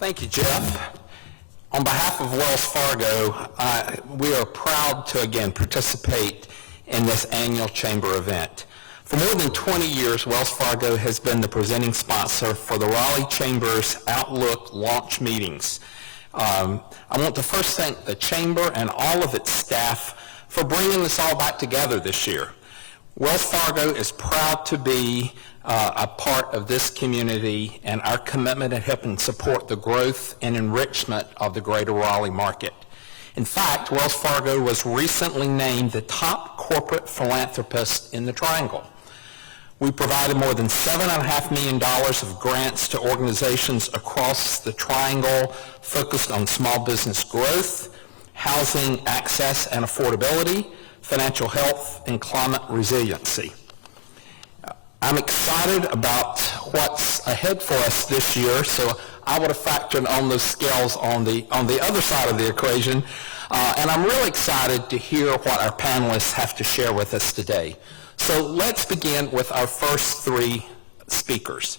Thank you, Jeff. On behalf of Wells Fargo, we are proud to again participate in this annual Chamber event. For more than 20 years, Wells Fargo has been the presenting sponsor for the Raleigh Chamber's Outlook launch meetings. I want to first thank the Chamber and all of its staff for bringing us all back together this year. Wells Fargo is proud to be a part of this community and our commitment to helping support the growth and enrichment of the greater Raleigh market. In fact, Wells Fargo was recently named the top corporate philanthropist in the Triangle. We provided more than $7.5 million of grants to organizations across the Triangle focused on small business growth, housing access and affordability, financial health, and climate resiliency. I'm excited about what's ahead for us this year, so I would have factored on those scales on the other side of the equation, and I'm really excited to hear what our panelists have to share with us today. So let's begin with our first three speakers.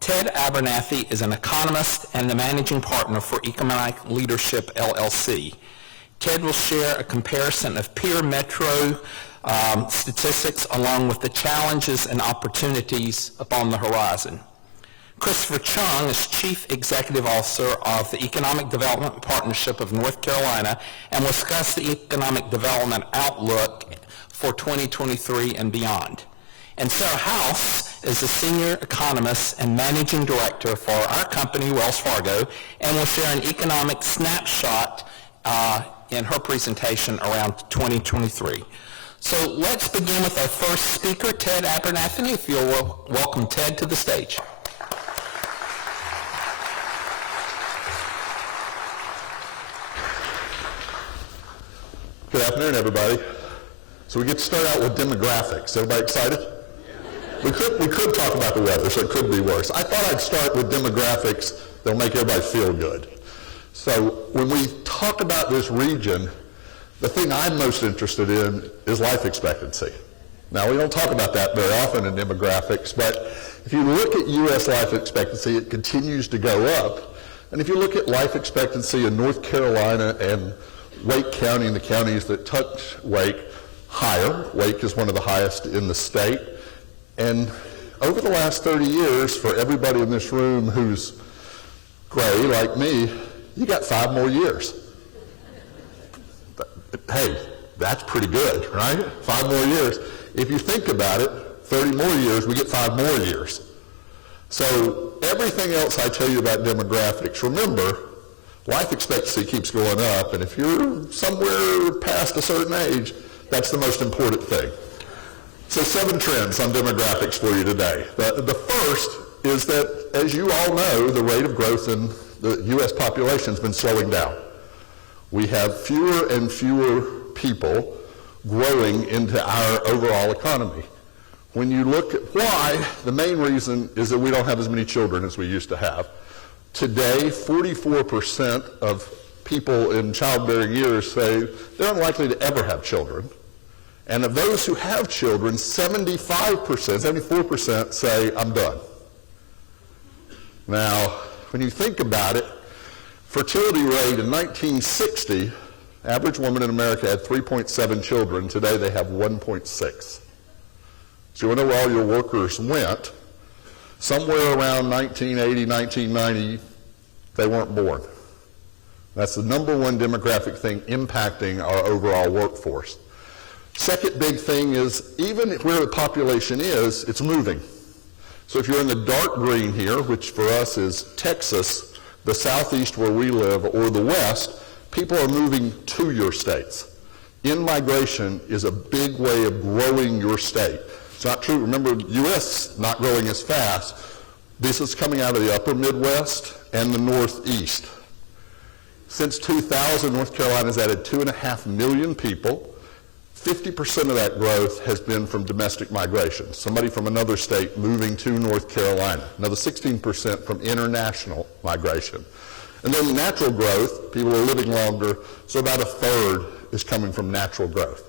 Ted Abernathy is an economist and the managing partner for Economic Leadership, LLC. Ted will share a comparison of peer metro statistics along with the challenges and opportunities upon the horizon. Christopher Chung is Chief Executive Officer of the Economic Development Partnership of North Carolina and will discuss the economic development outlook for 2023 and beyond. And Sarah House is the Senior Economist and Managing Director for our company, Wells Fargo, and will share an economic snapshot in her presentation around 2023. So let's begin with our first speaker, Ted Abernathy. If you'll welcome Ted to the stage. Good afternoon, everybody. So we get to start out with demographics. Everybody excited? We could talk about the weather, so it could be worse. I thought I'd start with demographics that'll make everybody feel good. So when we talk about this region, the thing I'm most interested in is life expectancy. Now, we don't talk about that very often in demographics, but if you look at U.S. life expectancy, it continues to go up. And if you look at life expectancy in North Carolina and Wake County and the counties that touch Wake, higher. Wake is one of the highest in the state. And over the last 30 years, for everybody in this room who's gray like me, you got 5 more years. Hey, that's pretty good, right? 5 more years. If you think about it, 30 more years, we get 5 more years. So everything else I tell you about demographics, remember, life expectancy keeps going up, and if you're somewhere past a certain age, that's the most important thing. So 7 trends on demographics for you today. The first is that, as you all know, the rate of growth in the U.S. population has been slowing down. We have fewer and fewer people growing into our overall economy. When you look at why, the main reason is that we don't have as many children as we used to have. Today, 44% of people in childbearing years say they're unlikely to ever have children. And of those who have children, 74% say, I'm done. Now, when you think about it, fertility rate in 1960, average woman in America had 3.7 children. Today they have 1.6. So you want to know where all your workers went? Somewhere around 1980, 1990, they weren't born. That's the #1 demographic thing impacting our overall workforce. Second big thing is, even where the population is, it's moving. So if you're in the dark green here, which for us is Texas, the southeast where we live, or the west, people are moving to your states. In-migration is a big way of growing your state. It's not true. Remember, the U.S. not growing as fast. This is coming out of the upper Midwest and the Northeast. Since 2000, North Carolina's added 2.5 million people. 50% of that growth has been from domestic migration, somebody from another state moving to North Carolina. Another 16% from international migration. And then natural growth, people are living longer, so about 1/3 is coming from natural growth.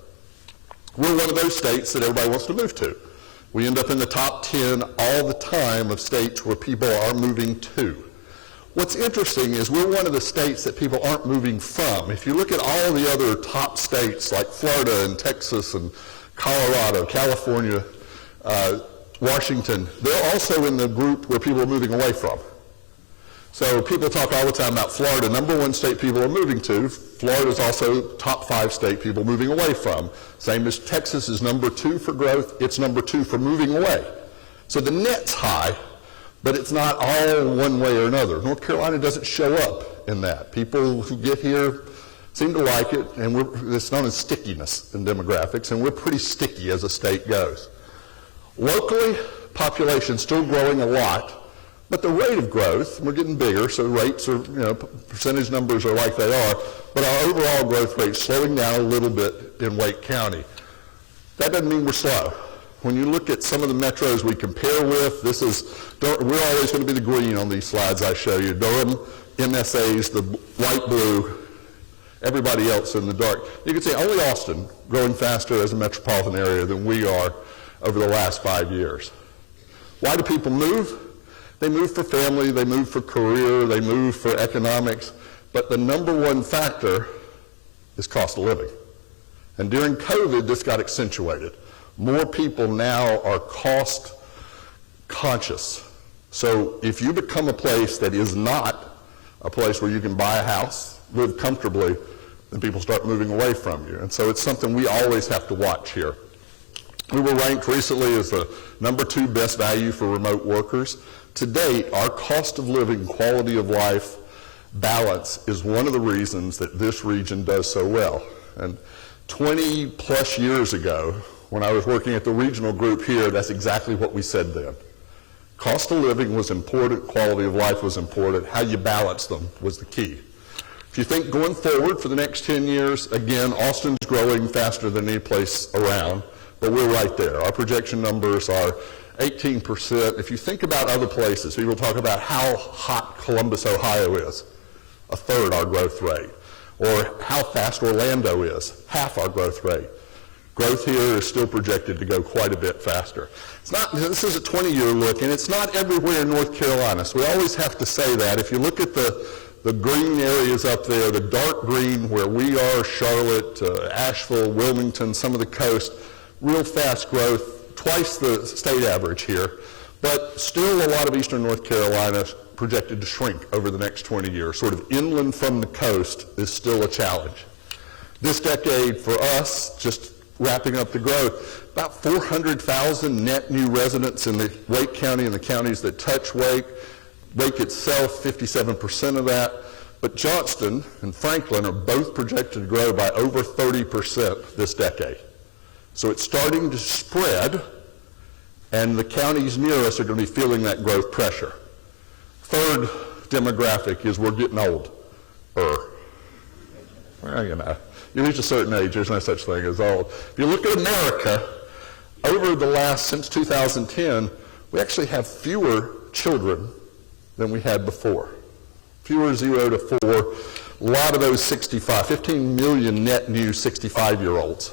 We're one of those states that everybody wants to move to. We end up in the top 10 all the time of states where people are moving to. What's interesting is we're one of the states that people aren't moving from. If you look at all the other top states like Florida and Texas and Colorado, California, Washington, they're also in the group where people are moving away from. So people talk all the time about Florida, #1 state people are moving to. Florida is also top 5 state people moving away from. Same as Texas is #2 for growth, it's #2 for moving away. So the net's high, but it's not all one way or another. North Carolina doesn't show up in that. People who get here seem to like it, and it's known as stickiness in demographics, and we're pretty sticky as a state goes. Locally, population still growing a lot, but the rate of growth, we're getting bigger, so rates are, percentage numbers are like they are, but our overall growth rate slowing down a little bit in Wake County. That doesn't mean we're slow. When you look at some of the metros we compare with, we're always going to be the green on these slides I show you. Durham, MSA's the light blue, everybody else in the dark. You can see only Austin growing faster as a metropolitan area than we are over the last 5 years. Why do people move? They move for family, they move for career, they move for economics, but the #1 factor is cost of living. And during COVID, this got accentuated. More people now are cost conscious. So if you become a place that is not a place where you can buy a house, live comfortably, then people start moving away from you. And so it's something we always have to watch here. We were ranked recently as the #2 best value for remote workers. To date, our cost of living, quality of life balance is one of the reasons that this region does so well. And 20 plus years ago, when I was working at the regional group here, that's exactly what we said then. Cost of living was important, quality of life was important, how you balance them was the key. If you think going forward for the next 10 years, again, Austin's growing faster than any place around, but we're right there. Our projection numbers are 18%. If you think about other places, people talk about how hot Columbus, Ohio is, 1/3 our growth rate, or how fast Orlando is, half our growth rate. Growth here is still projected to go quite a bit faster. This is a 20-year look, and it's not everywhere in North Carolina, so we always have to say that. If you look at the green areas up there, the dark green where we are, Charlotte, Asheville, Wilmington, some of the coast, real fast growth, twice the state average here, but still a lot of eastern North Carolina projected to shrink over the next 20 years. Sort of inland from the coast is still a challenge. This decade for us, just wrapping up the growth, about 400,000 net new residents in the Wake County and the counties that touch Wake. Wake itself, 57% of that. But Johnston and Franklin are both projected to grow by over 30% this decade. So it's starting to spread, and the counties near us are going to be feeling that growth pressure. Third demographic is we're getting older. Well, you reach a certain age, there's no such thing as old. If you look at America, over the last, since 2010, we actually have fewer children than we had before. Fewer 0 to 4. A lot of those 15 million net new 65-year-olds.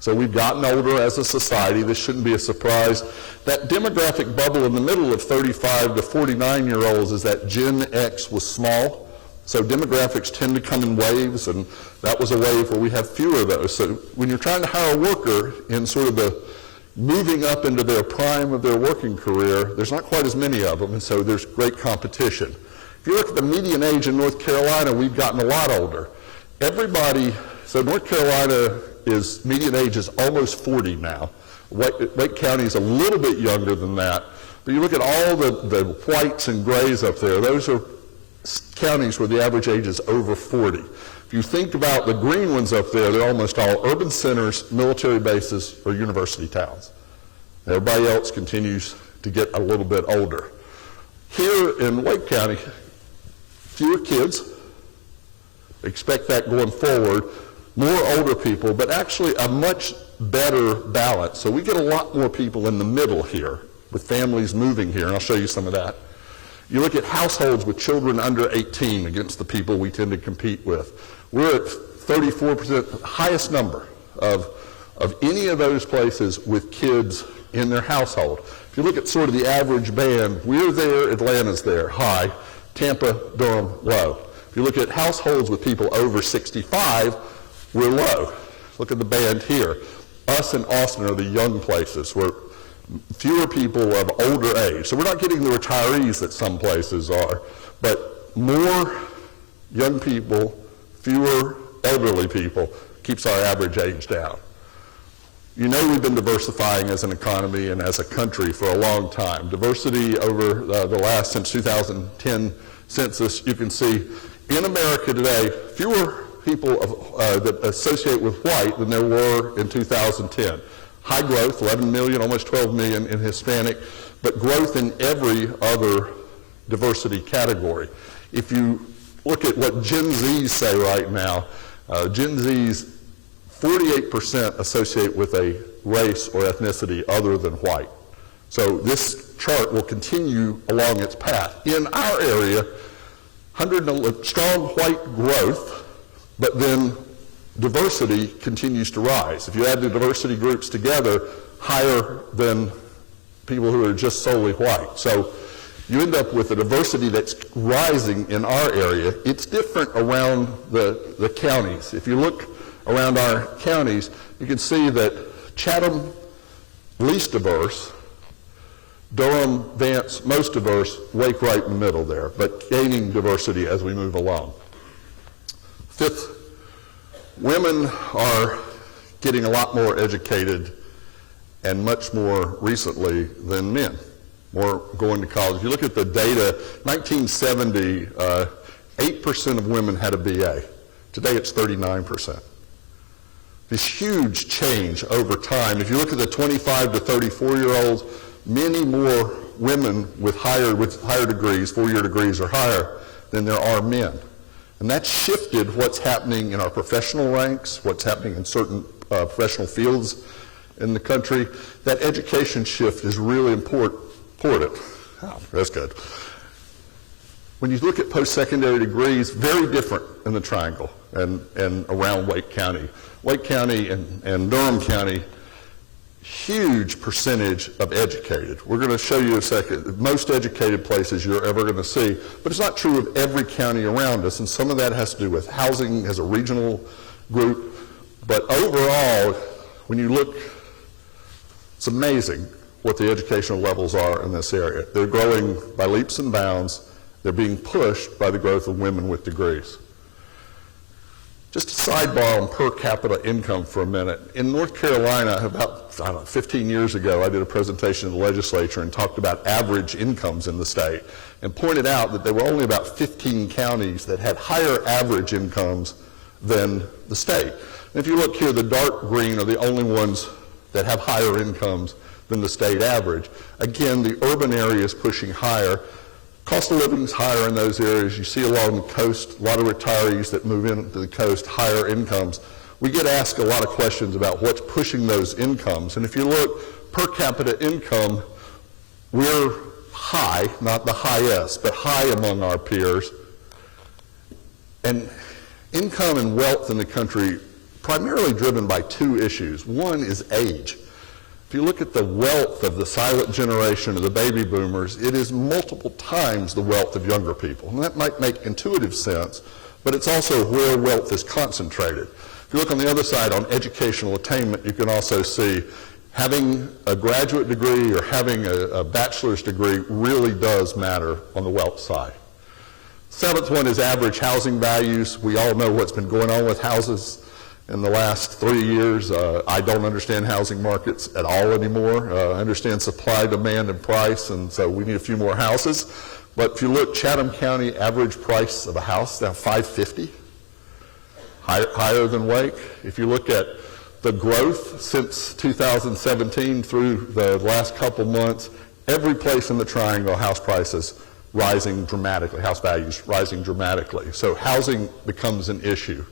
So we've gotten older as a society. This shouldn't be a surprise. That demographic bubble in the middle of 35 to 49-year-olds is that Gen X was small. So demographics tend to come in waves, and that was a wave where we have fewer of those. So when you're trying to hire a worker in sort of the moving up into their prime of their working career, there's not quite as many of them, and so there's great competition. If you look at the median age in North Carolina, we've gotten a lot older. So North Carolina is, median age is almost 40 now. Wake County is a little bit younger than that. But you look at all the whites and grays up there, those are counties where the average age is over 40. If you think about the green ones up there, they're almost all urban centers, military bases, or university towns. Everybody else continues to get a little bit older. Here in Wake County, fewer kids. Expect that going forward. More older people, but actually a much better balance. So we get a lot more people in the middle here with families moving here, and I'll show you some of that. You look at households with children under 18 against the people we tend to compete with. We're at 34%, highest number of any of those places with kids in their household. If you look at sort of the average band, we're there, Atlanta's there, high. Tampa, Durham, low. If you look at households with people over 65, we're low. Look at the band here. Us and Austin are the young places where fewer people of older age. So we're not getting the retirees that some places are, but more young people, fewer elderly people keeps our average age down. You know we've been diversifying as an economy and as a country for a long time. Diversity over the last, since 2010 census, you can see in America today, fewer people that associate with white than there were in 2010. High growth, 11 million, almost 12 million in Hispanic, but growth in every other diversity category. If you look at what Gen Zs say right now, Gen Zs, 48% associate with a race or ethnicity other than white. So this chart will continue along its path. In our area, strong white growth, but then diversity continues to rise. If you add the diversity groups together, higher than people who are just solely white. So you end up with a diversity that's rising in our area. It's different around the counties. If you look around our counties, you can see that Chatham, least diverse, Durham, Vance, most diverse, Wake right in the middle there, but gaining diversity as we move along. Fifth, women are getting a lot more educated and much more recently than men. More going to college. If you look at the data, 1970, 8% of women had a BA. Today it's 39%. This huge change over time. If you look at the 25 to 34-year-olds, many more women with higher degrees, 4-year degrees or higher, than there are men. And that's shifted what's happening in our professional ranks, what's happening in certain professional fields in the country. That education shift is really important. Oh, that's good. When you look at post-secondary degrees, very different in the Triangle and around Wake County. Wake County and Durham County, huge percentage of educated. We're going to show you in a second the most educated places you're ever going to see, but it's not true of every county around us, and some of that has to do with housing as a regional group. But overall, when you look, it's amazing what the educational levels are in this area. They're growing by leaps and bounds. They're being pushed by the growth of women with degrees. Just a sidebar on per capita income for a minute. In North Carolina, about 15 years ago, I did a presentation in the legislature and talked about average incomes in the state and pointed out that there were only about 15 counties that had higher average incomes than the state. And if you look here, the dark green are the only ones that have higher incomes than the state average. Again, the urban area is pushing higher. Cost of living is higher in those areas. You see along the coast, a lot of retirees that move into the coast, higher incomes. We get asked a lot of questions about what's pushing those incomes. And if you look per capita income, we're high, not the highest, but high among our peers. And income and wealth in the country primarily driven by two issues. One is age. If you look at the wealth of the silent generation of the baby boomers, it is multiple times the wealth of younger people. And that might make intuitive sense, but it's also where wealth is concentrated. If you look on the other side on educational attainment, you can also see having a graduate degree or having a bachelor's degree really does matter on the wealth side. Seventh one is average housing values. We all know what's been going on with houses in the last 3 years. I don't understand housing markets at all anymore. I understand supply, demand, and price, and so we need a few more houses. But if you look, Chatham County average price of a house, now $550, higher than Wake. If you look at the growth since 2017 through the last couple months, every place in the Triangle, house prices rising dramatically, house values rising dramatically. So housing becomes an issue.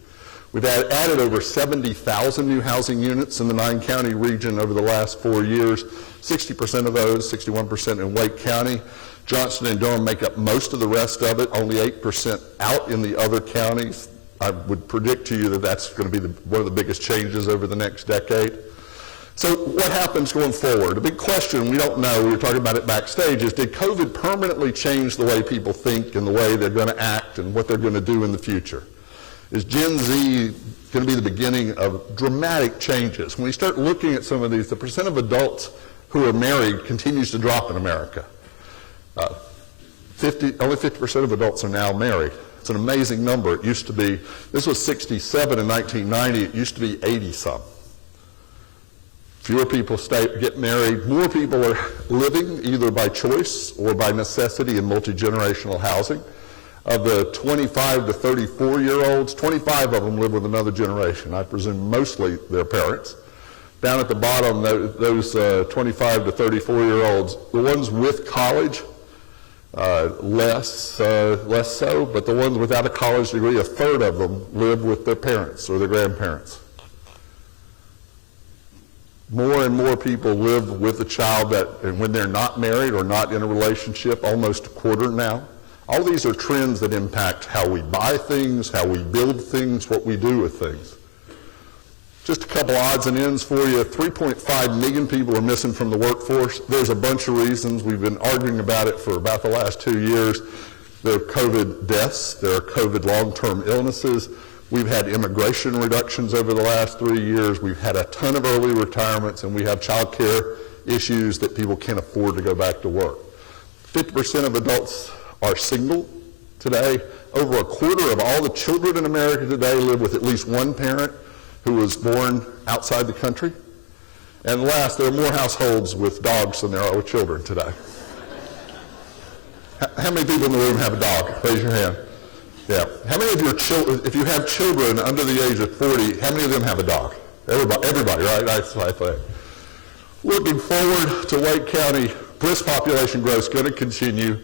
We've added over 70,000 new housing units in the 9-county region over the last 4 years. 60% of those, 61% in Wake County. Johnston and Durham make up most of the rest of it, only 8% out in the other counties. I would predict to you that that's going to be one of the biggest changes over the next decade. So what happens going forward? A big question, we don't know, we were talking about it backstage, is did COVID permanently change the way people think and the way they're going to act and what they're going to do in the future? Is Gen Z going to be the beginning of dramatic changes? When we start looking at some of these, the percent of adults who are married continues to drop in America. Only 50% of adults are now married. It's an amazing number. It used to be, this was 67 in 1990, it used to be 80-some. Fewer people get married. More people are living either by choice or by necessity in multi-generational housing. Of the 25 to 34-year-olds, 25 of them live with another generation. I presume mostly their parents. Down at the bottom, those 25 to 34-year-olds, the ones with college, less so, but the ones without a college degree, a third of them live with their parents or their grandparents. More and more people live with a child and when they're not married or not in a relationship, almost a quarter now. All these are trends that impact how we buy things, how we build things, what we do with things. Just a couple odds and ends for you. 3.5 million people are missing from the workforce. There's a bunch of reasons. We've been arguing about it for about the last 2 years. There are COVID deaths. There are COVID long-term illnesses. We've had immigration reductions over the last 3 years. We've had a ton of early retirements, and we have child care issues that people can't afford to go back to work. 50% of adults are single today. Over a quarter of all the children in America today live with at least one parent who was born outside the country. And last, there are more households with dogs than there are with children today. How many people in the room have a dog? Raise your hand. Yeah. How many of your children, if you have children under the age of 40, how many of them have a dog? Everybody, right? That's what I think. Looking forward to Wake County, brisk population growth is going to continue.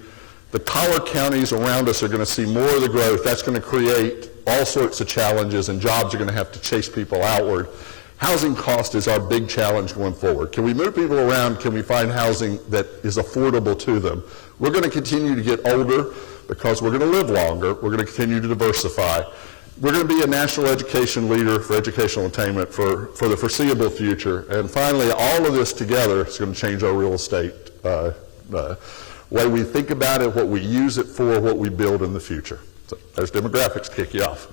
The collar counties around us are going to see more of the growth. That's going to create all sorts of challenges, and jobs are going to have to chase people outward. Housing cost is our big challenge going forward. Can we move people around? Can we find housing that is affordable to them? We're going to continue to get older because we're going to live longer. We're going to continue to diversify. We're going to be a national education leader for educational attainment for the foreseeable future. And finally, all of this together is going to change our real estate way we think about it, what we use it for, what we build in the future. So there's demographics to kick you off.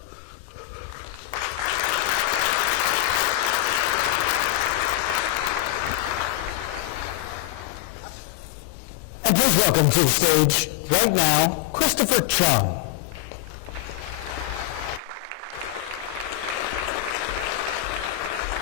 And please welcome to the stage right now, Christopher Chung.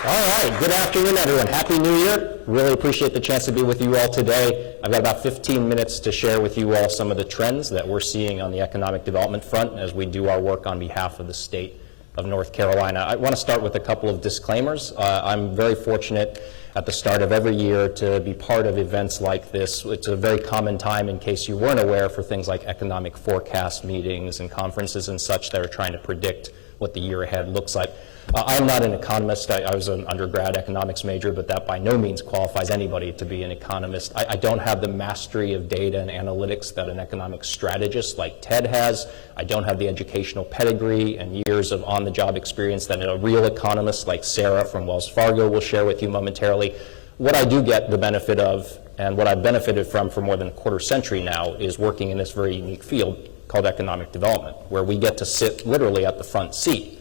All right, good afternoon, everyone. Happy New Year. Really appreciate the chance to be with you all today. I've got about 15 minutes to share with you all some of the trends that we're seeing on the economic development front as we do our work on behalf of the state of North Carolina. I want to start with a couple of disclaimers. I'm very fortunate at the start of every year to be part of events like this. It's a very common time, in case you weren't aware, for things like economic forecast meetings and conferences and such that are trying to predict what the year ahead looks like. I'm not an economist. I was an undergrad economics major, but that by no means qualifies anybody to be an economist. I don't have the mastery of data and analytics that an economic strategist like Ted has. I don't have the educational pedigree and years of on-the-job experience that a real economist like Sarah from Wells Fargo will share with you momentarily. What I do get the benefit of, and what I've benefited from for more than a quarter century now, is working in this very unique field called economic development, where we get to sit literally at the front seat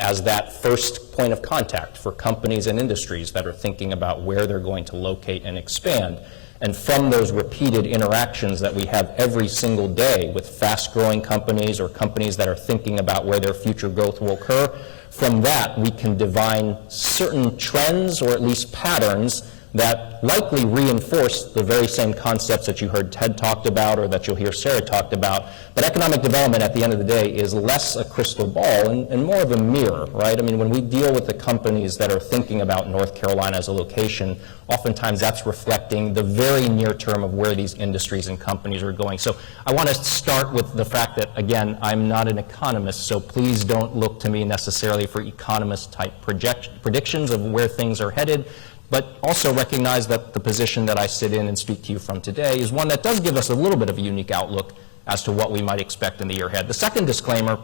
as that first point of contact for companies and industries that are thinking about where they're going to locate and expand. And from those repeated interactions that we have every single day with fast-growing companies or companies that are thinking about where their future growth will occur, from that we can divine certain trends or at least patterns that likely reinforce the very same concepts that you heard Ted talked about or that you'll hear Sarah talked about. But economic development at the end of the day is less a crystal ball and more of a mirror, right? I mean, when we deal with the companies that are thinking about North Carolina as a location, oftentimes that's reflecting the very near term of where these industries and companies are going. So I want to start with the fact that, again, I'm not an economist, so please don't look to me necessarily for economist-type predictions of where things are headed. But also recognize that the position that I sit in and speak to you from today is one that does give us a little bit of a unique outlook as to what we might expect in the year ahead. The second disclaimer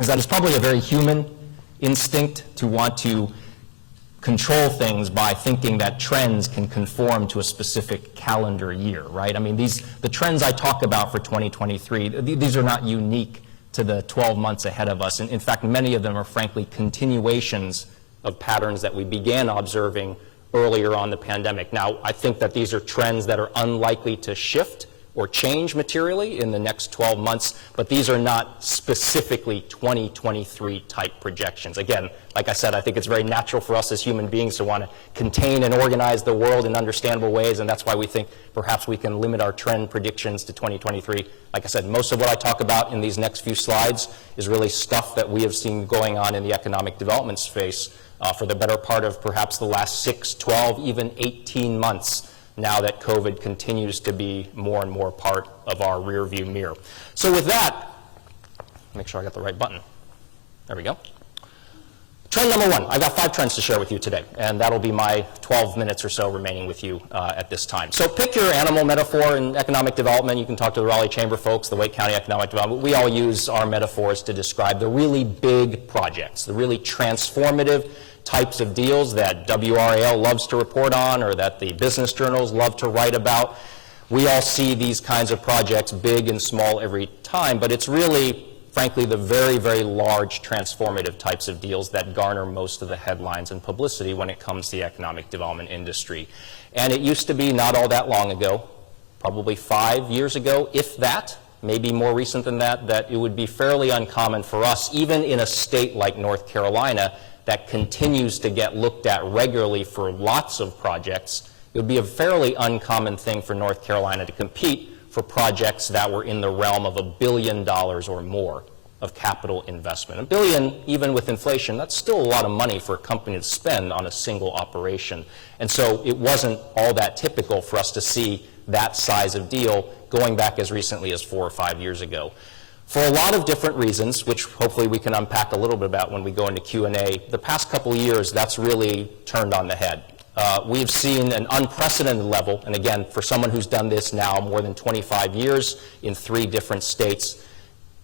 is that it's probably a very human instinct to want to control things by thinking that trends can conform to a specific calendar year, right? I mean, the trends I talk about for 2023, these are not unique to the 12 months ahead of us. And in fact, many of them are frankly continuations of patterns that we began observing earlier on the pandemic. Now, I think that these are trends that are unlikely to shift or change materially in the next 12 months, but these are not specifically 2023 type projections. Again, like I said, I think it's very natural for us as human beings to want to contain and organize the world in understandable ways, and that's why we think perhaps we can limit our trend predictions to 2023. Like I said, most of what I talk about in these next few slides is really stuff that we have seen going on in the economic development space for the better part of perhaps the last 6, 12, even 18 months, now that COVID continues to be more and more part of our rearview mirror. So with that, make sure I got the right button. There we go. Trend number one, I've got 5 trends to share with you today, and that'll be my 12 minutes or so remaining with you at this time. So pick your animal metaphor in economic development. You can talk to the Raleigh Chamber folks, the Wake County Economic Development. We all use our metaphors to describe the really big projects, the really transformative types of deals that WRAL loves to report on or that the business journals love to write about. We all see these kinds of projects, big and small, every time, but it's really, frankly, the very, very large transformative types of deals that garner most of the headlines and publicity when it comes to the economic development industry. And it used to be not all that long ago, probably 5 years ago, if that, maybe more recent than that, that it would be fairly uncommon for us, even in a state like North Carolina, that continues to get looked at regularly for lots of projects. It would be a fairly uncommon thing for North Carolina to compete for projects that were in the realm of $1 billion or more of capital investment. $1 billion, even with inflation, that's still a lot of money for a company to spend on a single operation. And so it wasn't all that typical for us to see that size of deal going back as recently as 4 or 5 years ago. For a lot of different reasons, which hopefully we can unpack a little bit about when we go into Q&A, the past couple of years, that's really turned on the head. We've seen an unprecedented level, and again, for someone who's done this now more than 25 years in 3 different states,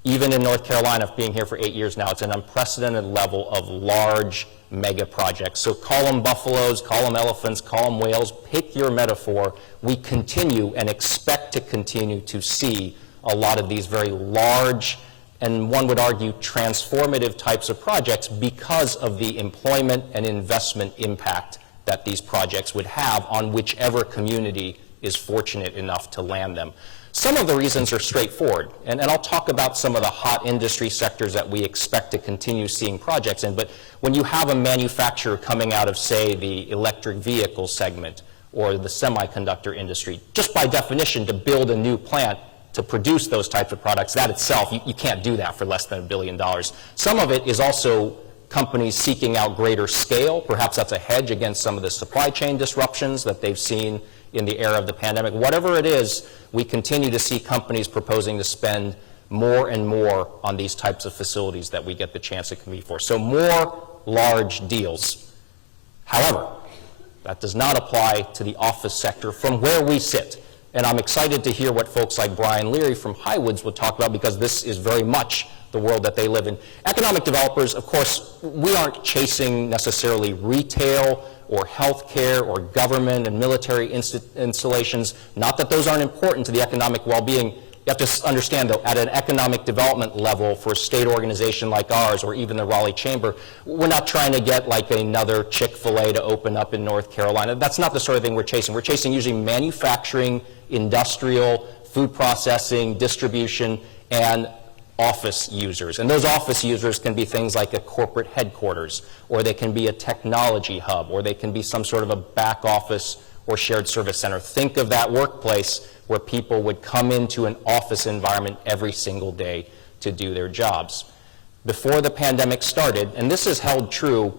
even in North Carolina, being here for 8 years now, it's an unprecedented level of large mega projects. So call them buffaloes, call them elephants, call them whales, pick your metaphor. We continue and expect to continue to see a lot of these very large and, one would argue, transformative types of projects because of the employment and investment impact that these projects would have on whichever community is fortunate enough to land them. Some of the reasons are straightforward, and I'll talk about some of the hot industry sectors that we expect to continue seeing projects in, but when you have a manufacturer coming out of, say, the electric vehicle segment or the semiconductor industry, just by definition, to build a new plant to produce those types of products, that itself, you can't do that for less than $1 billion. Some of it is also companies seeking out greater scale. Perhaps that's a hedge against some of the supply chain disruptions that they've seen in the era of the pandemic. Whatever it is, we continue to see companies proposing to spend more and more on these types of facilities that we get the chance to compete for. So more large deals. However, that does not apply to the office sector from where we sit. And I'm excited to hear what folks like Brian Leary from Highwoods will talk about, because this is very much the world that they live in. Economic developers, of course, we aren't chasing necessarily retail or healthcare or government and military installations. Not that those aren't important to the economic well-being. You have to understand, though, at an economic development level for a state organization like ours or even the Raleigh Chamber, we're not trying to get like another Chick-fil-A to open up in North Carolina. That's not the sort of thing we're chasing. We're chasing usually manufacturing, industrial, food processing, distribution, and office users. And those office users can be things like a corporate headquarters, or they can be a technology hub, or they can be some sort of a back office or shared service center. Think of that workplace where people would come into an office environment every single day to do their jobs. Before the pandemic started, and this has held true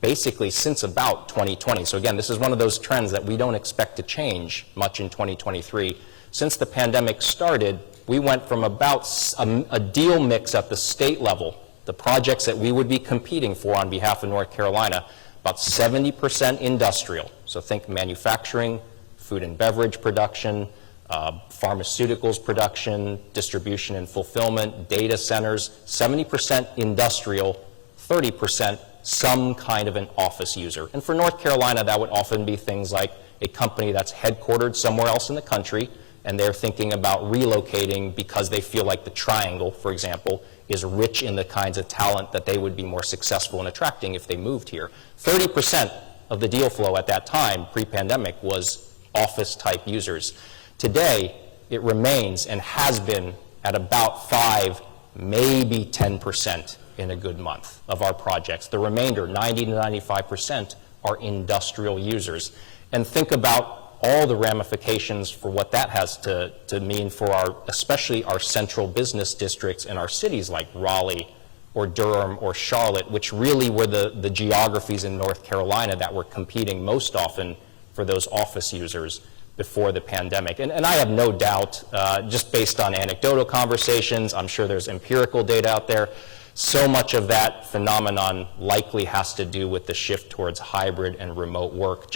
basically since about 2020. So again, this is one of those trends that we don't expect to change much in 2023. Since the pandemic started, we went from about a deal mix at the state level, the projects that we would be competing for on behalf of North Carolina, about 70% industrial. So think manufacturing, food and beverage production, pharmaceuticals production, distribution and fulfillment, data centers, 70% industrial, 30% some kind of an office user. And for North Carolina, that would often be things like a company that's headquartered somewhere else in the country, and they're thinking about relocating because they feel like the Triangle, for example, is rich in the kinds of talent that they would be more successful in attracting if they moved here. 30% of the deal flow at that time, pre-pandemic, was office-type users. Today, it remains and has been at about 5, maybe 10% in a good month of our projects. The remainder, 90 to 95%, are industrial users. And think about all the ramifications for what that has to mean for especially our central business districts in our cities like Raleigh or Durham or Charlotte, which really were the geographies in North Carolina that were competing most often for those office users before the pandemic. And I have no doubt, just based on anecdotal conversations, I'm sure there's empirical data out there, so much of that phenomenon likely has to do with the shift towards hybrid and remote work.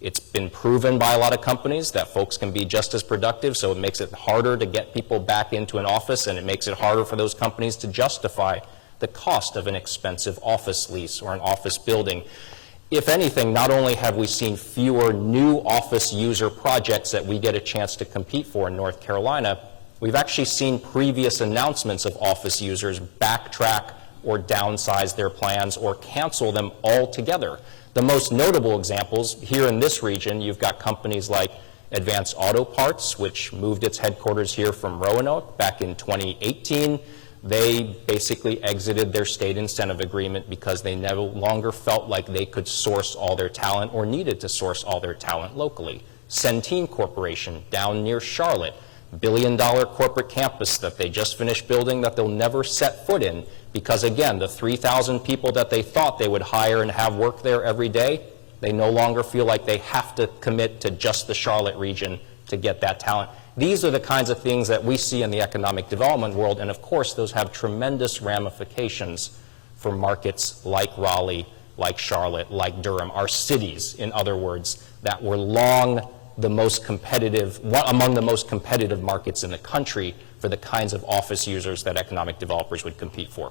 It's been proven by a lot of companies that folks can be just as productive, so it makes it harder to get people back into an office, and it makes it harder for those companies to justify the cost of an expensive office lease or an office building. If anything, not only have we seen fewer new office user projects that we get a chance to compete for in North Carolina, we've actually seen previous announcements of office users backtrack or downsize their plans or cancel them altogether. The most notable examples here in this region, you've got companies like Advanced Auto Parts, which moved its headquarters here from Roanoke back in 2018. They basically exited their state incentive agreement because they no longer felt like they could source all their talent or needed to source all their talent locally. Centene Corporation down near Charlotte, billion-dollar corporate campus that they just finished building that they'll never set foot in because, again, the 3,000 people that they thought they would hire and have work there every day, they no longer feel like they have to commit to just the Charlotte region to get that talent. These are the kinds of things that we see in the economic development world, and of course those have tremendous ramifications for markets like Raleigh, like Charlotte, like Durham, our cities, in other words, that were long the most competitive, among the most competitive markets in the country for the kinds of office users that economic developers would compete for.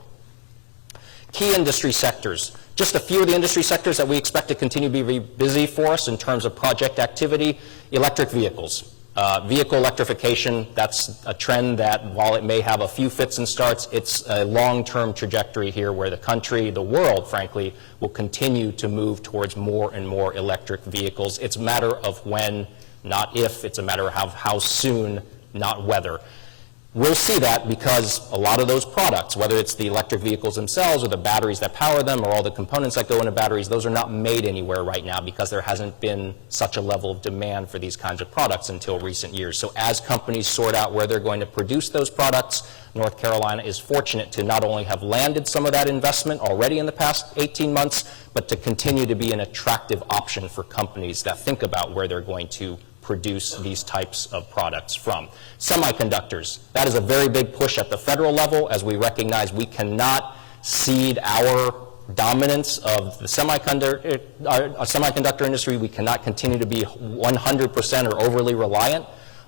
Key industry sectors. Just a few of the industry sectors that we expect to continue to be busy for us in terms of project activity. Electric vehicles. Vehicle electrification, that's a trend that, while it may have a few fits and starts, it's a long-term trajectory here where the country, the world, frankly, will continue to move towards more and more electric vehicles. It's a matter of when, not if. It's a matter of how soon, not whether. We'll see that because a lot of those products, whether it's the electric vehicles themselves or the batteries that power them or all the components that go into batteries, those are not made anywhere right now because there hasn't been such a level of demand for these kinds of products until recent years. So as companies sort out where they're going to produce those products, North Carolina is fortunate to not only have landed some of that investment already in the past 18 months, but to continue to be an attractive option for companies that think about where they're going to produce these types of products from. Semiconductors, that is a very big push at the federal level as we recognize we cannot cede our dominance of the semiconductor industry. We cannot continue to be 100% or overly reliant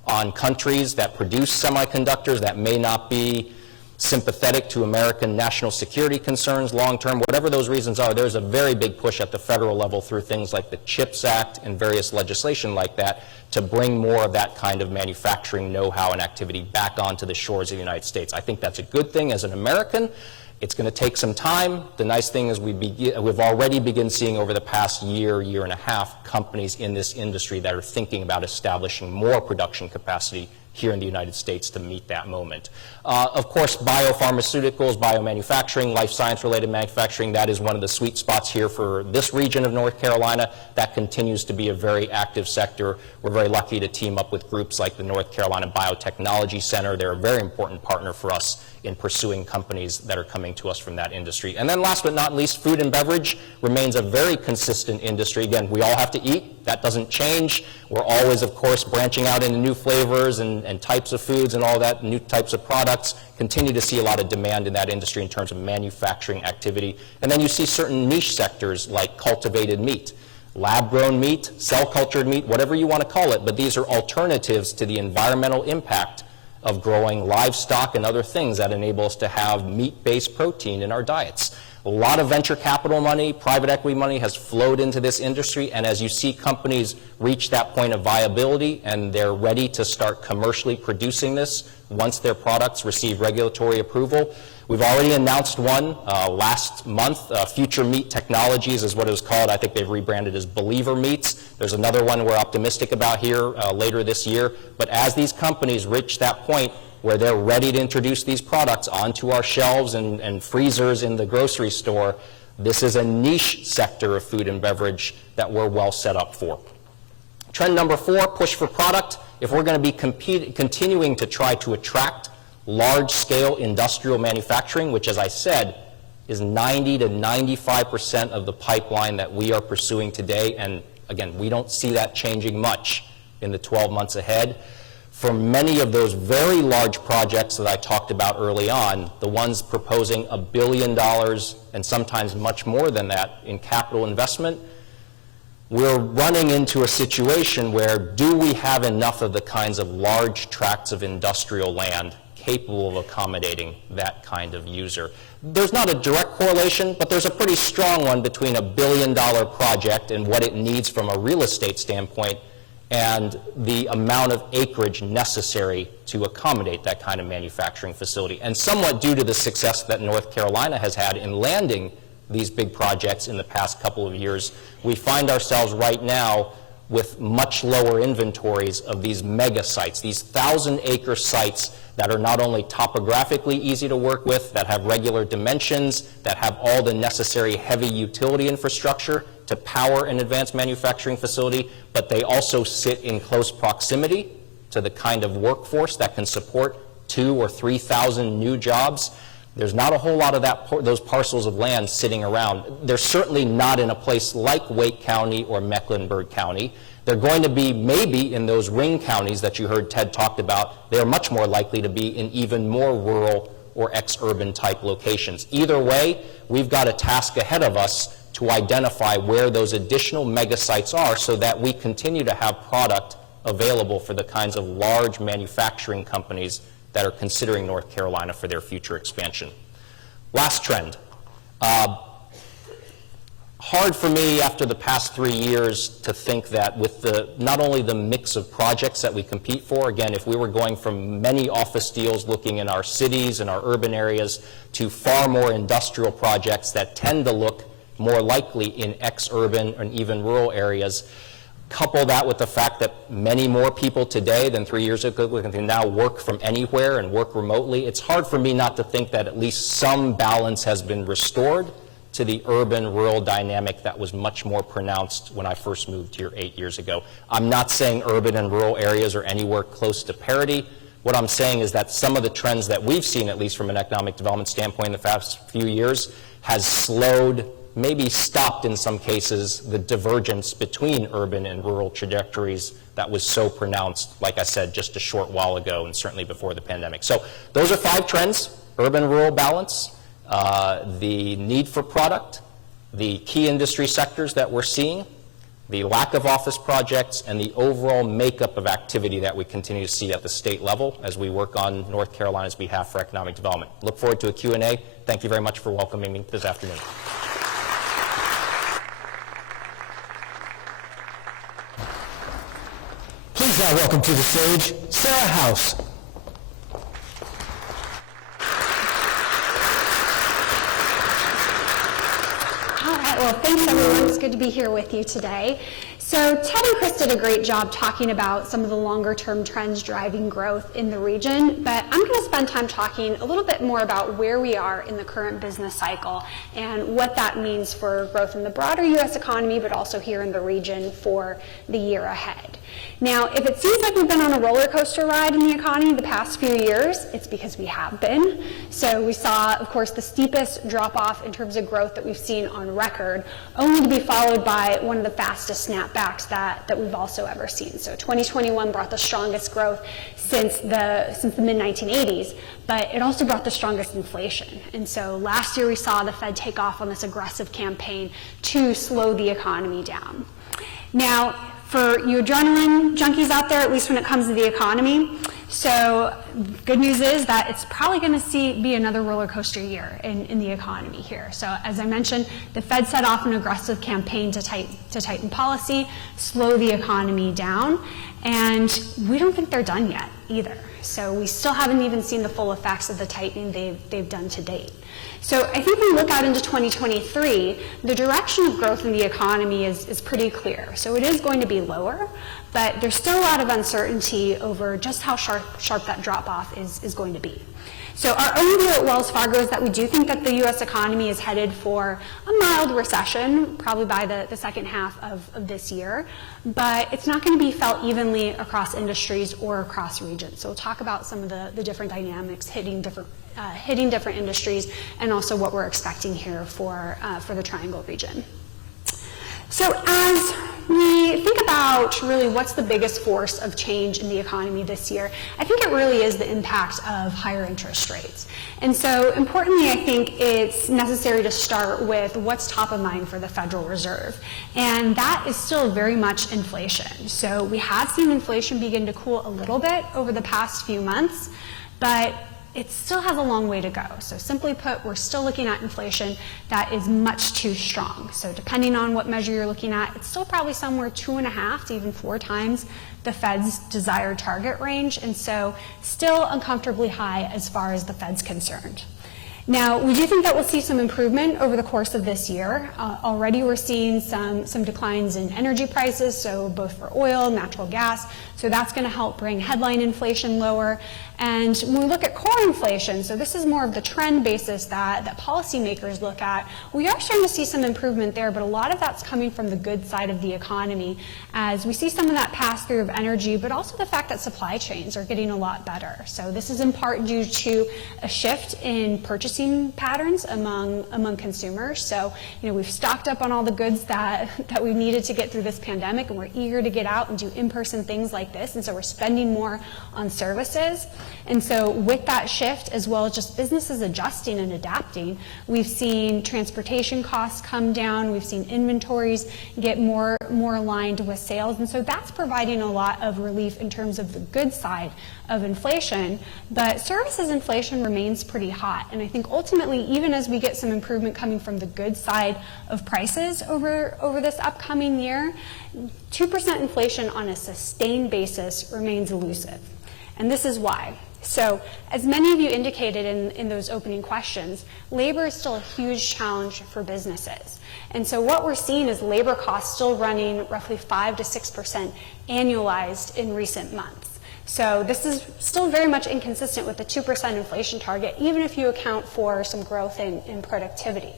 on countries that produce semiconductors that may not be sympathetic to American national security concerns long-term. Whatever those reasons are, there's a very big push at the federal level through things like the CHIPS Act and various legislation like that to bring more of that kind of manufacturing know-how and activity back onto the shores of the United States. I think that's a good thing as an American. It's going to take some time. The nice thing is we've already begun seeing over the past year, year and a half, companies in this industry that are thinking about establishing more production capacity here in the United States to meet that moment. Of course, biopharmaceuticals, biomanufacturing, life science-related manufacturing, that is one of the sweet spots here for this region of North Carolina. That continues to be a very active sector. We're very lucky to team up with groups like the North Carolina Biotechnology Center. They're a very important partner for us in pursuing companies that are coming to us from that industry. And then last but not least, food and beverage remains a very consistent industry. Again, we all have to eat. That doesn't change. We're always, of course, branching out into new flavors and types of foods and all that, new types of products. Continue to see a lot of demand in that industry in terms of manufacturing activity. And then you see certain niche sectors like cultivated meat, lab-grown meat, cell-cultured meat, whatever you want to call it, but these are alternatives to the environmental impact of growing livestock and other things that enable us to have meat-based protein in our diets. A lot of venture capital money, private equity money has flowed into this industry, and as you see companies reach that point of viability and they're ready to start commercially producing this once their products receive regulatory approval. We've already announced one last month. Future Meat Technologies is what it was called. I think they've rebranded as Believer Meats. There's another one we're optimistic about here later this year. But as these companies reach that point where they're ready to introduce these products onto our shelves and freezers in the grocery store, this is a niche sector of food and beverage that we're well set up for. Trend number 4, push for product. If we're going to be continuing to try to attract large-scale industrial manufacturing, which, as I said, is 90 to 95% of the pipeline that we are pursuing today, and again, we don't see that changing much in the 12 months ahead. For many of those very large projects that I talked about early on, the ones proposing $1 billion and sometimes much more than that in capital investment, we're running into a situation where do we have enough of the kinds of large tracts of industrial land capable of accommodating that kind of user? There's not a direct correlation, but there's a pretty strong one between $1 billion project and what it needs from a real estate standpoint and the amount of acreage necessary to accommodate that kind of manufacturing facility. And somewhat due to the success that North Carolina has had in landing these big projects in the past couple of years, we find ourselves right now with much lower inventories of these mega sites, these 1,000-acre sites that are not only topographically easy to work with, that have regular dimensions, that have all the necessary heavy utility infrastructure to power an advanced manufacturing facility, but they also sit in close proximity to the kind of workforce that can support 2,000 or 3,000 new jobs. There's not a whole lot of those parcels of land sitting around. They're certainly not in a place like Wake County or Mecklenburg County. They're going to be maybe in those ring counties that you heard Ted talked about. They're much more likely to be in even more rural or ex-urban type locations. Either way, we've got a task ahead of us to identify where those additional mega sites are so that we continue to have product available for the kinds of large manufacturing companies that are considering North Carolina for their future expansion. Last trend. Hard for me after the past 3 years to think that with not only the mix of projects that we compete for, again, if we were going from many office deals looking in our cities and our urban areas to far more industrial projects that tend to look more likely in ex-urban and even rural areas, couple that with the fact that many more people today than 3 years ago can now work from anywhere and work remotely, it's hard for me not to think that at least some balance has been restored to the urban-rural dynamic that was much more pronounced when I first moved here 8 years ago. I'm not saying urban and rural areas are anywhere close to parity. What I'm saying is that some of the trends that we've seen, at least from an economic development standpoint in the past few years, has slowed, maybe stopped in some cases, the divergence between urban and rural trajectories that was so pronounced, like I said, just a short while ago and certainly before the pandemic. So those are 5 trends: urban-rural balance, the need for product, the key industry sectors that we're seeing, the lack of office projects, and the overall makeup of activity that we continue to see at the state level as we work on North Carolina's behalf for economic development. Look forward to a Q&A. Thank you very much for welcoming me this afternoon. Please now welcome to the stage Sarah House. All right, well, thanks everyone. It's good to be here with you today. So Ted and Chris did a great job talking about some of the longer-term trends driving growth in the region, but I'm going to spend time talking a little bit more about where we are in the current business cycle and what that means for growth in the broader U.S. economy, but also here in the region for the year ahead. Now, if it seems like we've been on a roller coaster ride in the economy the past few years, it's because we have been. So we saw, of course, the steepest drop-off in terms of growth that we've seen on record, only to be followed by one of the fastest snapbacks that we've also ever seen. So 2021 brought the strongest growth since the mid-1980s, but it also brought the strongest inflation. And so last year we saw the Fed take off on this aggressive campaign to slow the economy down. Now, for you adrenaline junkies out there, at least when it comes to the economy, So good news is that it's probably going to be another roller coaster year in the economy here. So as I mentioned, the Fed set off an aggressive campaign to tighten policy, slow the economy down, and we don't think they're done yet either. So we still haven't even seen the full effects of the tightening they've done to date. So I think when we look out into 2023, the direction of growth in the economy is pretty clear. So it is going to be lower, but there's still a lot of uncertainty over just how sharp that drop-off is going to be. So our own view at Wells Fargo is that we do think that the U.S. economy is headed for a mild recession, probably by the second half of this year, but it's not going to be felt evenly across industries or across regions. So we'll talk about some of the different dynamics hitting different industries, and also what we're expecting here for the Triangle region. So as we think about really what's the biggest force of change in the economy this year, I think it really is the impact of higher interest rates. And so importantly, I think it's necessary to start with what's top of mind for the Federal Reserve. And that is still very much inflation. So we have seen inflation begin to cool a little bit over the past few months, but it still has a long way to go. So simply put, we're still looking at inflation that is much too strong. So depending on what measure you're looking at, it's still probably somewhere 2.5 to even 4 times the Fed's desired target range, and so still uncomfortably high as far as the Fed's concerned. Now, we do think that we'll see some improvement over the course of this year. Already we're seeing some declines in energy prices, so both for oil, natural gas, so that's going to help bring headline inflation lower. And when we look at core inflation, so this is more of the trend basis that policymakers look at, we are starting to see some improvement there, but a lot of that's coming from the good side of the economy, as we see some of that pass through of energy, but also the fact that supply chains are getting a lot better. So this is in part due to a shift in purchasing patterns among consumers. So, we've stocked up on all the goods that we needed to get through this pandemic, and we're eager to get out and do in-person things like this, and so we're spending more on services. And so with that shift, as well as just businesses adjusting and adapting, we've seen transportation costs come down, we've seen inventories get more aligned with sales, and so that's providing a lot of relief in terms of the good side of inflation. But services inflation remains pretty hot, and I think ultimately, even as we get some improvement coming from the good side of prices over this upcoming year, 2% inflation on a sustained basis remains elusive. And this is why. So, as many of you indicated in those opening questions, labor is still a huge challenge for businesses. And so what we're seeing is labor costs still running roughly 5 to 6% annualized in recent months. So this is still very much inconsistent with the 2% inflation target, even if you account for some growth in productivity.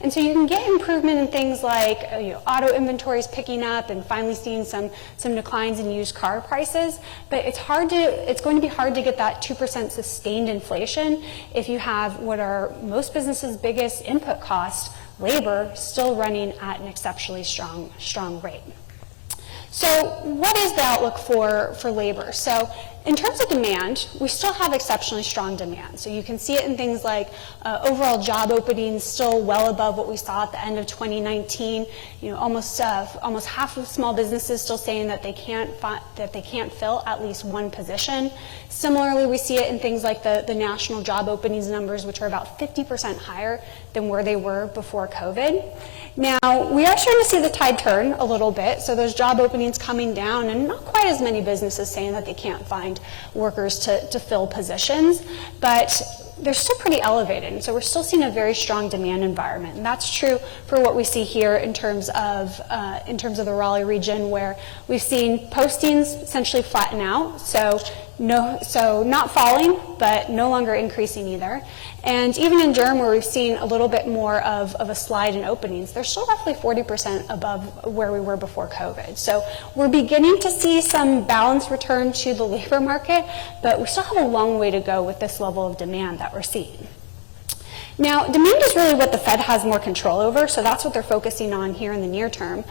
And so you can get improvement in things like auto inventories picking up and finally seeing some declines in used car prices, but it's going to be hard to get that 2% sustained inflation if you have what are most businesses' biggest input cost, labor, still running at an exceptionally strong rate. So what is the outlook for labor? So in terms of demand, we still have exceptionally strong demand. So you can see it in things like overall job openings still well above what we saw at the end of 2019. Almost half of small businesses still saying that they can't fill at least one position. Similarly, we see it in things like the national job openings numbers, which are about 50% higher than where they were before COVID. Now, we are starting to see the tide turn a little bit, so those job openings coming down, and not quite as many businesses saying that they can't find workers to fill positions, but they're still pretty elevated, and so we're still seeing a very strong demand environment, and that's true for what we see here in terms of the Raleigh region, where we've seen postings essentially flatten out, so not falling, but no longer increasing either. And even in Durham, where we've seen a little bit more of a slide in openings, they're still roughly 40% above where we were before COVID. So we're beginning to see some balance return to the labor market, but we still have a long way to go with this level of demand that we're seeing. Now, demand is really what the Fed has more control over, so that's what they're focusing on here in the near term.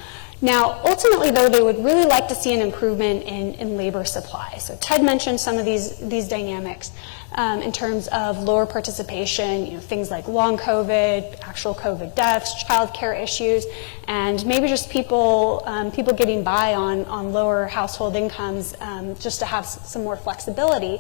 Now, ultimately, though, they would really like to see an improvement in labor supply. So Ted mentioned some of these dynamics. in terms of lower participation, things like long COVID, actual COVID deaths, childcare issues, and maybe just people getting by on lower household incomes just to have some more flexibility.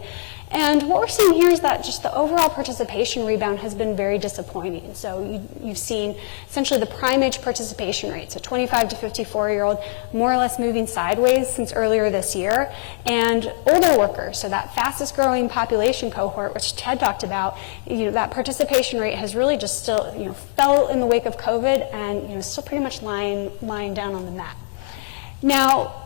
And what we're seeing here is that just the overall participation rebound has been very disappointing. So you've seen essentially the prime age participation rate, so 25 to 54-year-old, more or less moving sideways since earlier this year. And older workers, so that fastest growing population cohort, which Ted talked about, that participation rate has really just still, fell in the wake of COVID and, still pretty much lying down on the mat. Now,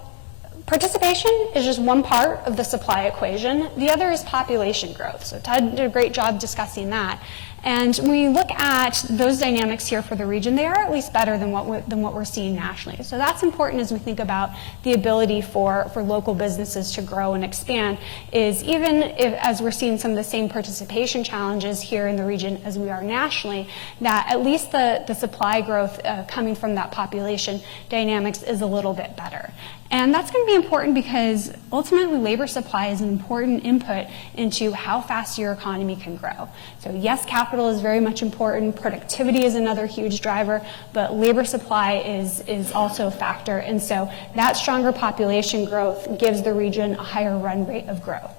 participation is just one part of the supply equation. The other is population growth. So Ted did a great job discussing that. And when we look at those dynamics here for the region, they are at least better than what we're seeing nationally. So that's important as we think about the ability for local businesses to grow and expand, is even if, as we're seeing some of the same participation challenges here in the region as we are nationally, that at least the supply growth coming from that population dynamics is a little bit better. And that's going to be important because ultimately labor supply is an important input into how fast your economy can grow. So yes, capital is very much important, productivity is another huge driver, but labor supply is also a factor. And so that stronger population growth gives the region a higher run rate of growth.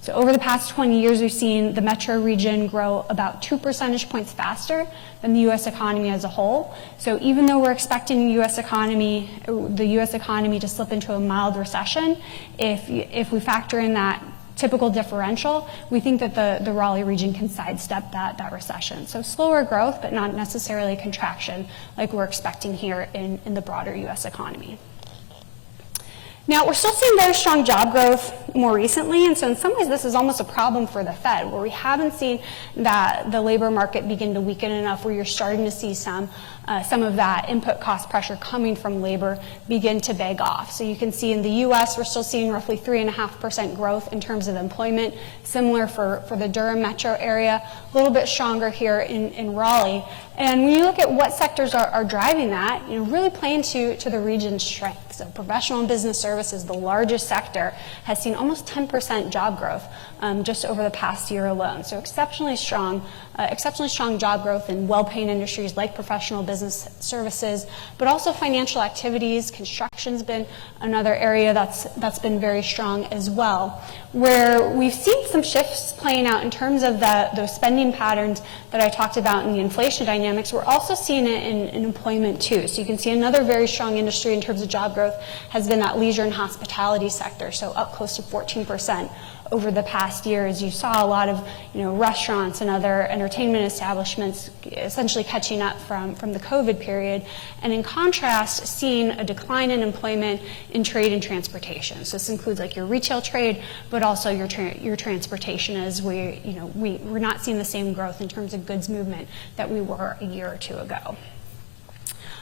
So over the past 20 years, we've seen the metro region grow about 2 percentage points faster than the U.S. economy as a whole. So even though we're expecting the U.S. economy to slip into a mild recession, if we factor in that typical differential, we think that the Raleigh region can sidestep that recession. So slower growth, but not necessarily a contraction like we're expecting here in the broader U.S. economy. Now, we're still seeing very strong job growth more recently, and so in some ways this is almost a problem for the Fed, where we haven't seen the labor market begin to weaken enough where you're starting to see some of that input cost pressure coming from labor begin to beg off. So you can see in the U.S. we're still seeing roughly 3.5% growth in terms of employment, similar for the Durham metro area, a little bit stronger here in Raleigh. And when you look at what sectors are driving that, really playing to the region's strength. So professional and business services, the largest sector, has seen almost 10% job growth just over the past year alone. So exceptionally strong job growth in well-paying industries like professional business services, but also financial activities. Construction's been another area that's been very strong as well. Where we've seen some shifts playing out in terms of those spending patterns that I talked about in the inflation dynamics, we're also seeing it in employment too. So you can see another very strong industry in terms of job growth has been that leisure and hospitality sector, so up close to 14% over the past year, as you saw a lot of restaurants and other entertainment establishments essentially catching up from the COVID period, and in contrast seeing a decline in employment in trade and transportation. So this includes like your retail trade, but also your transportation, as we're not seeing the same growth in terms of goods movement that we were a year or two ago.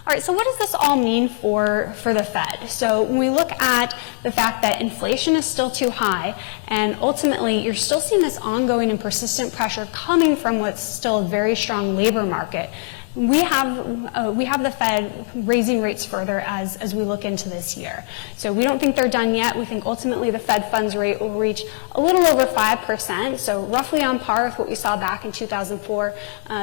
All right, so what does this all mean for the Fed? So when we look at the fact that inflation is still too high, and ultimately you're still seeing this ongoing and persistent pressure coming from what's still a very strong labor market, we have the Fed raising rates further as we look into this year. So we don't think they're done yet. We think ultimately the Fed funds rate will reach a little over 5%, so roughly on par with what we saw back in 2004,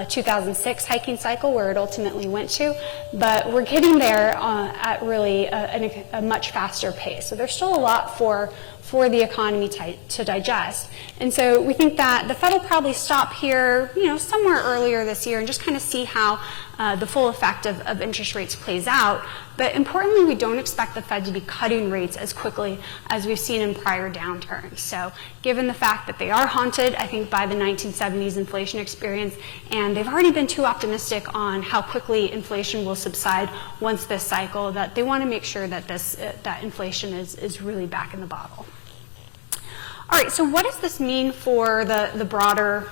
2006 hiking cycle, where it ultimately went to. But we're getting there at really a much faster pace. So there's still a lot for the economy to digest. And so we think that the Fed will probably stop here, somewhere earlier this year and just kind of see how the full effect of interest rates plays out. But importantly, we don't expect the Fed to be cutting rates as quickly as we've seen in prior downturns. So given the fact that they are haunted, I think, by the 1970s inflation experience, and they've already been too optimistic on how quickly inflation will subside once this cycle, that they want to make sure that that inflation is really back in the bottle. All right, so what does this mean for the broader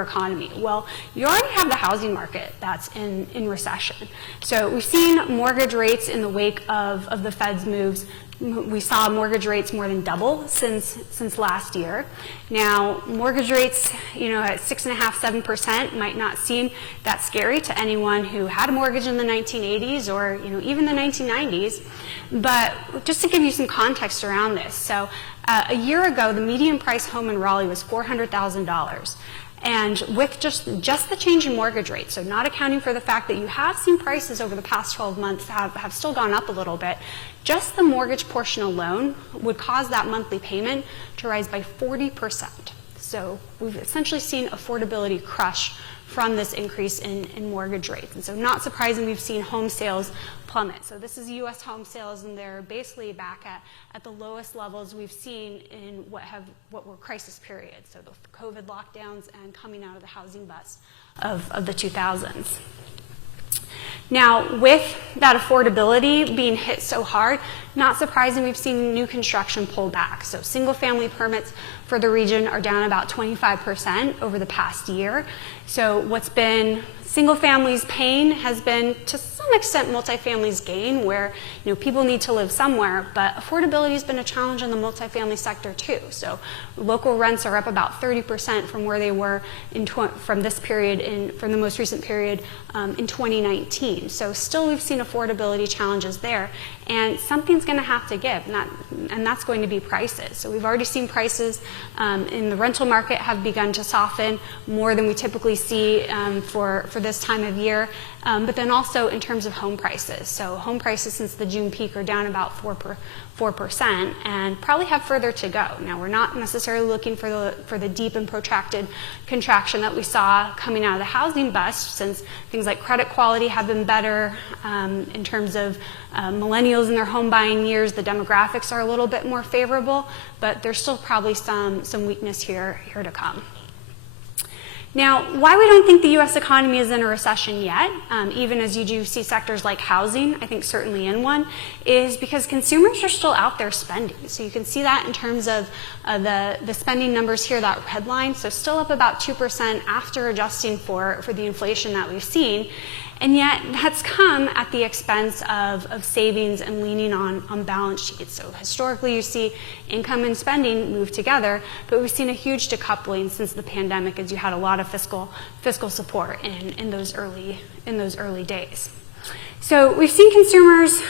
economy? Well, you already have the housing market that's in recession. So we've seen mortgage rates in the wake of the Fed's moves We saw mortgage rates more than double since last year. Now, mortgage rates, at 6.5%, 7% might not seem that scary to anyone who had a mortgage in the 1980s or, even the 1990s. But just to give you some context around this, so a year ago, the median price home in Raleigh was $400,000. And with just the change in mortgage rates, so not accounting for the fact that you have seen prices over the past 12 months have still gone up a little bit, just the mortgage portion alone would cause that monthly payment to rise by 40%. So we've essentially seen affordability crush from this increase in mortgage rates. And so not surprising, we've seen home sales plummet. So this is U.S. home sales, and they're basically back at the lowest levels we've seen in what were crisis periods, so the COVID lockdowns and coming out of the housing bust of the 2000s. Now, with that affordability being hit so hard, not surprising, we've seen new construction pull back. So single-family permits for the region are down about 25% over the past year. So what's been single families' pain has been, to some extent, multifamilies' gain, where people need to live somewhere, but affordability has been a challenge in the multifamily sector too. So local rents are up about 30% from where they were from the most recent period in 2019. So still, we've seen affordability challenges there, and something's going to have to give, and that's going to be prices. So we've already seen prices in the rental market have begun to soften more than we typically see for this time of year, but then also in terms of home prices. So home prices since the June peak are down about 4% and probably have further to go. Now, we're not necessarily looking for the deep and protracted contraction that we saw coming out of the housing bust, since things like credit quality have been better in terms of millennials in their home buying years. The demographics are a little bit more favorable, but there's still probably some weakness here to come. Now, why we don't think the U.S. economy is in a recession yet, even as you do see sectors like housing, I think certainly in one, is because consumers are still out there spending. So you can see that in terms of the spending numbers here, that red line. So still up about 2% after adjusting for the inflation that we've seen. And yet that's come at the expense of savings and leaning on balance sheets. So historically, you see income and spending move together, but we've seen a huge decoupling since the pandemic, as you had a lot of fiscal support in those early days. So we've seen consumers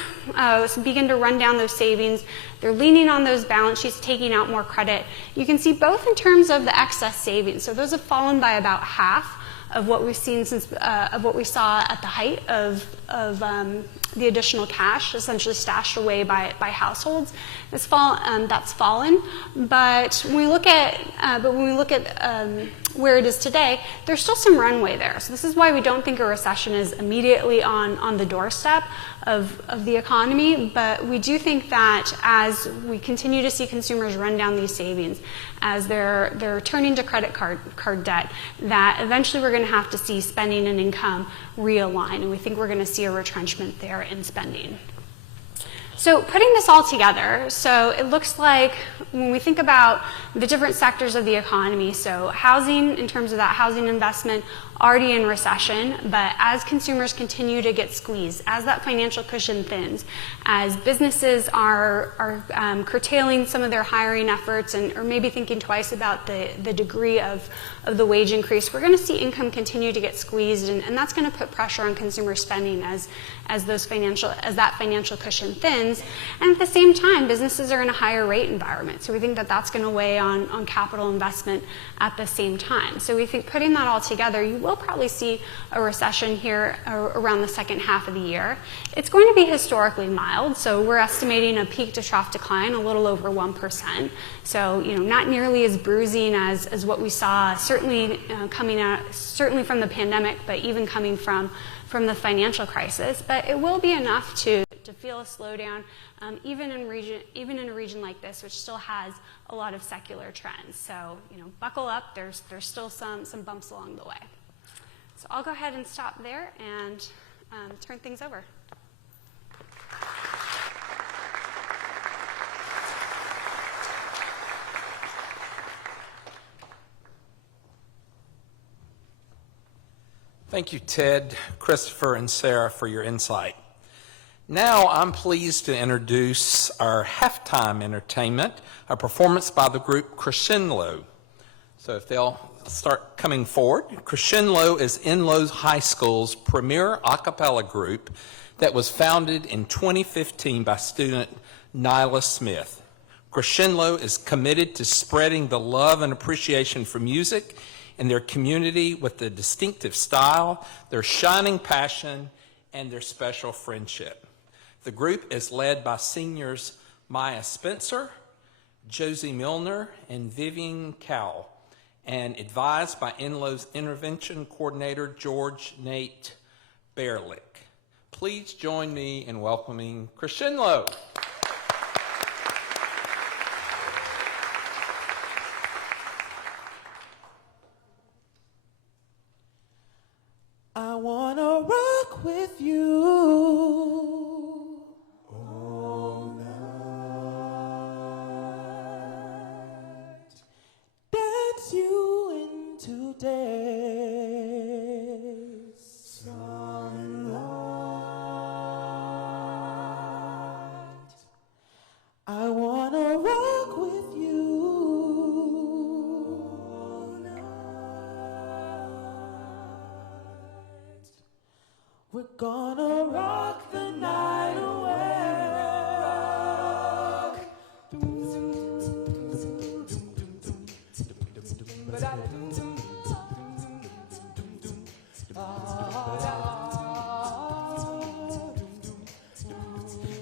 begin to run down those savings. They're leaning on those balance sheets, taking out more credit. You can see both in terms of the excess savings. So those have fallen by about half of what we've seen of what we saw at the height of the additional cash essentially stashed away by households. That's fallen, but when we look at where it is today, there's still some runway there. So this is why we don't think a recession is immediately on the doorstep of the economy, but we do think that as we continue to see consumers run down these savings, as they're turning to credit card debt, that eventually we're going to have to see spending and income realign, and we think we're going to see a retrenchment there in spending. So putting this all together, so it looks like when we think about the different sectors of the economy, so housing, in terms of that housing investment, already in recession, but as consumers continue to get squeezed, as that financial cushion thins, as businesses are curtailing some of their hiring efforts or maybe thinking twice about the degree of the wage increase, we're going to see income continue to get squeezed, and that's going to put pressure on consumer spending as that financial cushion thins. And at the same time, businesses are in a higher rate environment, so we think that that's going to weigh on capital investment at the same time. So we think putting that all together, you will probably see a recession here around the second half of the year. It's going to be historically mild, so we're estimating a peak to trough decline a little over 1%. So not nearly as bruising as what we saw, certainly certainly from the pandemic, but even coming from the financial crisis. But it will be enough to feel a slowdown, even in a region like this, which still has a lot of secular trends. So buckle up. There's still some bumps along the way. So I'll go ahead and stop there and turn things over. Thank you, Ted, Christopher, and Sarah for your insight. Now I'm pleased to introduce our halftime entertainment, a performance by the group Crescendo. So if they'll start coming forward. Crescendo is Enloe High School's premier a cappella group that was founded in 2015 by student Nyla Smith. Crescendo is committed to spreading the love and appreciation for music in their community with their distinctive style, their shining passion, and their special friendship. The group is led by seniors Maya Spencer, Josie Milner, and Vivian Cowell, and advised by Enloe's intervention coordinator, George Nate Bearlick. Please join me in welcoming Crescendo. I wanna rock with you all night, dance you into day's sunlight. I wanna rock with you all night. We're gonna rock the night away.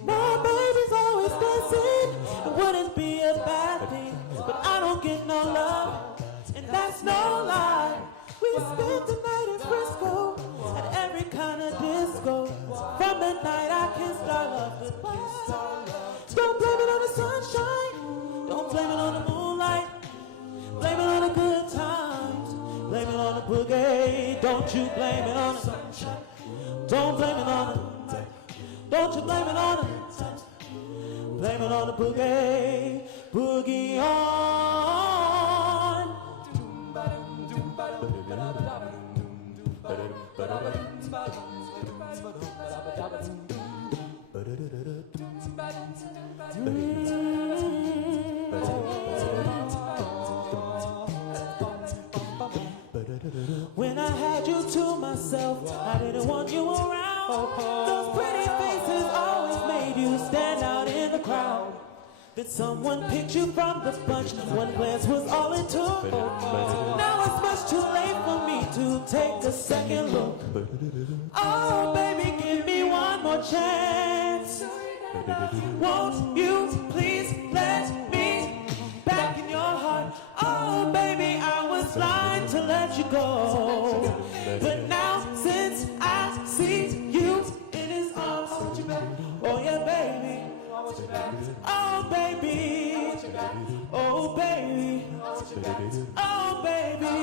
My baby's always dancing. It wouldn't be a bad thing, but I don't get no love, and that's no lie. We spent the night in Frisco at every kind of disco. From the night I kissed our love goodbye. Don't blame it on the sunshine, don't blame it on the moonlight, blame it on the good times, blame it on the boogie. Don't you blame it on the sunshine, don't blame it on the, don't you blame it on the, blame it on the boogie, boogie on. When I had you to myself, I didn't want you around. Those pretty faces always made you stand out in the crowd. Then someone picked you from the bunch. One glance was all it took. Now it's much too late for me to take a second look. Oh, baby, give me one more chance. Won't you please let me back in your heart? Oh, baby, I was blind to let you go. But now, since I see you in his arms, oh yeah, baby. Oh, baby. Oh, baby. Oh, baby.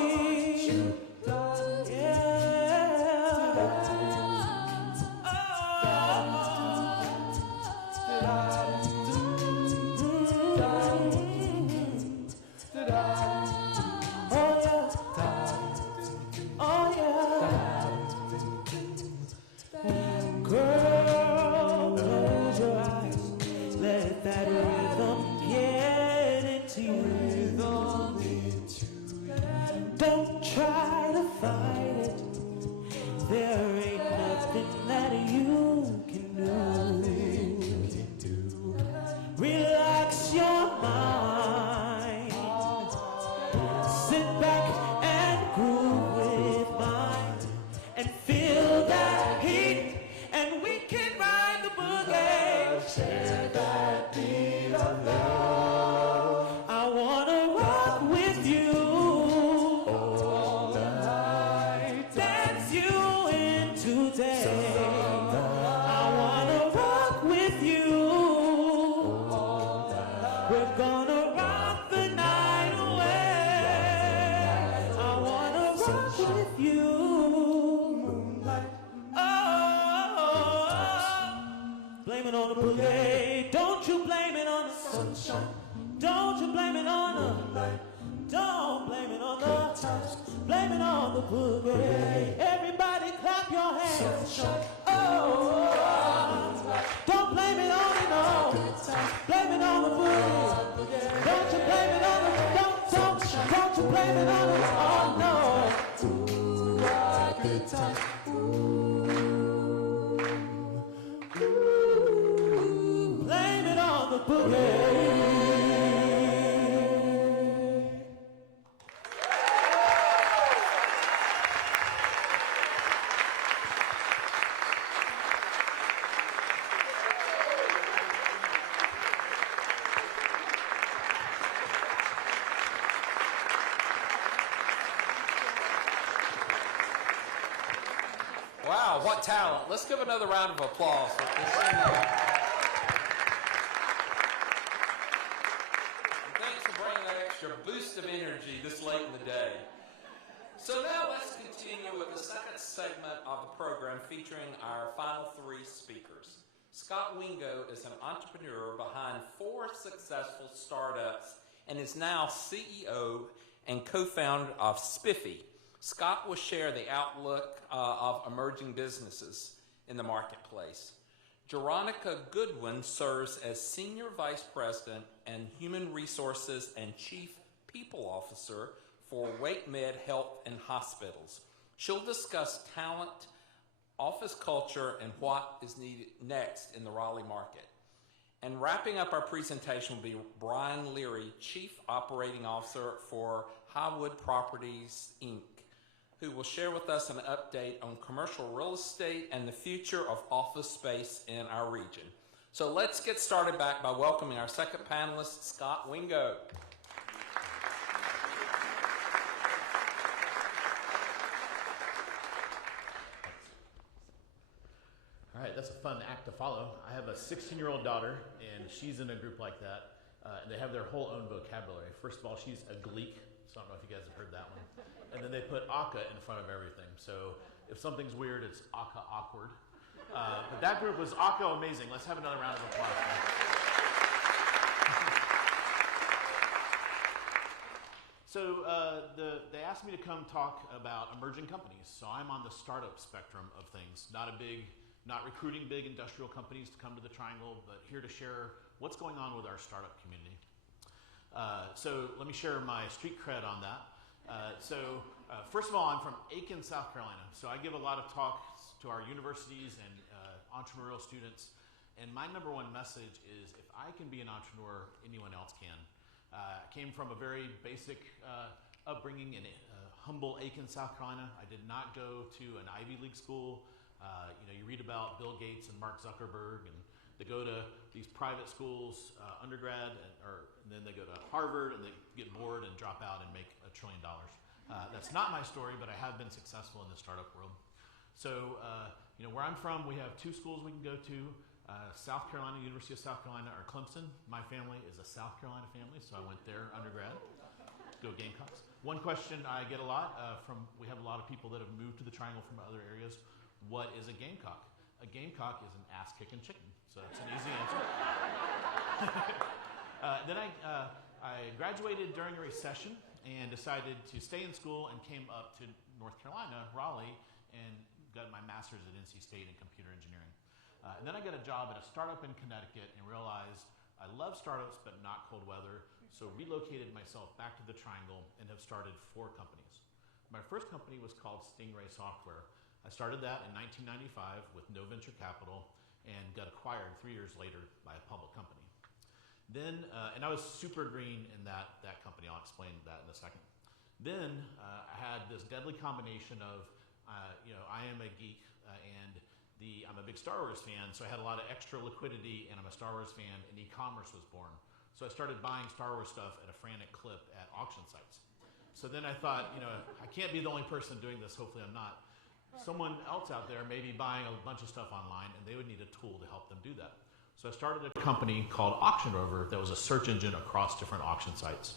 Girl, close your eyes. Let that rhythm get into you. Don't try to fight it. There ain't nothing that you can do. Relax your mind. Sit back and groove with mine. And feel that heat. And we can ride the boogie. Share that beat of love. I wanna rock with you all night. Dance you into day. I wanna rock with you all night. We're gonna rock the night away. I wanna rock with you. Blame it on the boogie. Don't you blame it on the sunshine. Don't you blame it on the light. Don't blame it on the touch. Blame it on the boogie. Everybody clap your hands. Oh. you blame it on us? Oh no. Ooh, what good times. Ooh, ooh, blame it on the boogie. Wow, what talent. Let's give another round of applause for this. And thanks for bringing that extra boost of energy this late in the day. So now let's continue with the second segment of the program featuring our final three speakers. Scott Wingo is an entrepreneur behind 4 successful startups and is now CEO and co-founder of Spiffy. Scott will share the outlook of emerging businesses in the marketplace. Jeronica Goodwin serves as Senior Vice President and Human Resources and Chief People Officer for WakeMed Health and Hospitals. She'll discuss talent, office culture, and what is needed next in the Raleigh market. And wrapping up our presentation will be Brian Leary, Chief Operating Officer for Highwood Properties, Inc., who will share with us an update on commercial real estate and the future of office space in our region. So let's get started back by welcoming our second panelist, Scott Wingo. All right, that's a fun act to follow. I have a 16-year-old daughter, and she's in a group like that. And they have their whole own vocabulary. First of all, she's a gleek, so I don't know if you guys have heard that one. And then they put aka in front of everything. So if something's weird, it's aka awkward. But that group was aka amazing. Let's have another round of applause. So they asked me to come talk about emerging companies. So I'm on the startup spectrum of things. Not recruiting big industrial companies to come to the Triangle, but here to share what's going on with our startup community. So let me share my street cred on that. First of all, I'm from Aiken, South Carolina. So I give a lot of talks to our universities and entrepreneurial students. And my number one message is if I can be an entrepreneur, anyone else can. I came from a very basic upbringing in humble Aiken, South Carolina. I did not go to an Ivy League school. You read about Bill Gates and Mark Zuckerberg, and they go to these private schools, undergrad, and then they go to Harvard, and they get bored and drop out and make $1 trillion. That's not my story, but I have been successful in the startup world. So, where I'm from, we have 2 schools we can go to. South Carolina, University of South Carolina, or Clemson. My family is a South Carolina family, so I went there undergrad. Go Gamecocks. One question I get a lot we have a lot of people that have moved to the Triangle from other areas. What is a Gamecock? A Gamecock is an ass-kicking chicken, so that's an easy answer. Then I graduated during a recession and decided to stay in school and came up to North Carolina, Raleigh, and got my master's at NC State in computer engineering. And then I got a job at a startup in Connecticut and realized I love startups but not cold weather, so relocated myself back to the Triangle and have started 4 companies. My first company was called Stingray Software. I started that in 1995 with no venture capital and got acquired 3 years later by a public company. Then, and I was super green in that company. I'll explain that in a second. Then I had this deadly combination of, I am a geek and I'm a big Star Wars fan, so I had a lot of extra liquidity, and I'm a Star Wars fan, and e-commerce was born. So I started buying Star Wars stuff at a frantic clip at auction sites. So then I thought, I can't be the only person doing this. Hopefully I'm not. Someone else out there may be buying a bunch of stuff online, and they would need a tool to help them do that. So I started a company called Auction Rover that was a search engine across different auction sites.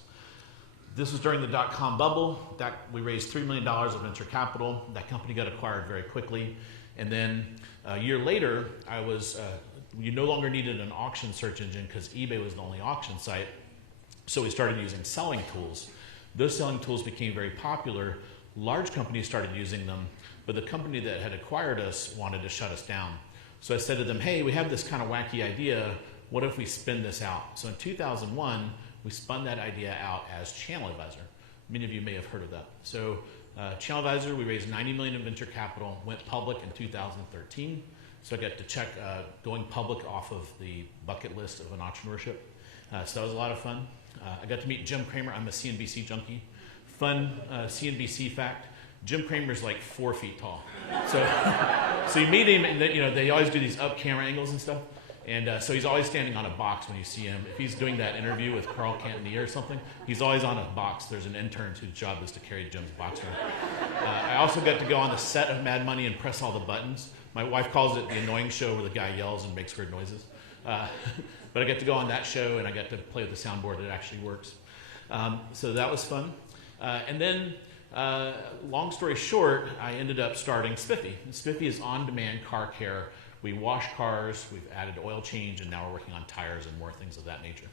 This was during the dot-com bubble. We raised $3 million of venture capital. That company got acquired very quickly. And then a year later, you no longer needed an auction search engine because eBay was the only auction site. So we started using selling tools. Those selling tools became very popular. Large companies started using them, but the company that had acquired us wanted to shut us down. So I said to them, hey, we have this kind of wacky idea. What if we spin this out? So in 2001, we spun that idea out as Channel Advisor. Many of you may have heard of that. So Channel Advisor, we raised $90 million in venture capital, went public in 2013. So I got to check going public off of the bucket list of an entrepreneurship. So that was a lot of fun. I got to meet Jim Cramer. I'm a CNBC junkie. Fun CNBC fact, Jim Cramer's like 4 feet tall. So you meet him, and they always do these up camera angles and stuff. And so he's always standing on a box when you see him. If he's doing that interview with Carl Cantonier or something, he's always on a box. There's an intern whose job is to carry Jim's box around. I also got to go on the set of Mad Money and press all the buttons. My wife calls it the annoying show where the guy yells and makes weird noises. But I got to go on that show, and I got to play with the soundboard. It actually works. So that was fun. And then, long story short, I ended up starting Spiffy. And Spiffy is on-demand car care. We wash cars, we've added oil change, and now we're working on tires and more things of that nature.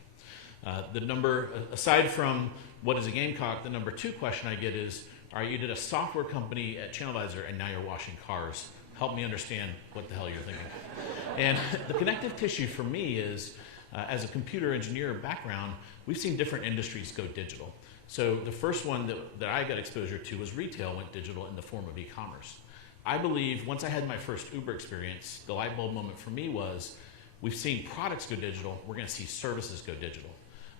The number, aside from what is a Gamecock, the number 2 question I get is, all right, you did a software company at Channel Advisor, and now you're washing cars. Help me understand what the hell you're thinking. And the connective tissue for me is, as a computer engineer background, we've seen different industries go digital. So the first one that I got exposure to was retail went digital in the form of e-commerce. I believe once I had my first Uber experience, the light bulb moment for me was, we've seen products go digital, we're going to see services go digital.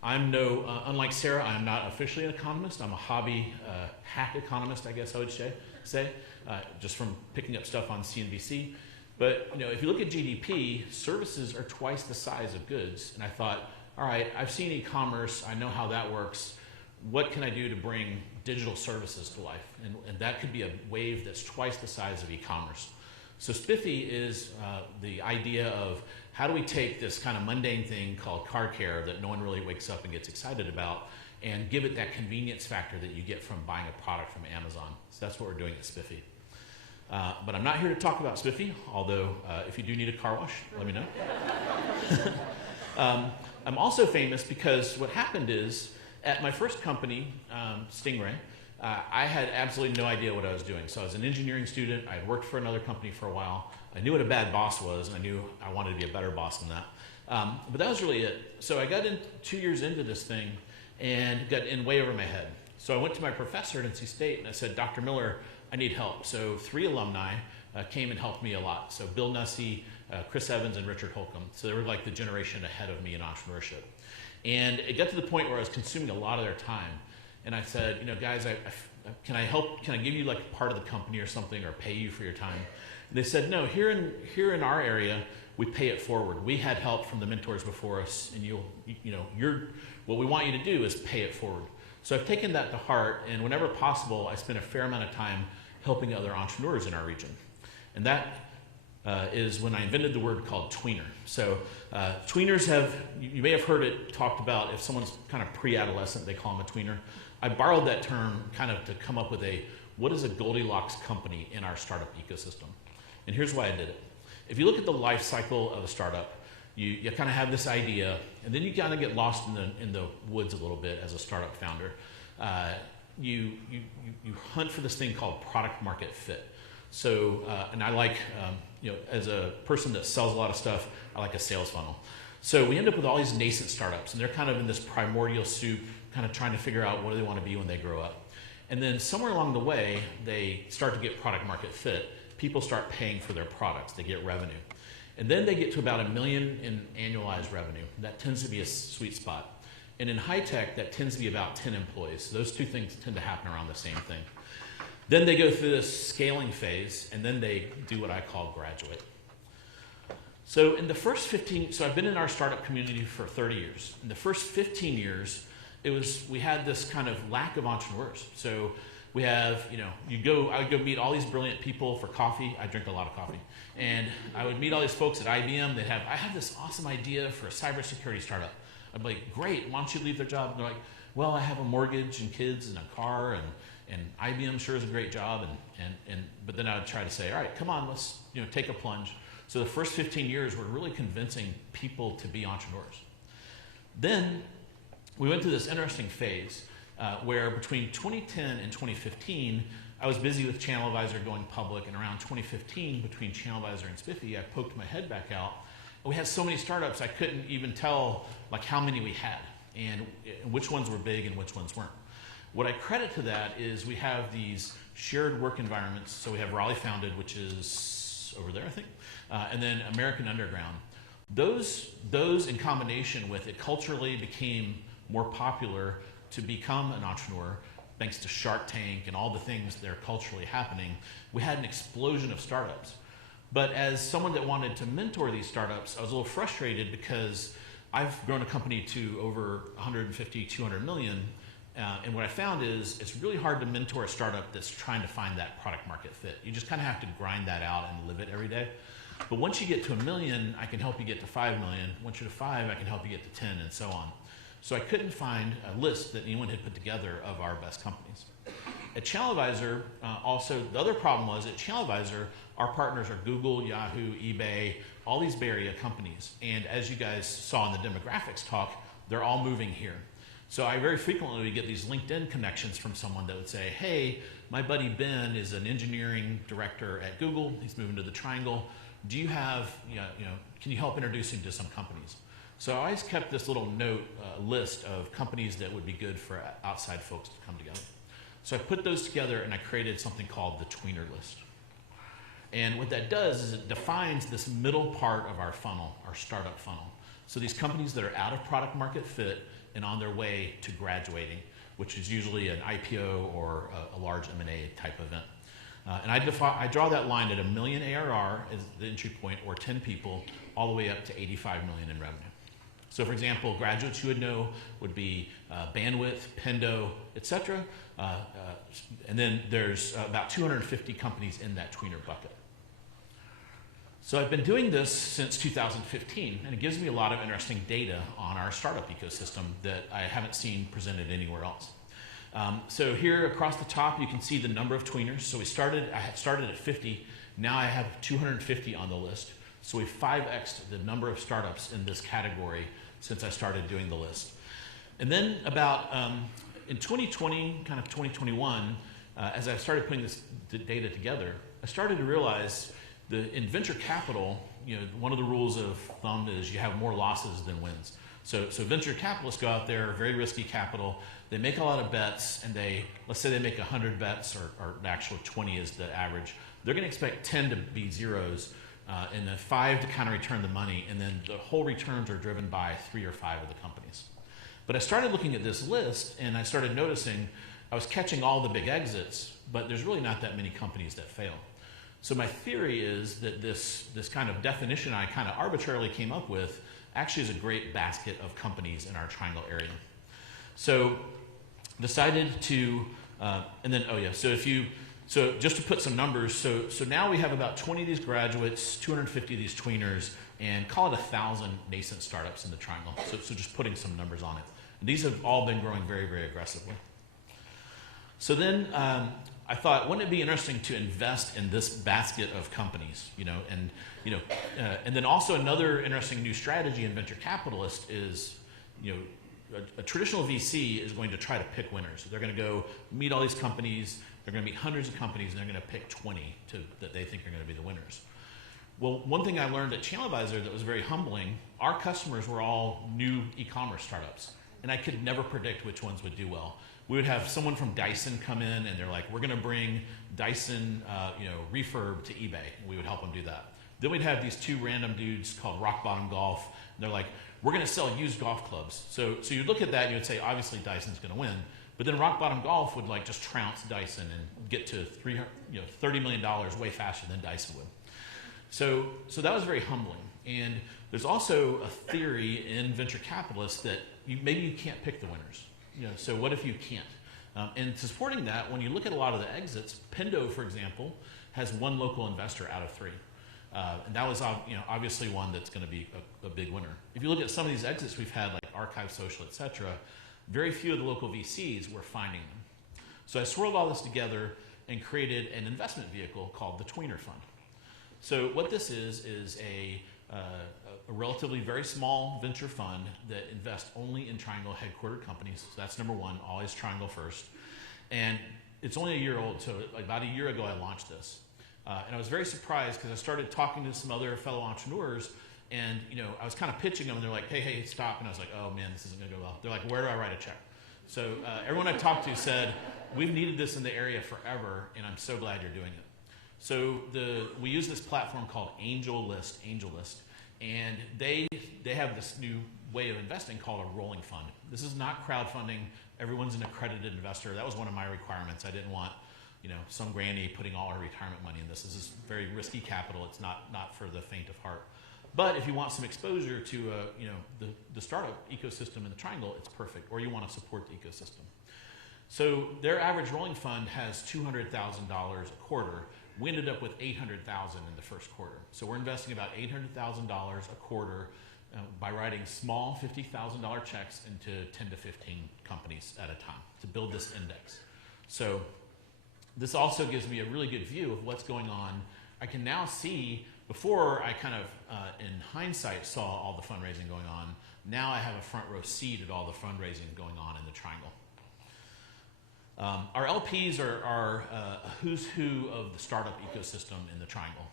I'm unlike Sarah, I'm not officially an economist. I'm a hobby hack economist, I guess I would say, just from picking up stuff on CNBC. But if you look at GDP, services are twice the size of goods. And I thought, all right, I've seen e-commerce, I know how that works. What can I do to bring digital services to life? And that could be a wave that's twice the size of e-commerce. So Spiffy is the idea of how do we take this kind of mundane thing called car care that no one really wakes up and gets excited about and give it that convenience factor that you get from buying a product from Amazon. So that's what we're doing at Spiffy. But I'm not here to talk about Spiffy, although if you do need a car wash, let me know. I'm also famous because what happened is, at my first company, Stingray, I had absolutely no idea what I was doing. So I was an engineering student. I had worked for another company for a while. I knew what a bad boss was, and I knew I wanted to be a better boss than that. But that was really it. So I got in 2 years into this thing and got in way over my head. So I went to my professor at NC State, and I said, Dr. Miller, I need help. So 3 alumni came and helped me a lot. So Bill Nussey, Chris Evans, and Richard Holcomb. So they were like the generation ahead of me in entrepreneurship. And it got to the point where I was consuming a lot of their time. And I said, guys, can I help? Can I give you like part of the company or something, or pay you for your time? And they said, no, here in our area, we pay it forward. We had help from the mentors before us, and what we want you to do is pay it forward. So I've taken that to heart, and whenever possible, I spend a fair amount of time helping other entrepreneurs in our region. And that is when I invented the word called tweener. So tweeners you may have heard it talked about, if someone's kind of pre-adolescent, they call them a tweener. I borrowed that term kind of to come up with what is a Goldilocks company in our startup ecosystem? And here's why I did it. If you look at the life cycle of a startup, you kind of have this idea, and then you kind of get lost in the woods a little bit as a startup founder. You hunt for this thing called product market fit. So, and I like, as a person that sells a lot of stuff, I like a sales funnel. So we end up with all these nascent startups, and they're kind of in this primordial soup, kind of trying to figure out what do they want to be when they grow up. And then somewhere along the way, they start to get product market fit. People start paying for their products. They get revenue. And then they get to about $1 million in annualized revenue. That tends to be a sweet spot. And in high tech, that tends to be about 10 employees. So those two things tend to happen around the same thing. Then they go through this scaling phase, and then they do what I call graduate. So in the first 15, so I've been in our startup community for 30 years. In the first 15 years, we had this kind of lack of entrepreneurs. So we have, I would go meet all these brilliant people for coffee. I drink a lot of coffee. And I would meet all these folks at IBM. I have this awesome idea for a cybersecurity startup. I'd be like, great, why don't you leave their job? And they're like, well, I have a mortgage and kids and a car, and IBM sure is a great job. But then I would try to say, all right, come on, let's take a plunge. So the first 15 years were really convincing people to be entrepreneurs. Then we went through this interesting phase where between 2010 and 2015, I was busy with Channel Advisor going public, and around 2015, between Channel Advisor and Spiffy, I poked my head back out. And we had so many startups, I couldn't even tell how many we had and which ones were big and which ones weren't. What I credit to that is we have these shared work environments. So we have Raleigh Founded, which is over there, I think, and then American Underground. Those in combination with it culturally became more popular to become an entrepreneur, thanks to Shark Tank and all the things that are culturally happening. We had an explosion of startups. But as someone that wanted to mentor these startups, I was a little frustrated because I've grown a company to over 150, 200 million. And what I found is it's really hard to mentor a startup that's trying to find that product market fit. You just kind of have to grind that out and live it every day. But once you get to 1 million, I can help you get to 5 million. Once you're to 5, I can help you get to 10 and so on. So I couldn't find a list that anyone had put together of our best companies. At ChannelAdvisor, also, the other problem was at ChannelAdvisor, our partners are Google, Yahoo, eBay, all these Bay Area companies. And as you guys saw in the demographics talk, they're all moving here. So I very frequently would get these LinkedIn connections from someone that would say, hey, my buddy Ben is an engineering director at Google. He's moving to the Triangle. Do you have, can you help introduce him to some companies? So I always kept this little note list of companies that would be good for outside folks to come together. So I put those together and I created something called the tweener list. And what that does is it defines this middle part of our funnel, our startup funnel. So these companies that are out of product market fit and on their way to graduating, which is usually an IPO or a large M&A type event. And I draw that line at 1 million ARR as the entry point, or 10 people, all the way up to 85 million in revenue. So for example, graduates you would know would be Bandwidth, Pendo, et cetera. And then there's about 250 companies in that tweener bucket. So I've been doing this since 2015, and it gives me a lot of interesting data on our startup ecosystem that I haven't seen presented anywhere else. So here across the top, you can see the number of tweeners. So I had started at 50. Now I have 250 on the list. So we've 5x'd the number of startups in this category since I started doing the list. And then about in 2020, kind of 2021, as I started putting this data together, I started to realize in venture capital, one of the rules of thumb is you have more losses than wins. So venture capitalists go out there, very risky capital, they make a lot of bets, and let's say they make 100 bets, or the actual 20 is the average. They're going to expect 10 to be zeros, and then 5 to kind of return the money, and then the whole returns are driven by 3 or 5 of the companies. But I started looking at this list, and I started noticing I was catching all the big exits, but there's really not that many companies that fail. So my theory is that this kind of definition I kind of arbitrarily came up with actually is a great basket of companies in our Triangle area. So decided to, so just to put some numbers, so now we have about 20 of these graduates, 250 of these tweeners, and call it 1,000 nascent startups in the Triangle. So just putting some numbers on it. And these have all been growing very, very aggressively. So then I thought, wouldn't it be interesting to invest in this basket of companies, and then also another interesting new strategy in venture capitalist is, a traditional VC is going to try to pick winners. They're going to go meet all these companies, they're going to meet hundreds of companies, and they're going to pick 20 that they think are going to be the winners. Well, one thing I learned at ChannelAdvisor that was very humbling, our customers were all new e-commerce startups, and I could never predict which ones would do well. We would have someone from Dyson come in, and they're like, we're going to bring Dyson refurb to eBay, and we would help them do that. Then we'd have these 2 random dudes called Rock Bottom Golf, and they're like, we're going to sell used golf clubs. So you'd look at that and you would say, obviously Dyson's going to win. But then Rock Bottom Golf would just trounce Dyson and get to $30 million way faster than Dyson would. So that was very humbling. And there's also a theory in venture capitalists that maybe you can't pick the winners. So what if you can't? And supporting that, when you look at a lot of the exits, Pendo, for example, has 1 local investor out of 3. And that was obviously one that's going to be a big winner. If you look at some of these exits we've had, like Archive Social, et cetera, very few of the local VCs were finding them. So I swirled all this together and created an investment vehicle called the Tweener Fund. So what this is a relatively very small venture fund that invests only in Triangle headquartered companies. So that's number 1, always Triangle first. And it's only a year old, so about a year ago I launched this. And I was very surprised because I started talking to some other fellow entrepreneurs, and I was kind of pitching them, and they're like, hey, stop. And I was like, oh man, this isn't going to go well. They're like, where do I write a check? So everyone I talked to said, we've needed this in the area forever, and I'm so glad you're doing it. So we use this platform called AngelList, and they have this new way of investing called a rolling fund. This is not crowdfunding. Everyone's an accredited investor. That was one of my requirements. I didn't want, some granny putting all her retirement money in this. This is very risky capital. It's not for the faint of heart. But if you want some exposure to the startup ecosystem in the Triangle, it's perfect. Or you want to support the ecosystem. So their average rolling fund has $200,000 a quarter. We ended up with $800,000 in the first quarter. So we're investing about $800,000 a quarter by writing small $50,000 checks into 10 to 15 companies at a time to build this index. So this also gives me a really good view of what's going on. I can now see, before I kind of, in hindsight, saw all the fundraising going on, now I have a front row seat at all the fundraising going on in the Triangle. Our LPs are a who's who of the startup ecosystem in the Triangle.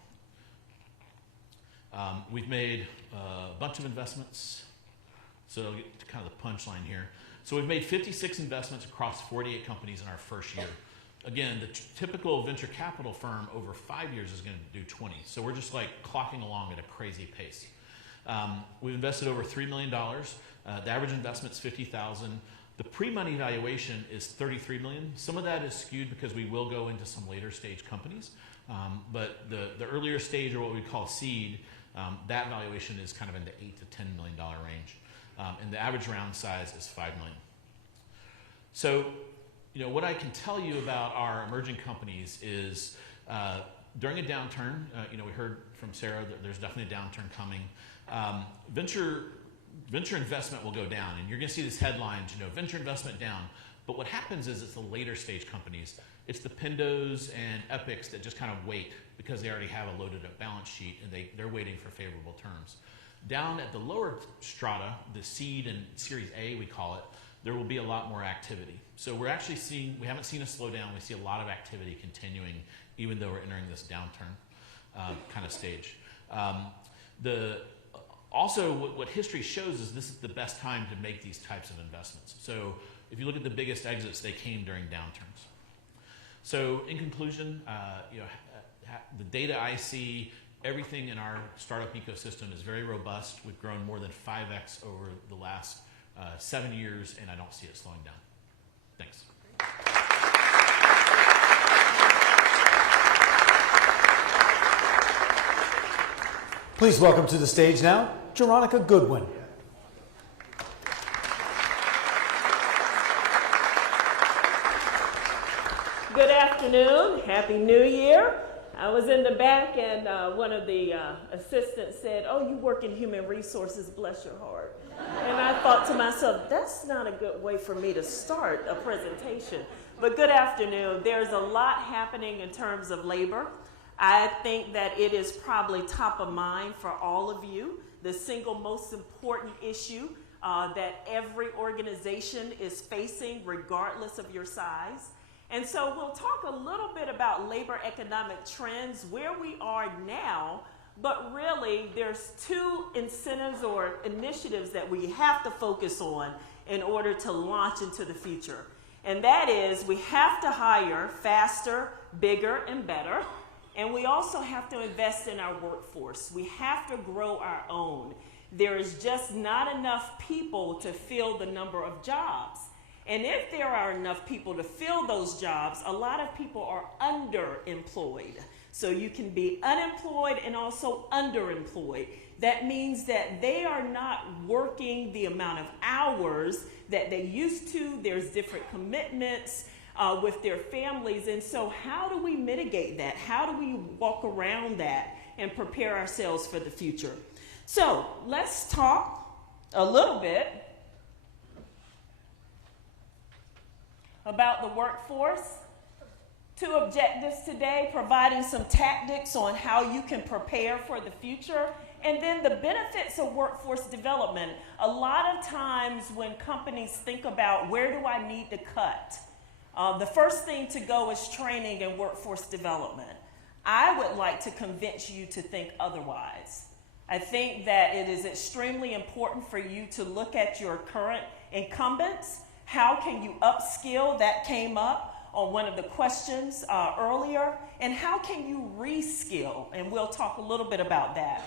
We've made a bunch of investments. So I'll get to kind of the punchline here. So we've made 56 investments across 48 companies in our first year. Again, the typical venture capital firm over 5 years is going to do 20. So we're just like clocking along at a crazy pace. We've invested over $3 million. The average investment's $50,000. The pre-money valuation is $33 million. Some of that is skewed because we will go into some later stage companies. But the earlier stage, or what we call seed, that valuation is kind of in the $8 to $10 million range. And the average round size is $5 million. So, what I can tell you about our emerging companies is during a downturn, we heard from Sarah that there's definitely a downturn coming. Venture investment will go down, and you're going to see these headlines, venture investment down. But what happens is it's the later stage companies. It's the Pindos and Epics that just kind of wait because they already have a loaded up balance sheet, and they're waiting for favorable terms. Down at the lower strata, the seed and Series A, we call it, there will be a lot more activity. So we haven't seen a slowdown. We see a lot of activity continuing, even though we're entering this downturn kind of stage. Also, what history shows is this is the best time to make these types of investments. So if you look at the biggest exits, they came during downturns. So in conclusion, the data I see, everything in our startup ecosystem is very robust. We've grown more than 5x over the last 7 years, and I don't see it slowing down. Thanks. Please welcome to the stage now, Jeronica Goodwin. Good afternoon. Happy New Year. I was in the back, and one of the assistants said, "Oh, you work in human resources, bless your heart." And I thought to myself, that's not a good way for me to start a presentation. But good afternoon. There's a lot happening in terms of labor. I think that it is probably top of mind for all of you, the single most important issue that every organization is facing, regardless of your size. And so we'll talk a little bit about labor economic trends, where we are now, but really there's two incentives or initiatives that we have to focus on in order to launch into the future. And that is, we have to hire faster, bigger, and better. And we also have to invest in our workforce. We have to grow our own. There is just not enough people to fill the number of jobs. And if there are enough people to fill those jobs, a lot of people are underemployed. So you can be unemployed and also underemployed. That means that they are not working the amount of hours that they used to. There's different commitments with their families. And so how do we mitigate that? How do we walk around that and prepare ourselves for the future? So let's talk a little bit about the workforce. Two objectives today: providing some tactics on how you can prepare for the future, and then the benefits of workforce development. A lot of times when companies think about where do I need to cut, the first thing to go is training and workforce development. I would like to convince you to think otherwise. I think that it is extremely important for you to look at your current incumbents, How can you upskill? That came up on one of the questions earlier. And how can you reskill? And we'll talk a little bit about that.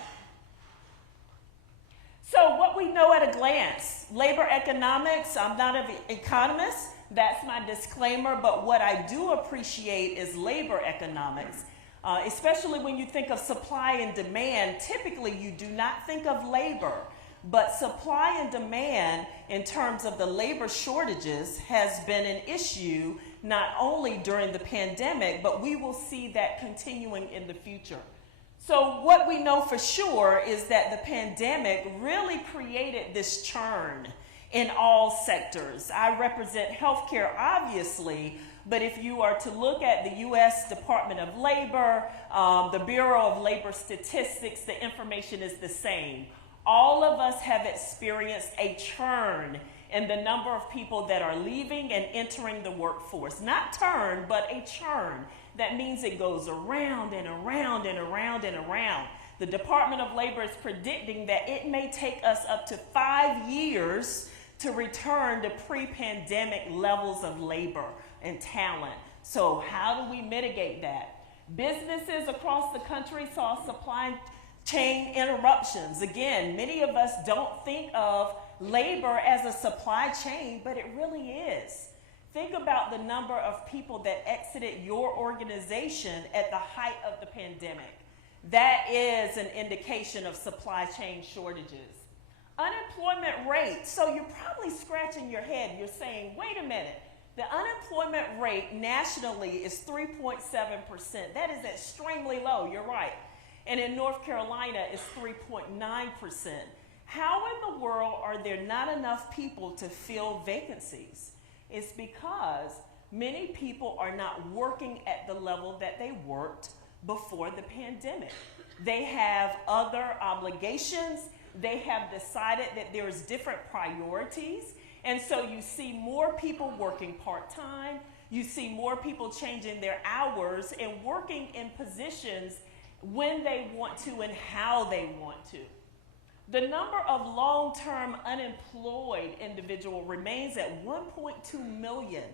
So what we know at a glance, labor economics, I'm not an economist, that's my disclaimer, but what I do appreciate is labor economics, especially when you think of supply and demand. Typically, you do not think of labor, but supply and demand in terms of the labor shortages has been an issue not only during the pandemic, but we will see that continuing in the future. So what we know for sure is that the pandemic really created this churn in all sectors. I represent healthcare, obviously, but if you are to look at the U.S. Department of Labor, the Bureau of Labor Statistics, the information is the same. All of us have experienced a churn in the number of people that are leaving and entering the workforce. Not turn, but a churn. That means it goes around and around and around and around. The Department of Labor is predicting that it may take us up to 5 years to return to pre-pandemic levels of labor and talent. So how do we mitigate that? Businesses across the country saw supply chain interruptions. Again, many of us don't think of labor as a supply chain, but it really is. Think about the number of people that exited your organization at the height of the pandemic. That is an indication of supply chain shortages. Unemployment rate. So you're probably scratching your head. You're saying, wait a minute. The unemployment rate nationally is 3.7%. That is extremely low. You're right. And in North Carolina, it's 3.9%. How in the world are there not enough people to fill vacancies? It's because many people are not working at the level that they worked before the pandemic. They have other obligations. They have decided that there's different priorities. And so you see more people working part-time. You see more people changing their hours and working in positions when they want to and how they want to. The number of long-term unemployed individuals remains at 1.2 million.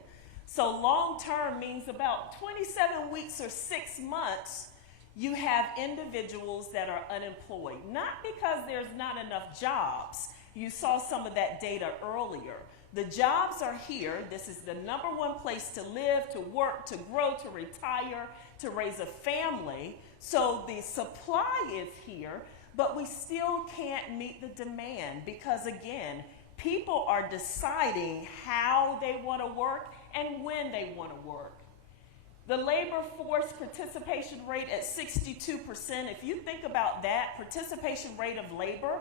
So long-term means about 27 weeks or 6 months you have individuals that are unemployed. Not because there's not enough jobs. You saw some of that data earlier. The jobs are here. This is the #1 place to live, to work, to grow, to retire, to raise a family. So the supply is here. But we still can't meet the demand because, again, people are deciding how they want to work and when they want to work. The labor force participation rate at 62%, if you think about that, participation rate of labor,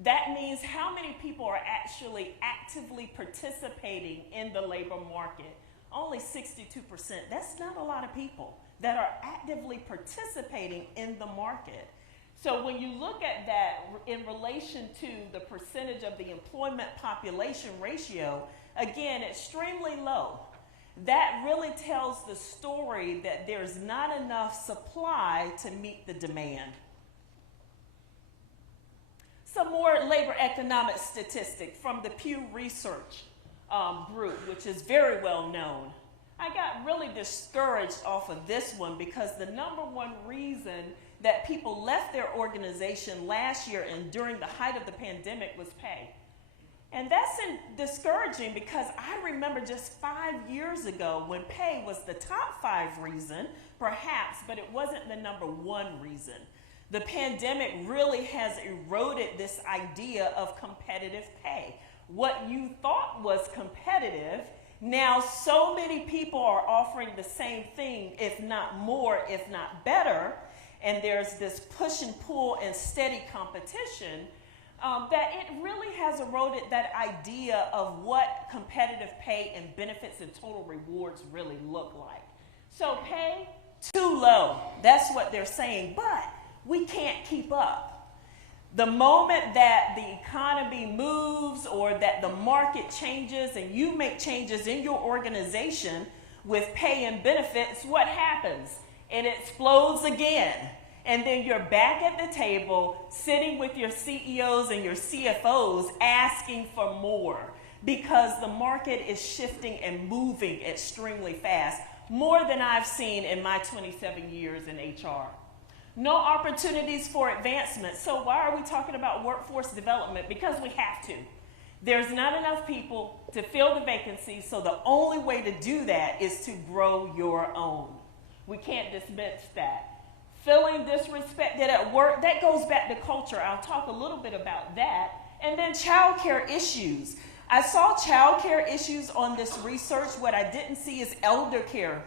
that means how many people are actually actively participating in the labor market. Only 62%. That's not a lot of people that are actively participating in the market. So when you look at that in relation to the percentage of the employment population ratio, again, extremely low. That really tells the story that there's not enough supply to meet the demand. Some more labor economic statistics from the Pew Research group, which is very well known. I got really discouraged off of this one because the #1 reason that people left their organization last year and during the height of the pandemic was pay. And that's discouraging because I remember just 5 years ago when pay was the top 5 reason, perhaps, but it wasn't the #1 reason. The pandemic really has eroded this idea of competitive pay. What you thought was competitive, now so many people are offering the same thing, if not more, if not better, and there's this push and pull and steady competition, that it really has eroded that idea of what competitive pay and benefits and total rewards really look like. So pay, too low. That's what they're saying, but we can't keep up. The moment that the economy moves or that the market changes and you make changes in your organization with pay and benefits, what happens? It explodes again. And then you're back at the table, sitting with your CEOs and your CFOs asking for more. because the market is shifting and moving extremely fast, more than I've seen in my 27 years in HR. No opportunities for advancement. So why are we talking about workforce development? Because we have to. There's not enough people to fill the vacancies, so the only way to do that is to grow your own. We can't dismiss that. Feeling disrespected at work, that goes back to culture. I'll talk a little bit about that. And then childcare issues. I saw childcare issues on this research. What I didn't see is elder care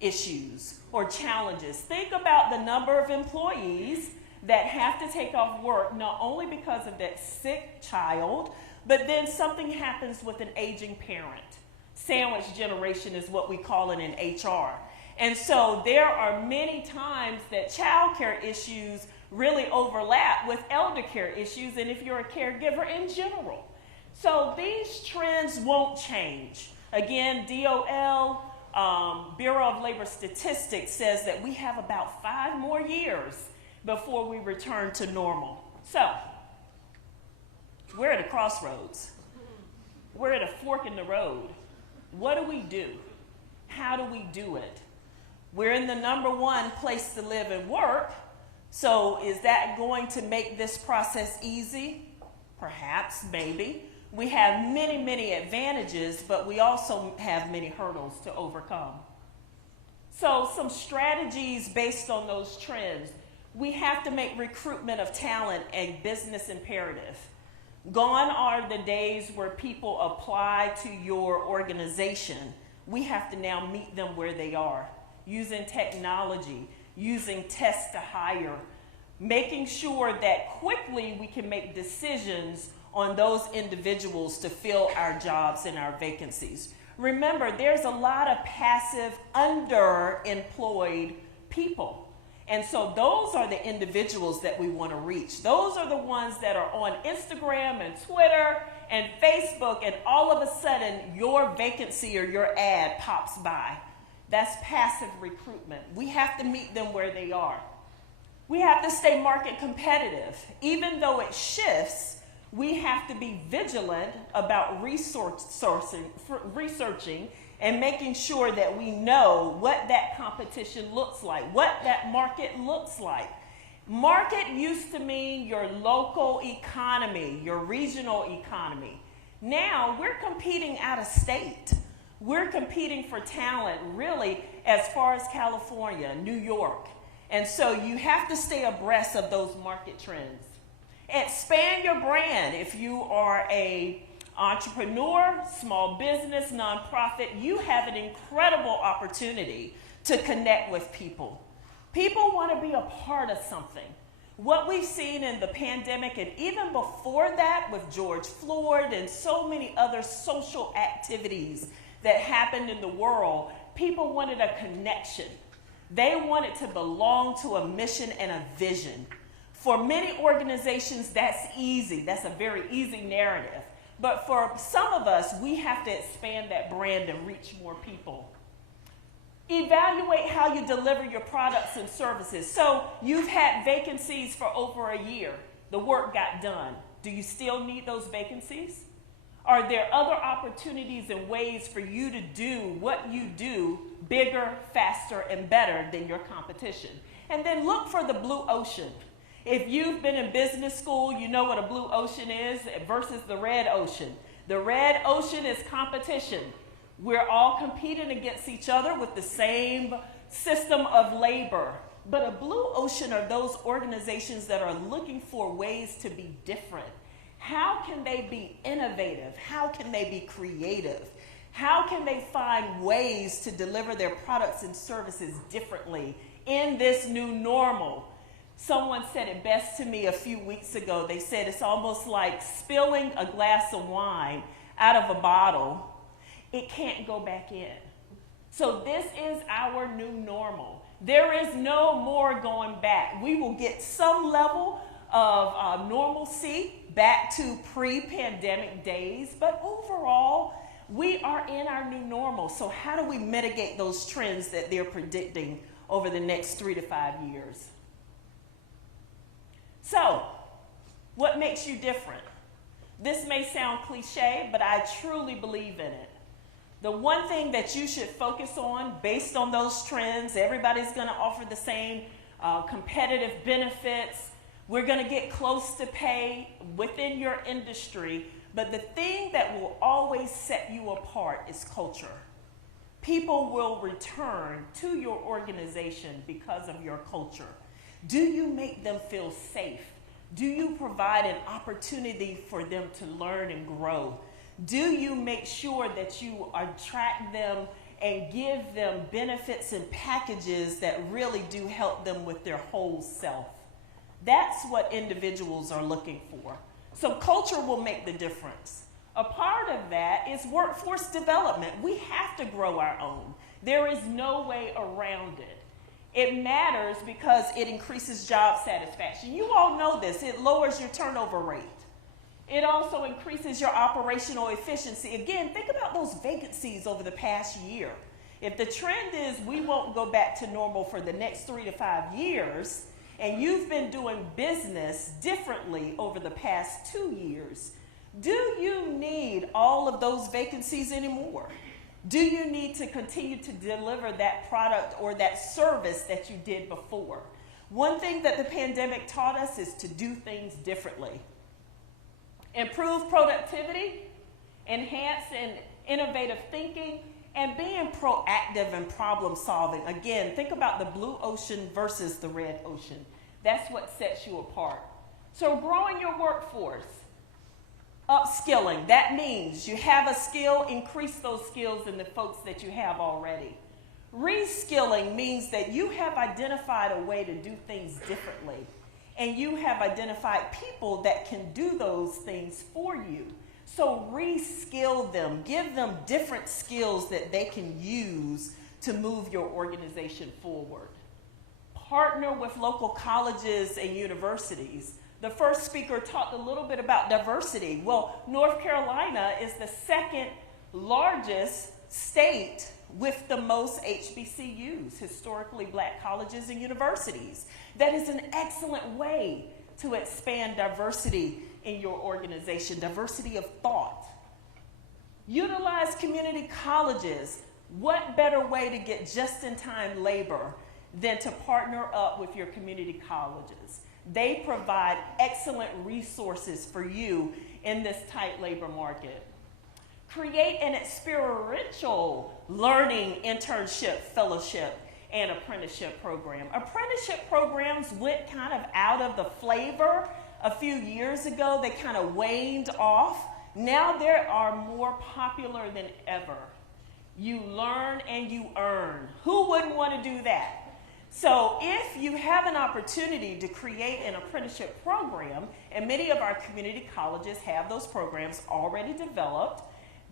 issues or challenges. Think about the number of employees that have to take off work, not only because of that sick child, but then something happens with an aging parent. Sandwich generation is what we call it in HR. And so there are many times that childcare issues really overlap with elder care issues, and if you're a caregiver in general. So these trends won't change. Again, DOL, Bureau of Labor Statistics, says that we have about 5 more years before we return to normal. So we're at a crossroads. We're at a fork in the road. What do we do? How do we do it? We're in the #1 place to live and work. So is that going to make this process easy? Perhaps, maybe. We have many, many advantages, but we also have many hurdles to overcome. So some strategies based on those trends. We have to make recruitment of talent a business imperative. Gone are the days where people apply to your organization. We have to now meet them where they are, using technology, using test to hire, making sure that quickly we can make decisions on those individuals to fill our jobs and our vacancies. Remember, there's a lot of passive, underemployed people. And so those are the individuals that we want to reach. Those are the ones that are on Instagram and Twitter and Facebook, and all of a sudden your vacancy or your ad pops by. That's passive recruitment. We have to meet them where they are. We have to stay market competitive. Even though it shifts, we have to be vigilant about researching and making sure that we know what that competition looks like, what that market looks like. Market used to mean your local economy, your regional economy. Now we're competing out of state. We're competing for talent really as far as California, New York. And so you have to stay abreast of those market trends. Expand your brand. If you are an entrepreneur, small business, nonprofit, you have an incredible opportunity to connect with people. People want to be a part of something. What we've seen in the pandemic and even before that with George Floyd and so many other social activities that happened in the world, people wanted a connection. They wanted to belong to a mission and a vision. For many organizations, that's easy. That's a very easy narrative. But for some of us, we have to expand that brand and reach more people. Evaluate how you deliver your products and services. So you've had vacancies for over a year. The work got done. Do you still need those vacancies? Are there other opportunities and ways for you to do what you do bigger, faster, and better than your competition? And then look for the blue ocean. If you've been in business school, you know what a blue ocean is versus the red ocean. The red ocean is competition. We're all competing against each other with the same system of labor. But a blue ocean are those organizations that are looking for ways to be different. How can they be innovative? How can they be creative? How can they find ways to deliver their products and services differently in this new normal? Someone said it best to me a few weeks ago. They said it's almost like spilling a glass of wine out of a bottle. It can't go back in. So this is our new normal. There is no more going back. We will get some level of normalcy back to pre-pandemic days, but overall, we are in our new normal. So how do we mitigate those trends that they're predicting over the next 3 to 5 years? So, what makes you different? This may sound cliche, but I truly believe in it. The one thing that you should focus on based on those trends, everybody's going to offer the same competitive benefits. We're going to get close to pay within your industry, but the thing that will always set you apart is culture. People will return to your organization because of your culture. Do you make them feel safe? Do you provide an opportunity for them to learn and grow? Do you make sure that you attract them and give them benefits and packages that really do help them with their whole self? That's what individuals are looking for. So culture will make the difference. A part of that is workforce development. We have to grow our own. There is no way around it. It matters because it increases job satisfaction. You all know this. It lowers your turnover rate. It also increases your operational efficiency. Again, think about those vacancies over the past year. If the trend is we won't go back to normal for the next 3 to 5 years, and you've been doing business differently over the past 2 years, do you need all of those vacancies anymore? Do you need to continue to deliver that product or that service that you did before? One thing that the pandemic taught us is to do things differently. Improve productivity, enhance and innovative thinking, and being proactive and problem solving. Again, think about the blue ocean versus the red ocean. That's what sets you apart. So growing your workforce. Upskilling, that means you have a skill, increase those skills in the folks that you have already. Reskilling means that you have identified a way to do things differently, and you have identified people that can do those things for you. So reskill them, give them different skills that they can use to move your organization forward. Partner with local colleges and universities. The first speaker talked a little bit about diversity. Well, North Carolina is the second largest state with the most HBCUs, historically black colleges and universities. That is an excellent way to expand diversity in your organization, diversity of thought. Utilize community colleges. What better way to get just-in-time labor than to partner up with your community colleges? They provide excellent resources for you in this tight labor market. Create an experiential learning internship, fellowship, and apprenticeship program. Apprenticeship programs went kind of out of the flavor a few years ago. They kind of waned off. Now they are more popular than ever. You learn and you earn. Who wouldn't want to do that? So if you have an opportunity to create an apprenticeship program, and many of our community colleges have those programs already developed,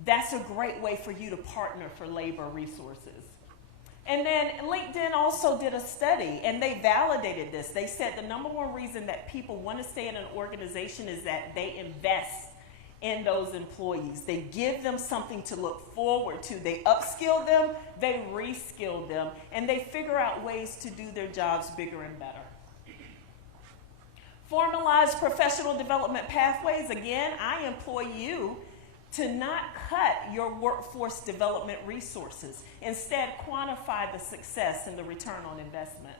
that's a great way for you to partner for labor resources. And then LinkedIn also did a study, and they validated this. They said the number one reason that people want to stay in an organization is that they invest in those employees. They give them something to look forward to. They upskill them, they reskill them, and they figure out ways to do their jobs bigger and better. Formalize professional development pathways. Again, I employ you to not cut your workforce development resources. Instead, quantify the success and the return on investment.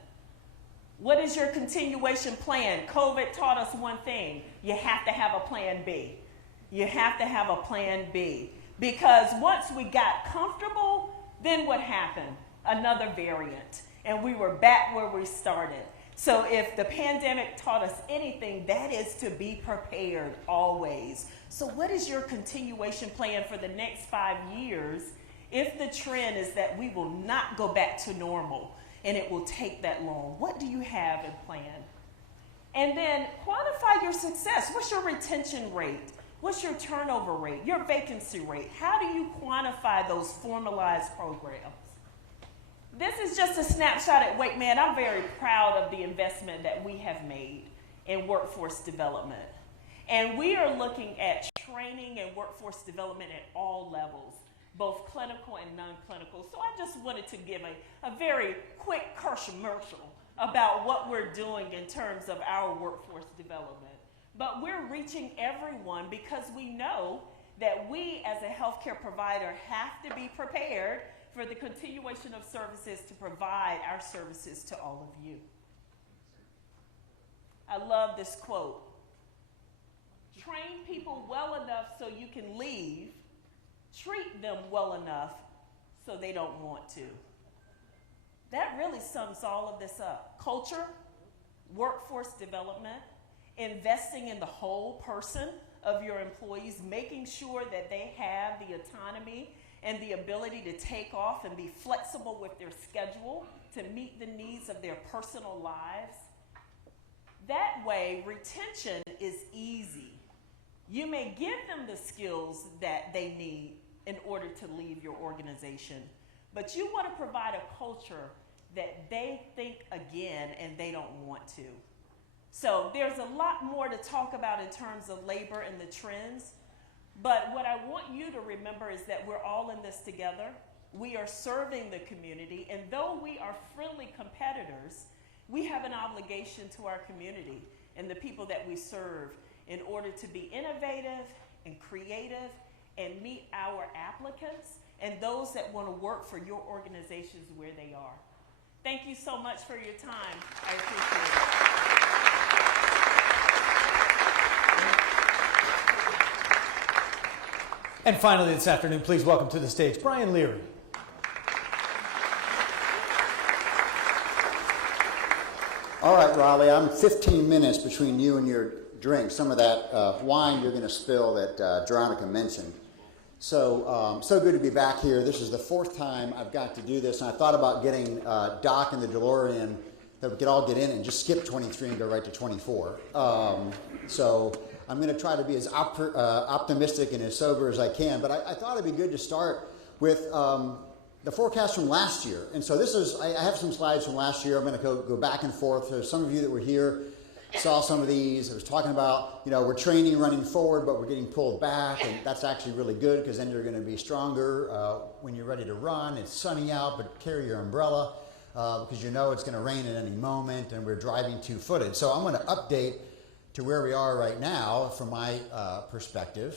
What is your continuation plan? COVID taught us one thing. You have to have a plan B. You have to have a plan B. Because once we got comfortable, then what happened? Another variant. And we were back where we started. So if the pandemic taught us anything, that is to be prepared always. So what is your continuation plan for the next 5 years if the trend is that we will not go back to normal and it will take that long? What do you have in plan? And then quantify your success. What's your retention rate? What's your turnover rate, your vacancy rate? How do you quantify those formalized programs? This is just a snapshot at Wakeman. I'm very proud of the investment that we have made in workforce development. And we are looking at training and workforce development at all levels, both clinical and non-clinical. So I just wanted to give a very quick commercial about what we're doing in terms of our workforce development. but we're reaching everyone because we know that we as a healthcare provider have to be prepared for the continuation of services to provide our services to all of you. I love this quote. Train people well enough so you can leave. Treat them well enough so they don't want to. That really sums all of this up. Culture, workforce development, investing in the whole person of your employees, making sure that they have the autonomy and the ability to take off and be flexible with their schedule to meet the needs of their personal lives. That way, retention is easy. You may give them the skills that they need in order to leave your organization, but you want to provide a culture that they think again and they don't want to. So there's a lot more to talk about in terms of labor and the trends, but what I want you to remember is that we're all in this together. We are serving the community, and though we are friendly competitors, we have an obligation to our community and the people that we serve in order to be innovative and creative and meet our applicants and those that want to work for your organizations where they are. Thank you so much for your time. I appreciate it. And finally this afternoon, please welcome to the stage Brian Leary. All right, Raleigh, I'm 15 minutes between you and your drink. Some of that wine you're going to spill that Veronica mentioned. So good to be back here. This is the fourth time I've got to do this, and I thought about getting Doc and the DeLorean that we could all get in and just skip 23 and go right to 24. So I'm going to try to be as optimistic and as sober as I can, but I thought it'd be good to start with the forecast from last year. And so this is, I have some slides from last year. I'm going to go back and forth. So some of you that were here saw some of these. I was talking about, we're training running forward, but we're getting pulled back, and that's actually really good because then you're going to be stronger when you're ready to run. It's sunny out, but carry your umbrella because you know it's going to rain at any moment, and we're driving two-footed. So I'm going to update to where we are right now from my perspective.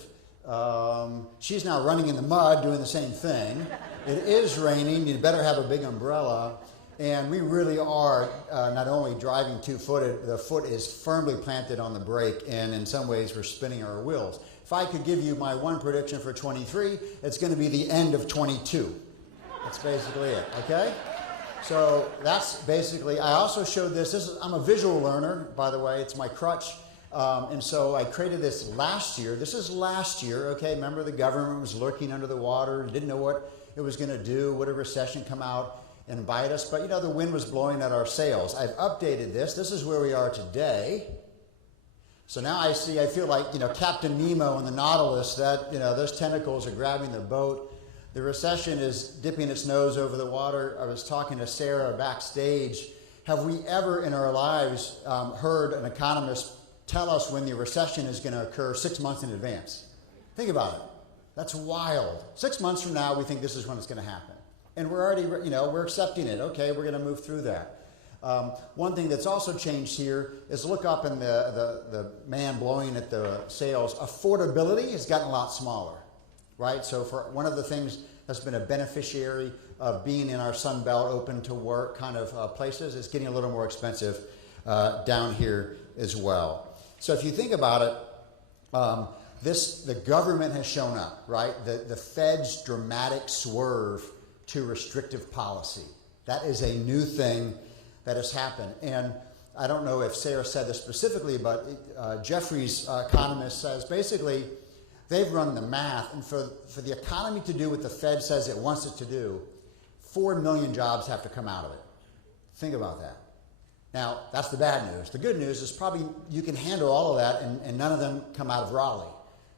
She's now running in the mud doing the same thing. It is raining. You better have a big umbrella. And we really are not only driving two-footed, the foot is firmly planted on the brake, and in some ways we're spinning our wheels. If I could give you my one prediction for 23, it's going to be the end of 22. That's basically it, okay? So that's basically, I also showed this. I'm a visual learner, by the way. It's my crutch. And so I created this last year. This is last year, okay? Remember, the government was lurking under the water, didn't know what it was going to do, would a recession come out and bite us? But, the wind was blowing at our sails. I've updated this. This is where we are today. So now I feel like, Captain Nemo and the Nautilus, that, those tentacles are grabbing the boat. The recession is dipping its nose over the water. I was talking to Sarah backstage. Have we ever in our lives heard an economist tell us when the recession is going to occur 6 months in advance? Think about it. That's wild. 6 months from now, we think this is when it's going to happen. And we're already, we're accepting it. Okay, we're going to move through that. One thing that's also changed here is look up in the man blowing at the sails. Affordability has gotten a lot smaller, right? So for one of the things that's been a beneficiary of being in our Sun Belt open to work kind of places, it's getting a little more expensive down here as well. So if you think about it, the government has shown up, right? The Fed's dramatic swerve to restrictive policy. That is a new thing that has happened. And I don't know if Sarah said this specifically, but Jeffrey's economist says basically they've run the math, and for the economy to do what the Fed says it wants it to do, 4 million jobs have to come out of it. Think about that. Now, that's the bad news. The good news is probably you can handle all of that and none of them come out of Raleigh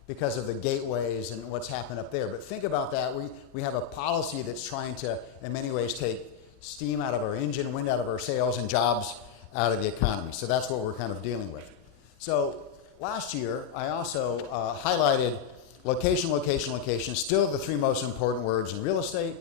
because of the gateways and what's happened up there. But think about that. We have a policy that's trying to, in many ways, take steam out of our engine, wind out of our sails, and jobs out of the economy. So that's what we're kind of dealing with. So last year, I also highlighted location, location, location, still the three most important words in real estate.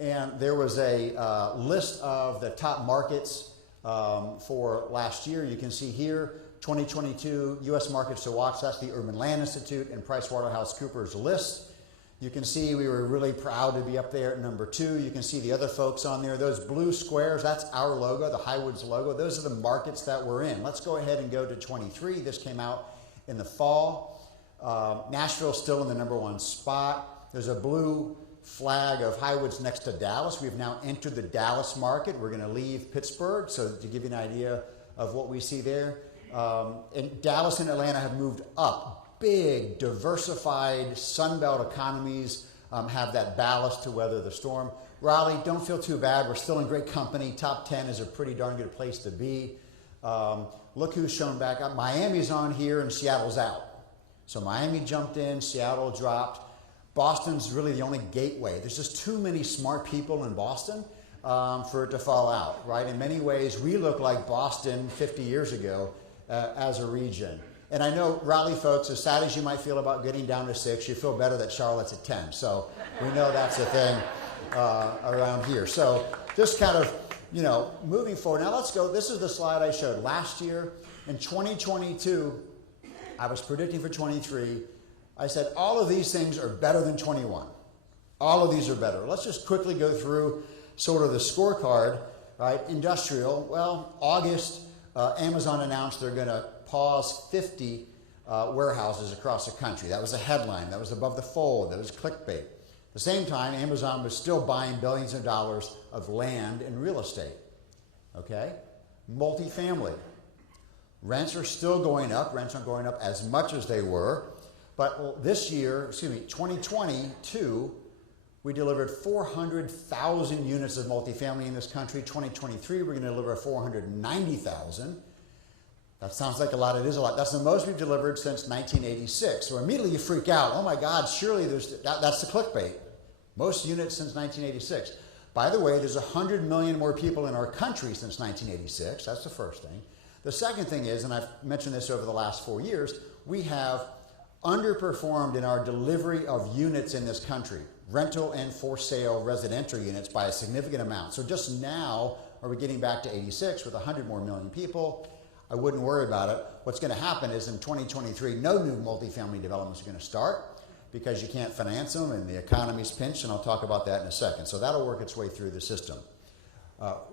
And there was a list of the top markets for last year. You can see here, 2022 U.S. markets to watch. That's the Urban Land Institute and PricewaterhouseCoopers list. You can see we were really proud to be up there at number 2. You can see the other folks on there. Those blue squares, that's our logo, the Highwoods logo. Those are the markets that we're in. Let's go ahead and go to 23. This came out in the fall. Nashville's still in the number 1 spot. There's a blue flag of Highwoods next to Dallas. We've now entered the Dallas market. We're going to leave Pittsburgh, so to give you an idea of what we see there. And Dallas and Atlanta have moved up. Big, diversified Sunbelt economies have that ballast to weather the storm. Raleigh, don't feel too bad. We're still in great company. Top 10 is a pretty darn good place to be. Look who's shown back up. Miami's on here and Seattle's out. So Miami jumped in, Seattle dropped. Boston's really the only gateway. There's just too many smart people in Boston for it to fall out, right? In many ways, we look like Boston 50 years ago as a region. And I know, Raleigh folks, as sad as you might feel about getting down to 6, you feel better that Charlotte's at 10. So we know that's a thing around here. So just kind of, you know, moving forward. Now let's go. This is the slide I showed last year. In 2022, I was predicting for 23. I said all of these things are better than 21. All of these are better. Let's just quickly go through sort of the scorecard, right? Industrial, well, August, Amazon announced they're going to pause 50 warehouses across the country. That was a headline. That was above the fold. That was clickbait. At the same time, Amazon was still buying billions of dollars of land and real estate. Okay? Multifamily. Rents are still going up. Rents aren't going up as much as they were. But this year, 2022, we delivered 400,000 units of multifamily in this country. 2023, we're going to deliver 490,000. That sounds like a lot. It is a lot. That's the most we've delivered since 1986. So immediately you freak out. Oh my God, surely that's the clickbait. Most units since 1986. By the way, there's 100 million more people in our country since 1986. That's the first thing. The second thing is, and I've mentioned this over the last 4 years, we have underperformed in our delivery of units in this country, rental and for sale residential units, by a significant amount. So just now are we getting back to 86 with 100 more million people. I wouldn't worry about it. What's going to happen is in 2023, no new multifamily developments are going to start because you can't finance them and the economy's pinched, and I'll talk about that in a second. So that'll work its way through the system.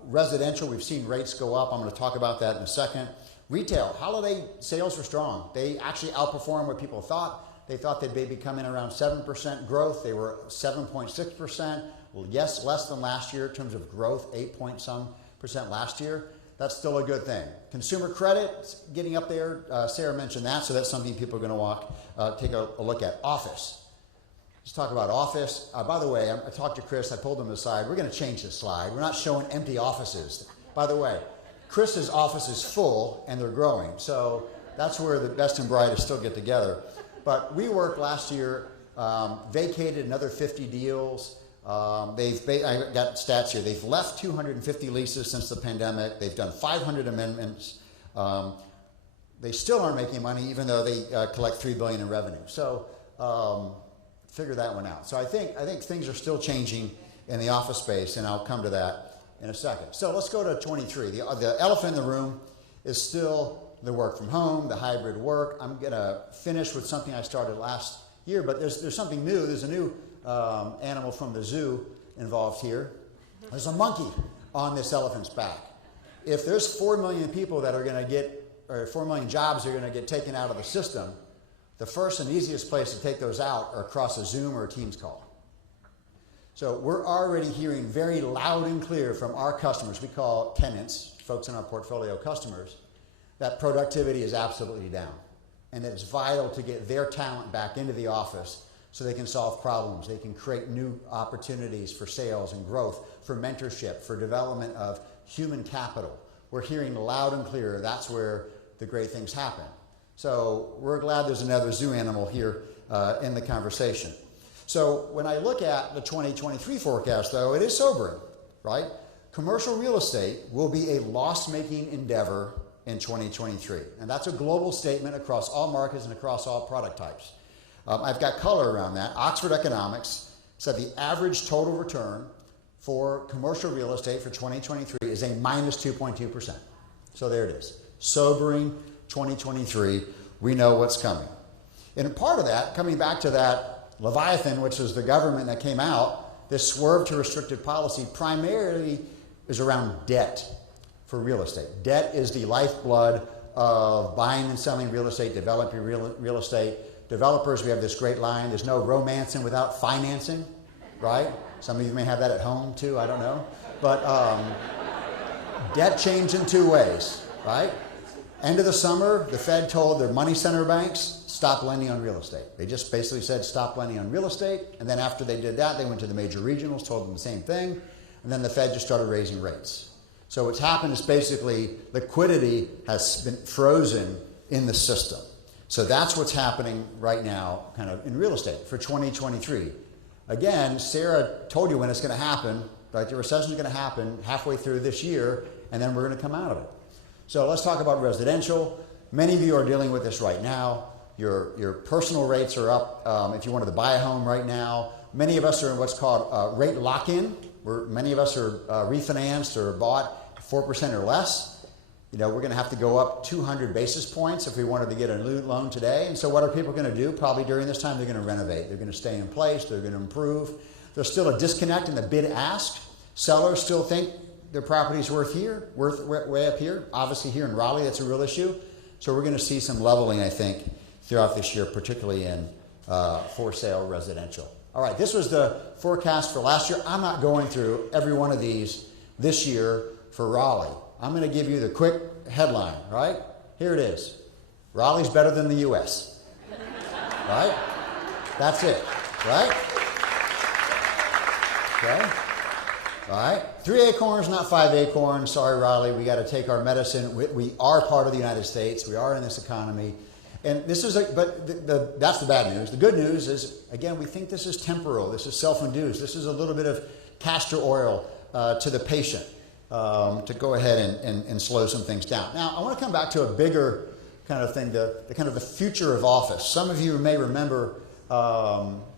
Residential, we've seen rates go up. I'm going to talk about that in a second. Retail, holiday sales were strong. They actually outperformed what people thought. They thought they'd maybe come in around 7% growth. They were 7.6%. Well, yes, less than last year in terms of growth, 8-some% last year. That's still a good thing. Consumer credit, getting up there. Sarah mentioned that, so that's something people are going to take a look at. Office. Let's talk about office. By the way, I talked to Chris. I pulled him aside. We're going to change this slide. We're not showing empty offices. By the way, Chris's office is full, and they're growing. So that's where the best and brightest still get together. But WeWork last year vacated another 50 deals. I got stats here. They've left 250 leases since the pandemic. They've done 500 amendments. They still aren't making money, even though they collect $3 billion in revenue. So figure that one out. So I think things are still changing in the office space, and I'll come to that in a second. So let's go to 23. The elephant in the room is still the work from home, the hybrid work. I'm going to finish with something I started last year, but there's something new. There's a new animal from the zoo involved here. There's a monkey on this elephant's back. If there's 4 million people that are going to get, or 4 million jobs are going to get taken out of the system, the first and easiest place to take those out are across a Zoom or a Teams call. So we're already hearing very loud and clear from our customers, we call tenants, folks in our portfolio customers, that productivity is absolutely down, and that it's vital to get their talent back into the office so they can solve problems. They can create new opportunities for sales and growth, for mentorship, for development of human capital. We're hearing loud and clear that's where the great things happen. So we're glad there's another zoo animal here in the conversation. So when I look at the 2023 forecast, though, it is sobering, right? Commercial real estate will be a loss-making endeavor in 2023. And that's a global statement across all markets and across all product types. I've got color around that. Oxford Economics said the average total return for commercial real estate for 2023 is a minus 2.2%. So there it is. Sobering 2023, we know what's coming. And part of that, coming back to that Leviathan, which is the government that came out, this swerve to restrictive policy primarily is around debt for real estate. Debt is the lifeblood of buying and selling real estate, developing real estate. Developers, we have this great line, there's no romancing without financing, right? Some of you may have that at home too, I don't know. But debt changed in two ways, right? End of the summer, the Fed told their money center banks, stop lending on real estate. They just basically said stop lending on real estate. And then after they did that, they went to the major regionals, told them the same thing. And then the Fed just started raising rates. So what's happened is basically liquidity has been frozen in the system. So that's what's happening right now kind of in real estate for 2023. Again, Sarah told you when it's going to happen, right? The recession is going to happen halfway through this year, and then we're going to come out of it. So let's talk about residential. Many of you are dealing with this right now. Your personal rates are up if you wanted to buy a home right now. Many of us are in what's called rate lock-in, where many of us are refinanced or bought 4% or less. You know, we're going to have to go up 200 basis points if we wanted to get a new loan today. And so what are people going to do? Probably during this time, they're going to renovate. They're going to stay in place. They're going to improve. There's still a disconnect in the bid-ask. Sellers still think their property's worth way up here. Obviously here in Raleigh, that's a real issue. So we're going to see some leveling, I think, throughout this year, particularly in for sale residential. All right, this was the forecast for last year. I'm not going through every one of these this year for Raleigh. I'm going to give you the quick headline, right? Here it is. Raleigh's better than the U.S. Right? That's it, right? Okay? All right? 3 acorns, not 5 acorns. Sorry, Raleigh, we got to take our medicine. We are part of the United States. We are in this economy. And this is, that's the bad news. The good news is, again, we think this is temporal. This is self-induced. This is a little bit of castor oil to the patient to go ahead and slow some things down. Now, I want to come back to a bigger kind of thing, the kind of the future of office. Some of you may remember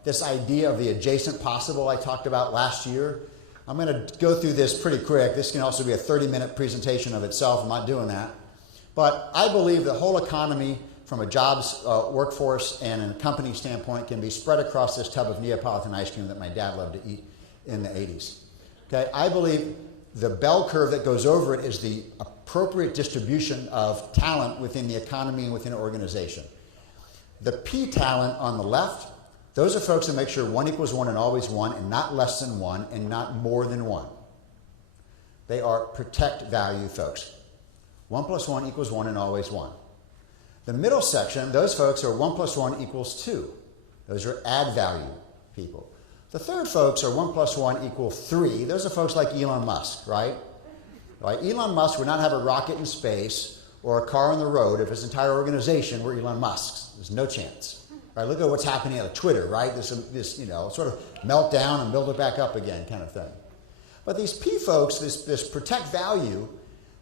this idea of the adjacent possible I talked about last year. I'm going to go through this pretty quick. This can also be a 30-minute presentation of itself. I'm not doing that. But I believe the whole economy from a jobs workforce and a company standpoint can be spread across this tub of Neapolitan ice cream that my dad loved to eat in the 80s. Okay, I believe the bell curve that goes over it is the appropriate distribution of talent within the economy and within an organization. The P talent on the left, those are folks that make sure 1 equals 1 and always 1 and not less than 1 and not more than 1. They are protect value folks. 1 plus 1 equals 1 and always 1. The middle section, those folks are 1 plus 1 equals 2. Those are add value people. The third folks are 1 plus 1 equals 3. Those are folks like Elon Musk, right? Elon Musk would not have a rocket in space or a car on the road if his entire organization were Elon Musk's. There's no chance. Right? Look at what's happening at Twitter, right? This sort of melt down and build it back up again kind of thing. But these P folks, this protect value,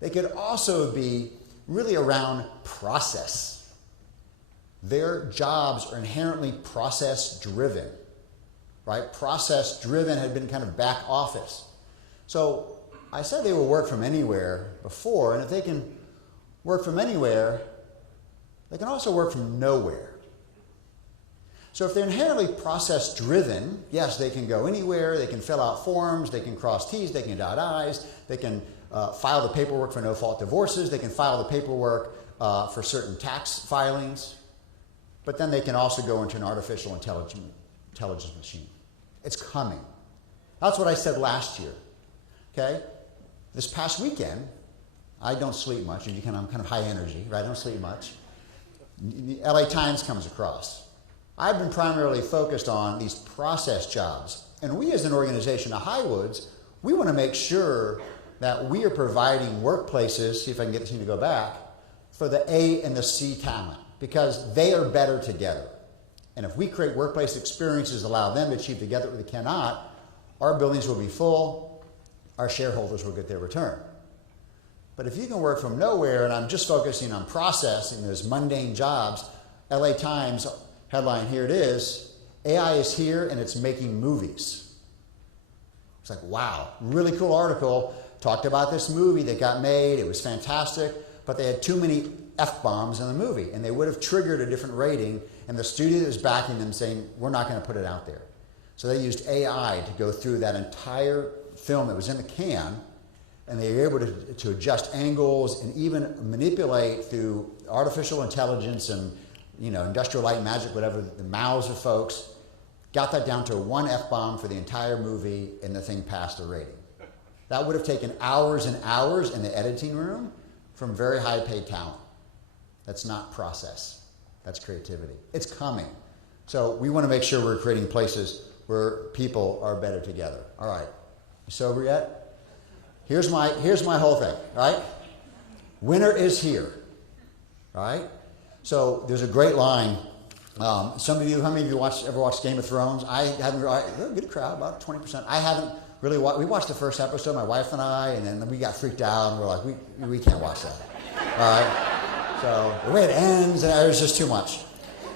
they could also be really around process. Their jobs are inherently process-driven, right? Process-driven had been kind of back office. So I said they will work from anywhere before, and if they can work from anywhere, they can also work from nowhere. So if they're inherently process-driven, yes, they can go anywhere, they can fill out forms, they can cross T's, they can dot I's, they can file the paperwork for no-fault divorces, they can file the paperwork for certain tax filings, but then they can also go into an artificial intelligence machine. It's coming. That's what I said last year, okay? This past weekend, I don't sleep much, and I'm kind of high energy, right? I don't sleep much. The LA Times comes across. I've been primarily focused on these process jobs, and we as an organization, the Highwoods, we want to make sure that we are providing workplaces, see if I can get this thing to go back, for the A and the C talent, because they are better together. And if we create workplace experiences, allow them to achieve together what they cannot, our buildings will be full, our shareholders will get their return. But if you can work from nowhere, and I'm just focusing on processing those mundane jobs, LA Times headline, here it is, AI is here and it's making movies. It's like, wow, really cool article. Talked about this movie that got made. It was fantastic. but they had too many F-bombs in the movie, and they would have triggered a different rating, and the studio is backing them saying, we're not going to put it out there. So they used AI to go through that entire film that was in the can, and they were able to adjust angles and even manipulate through artificial intelligence and industrial light and magic, whatever, the mouths of folks, got that down to one F-bomb for the entire movie, and the thing passed the rating. That would have taken hours and hours in the editing room from very high-paid talent. That's not process. That's creativity. It's coming. So we want to make sure we're creating places where people are better together. All right. You sober yet? Here's my whole thing, right? Winter is here, right? So there's a great line. Some of you, how many of you ever watched Game of Thrones? I haven't. Good crowd, about 20%. I haven't really watched. We watched the first episode, my wife and I, and then we got freaked out, and we're like, we can't watch that. All right. So the way it ends, it was just too much.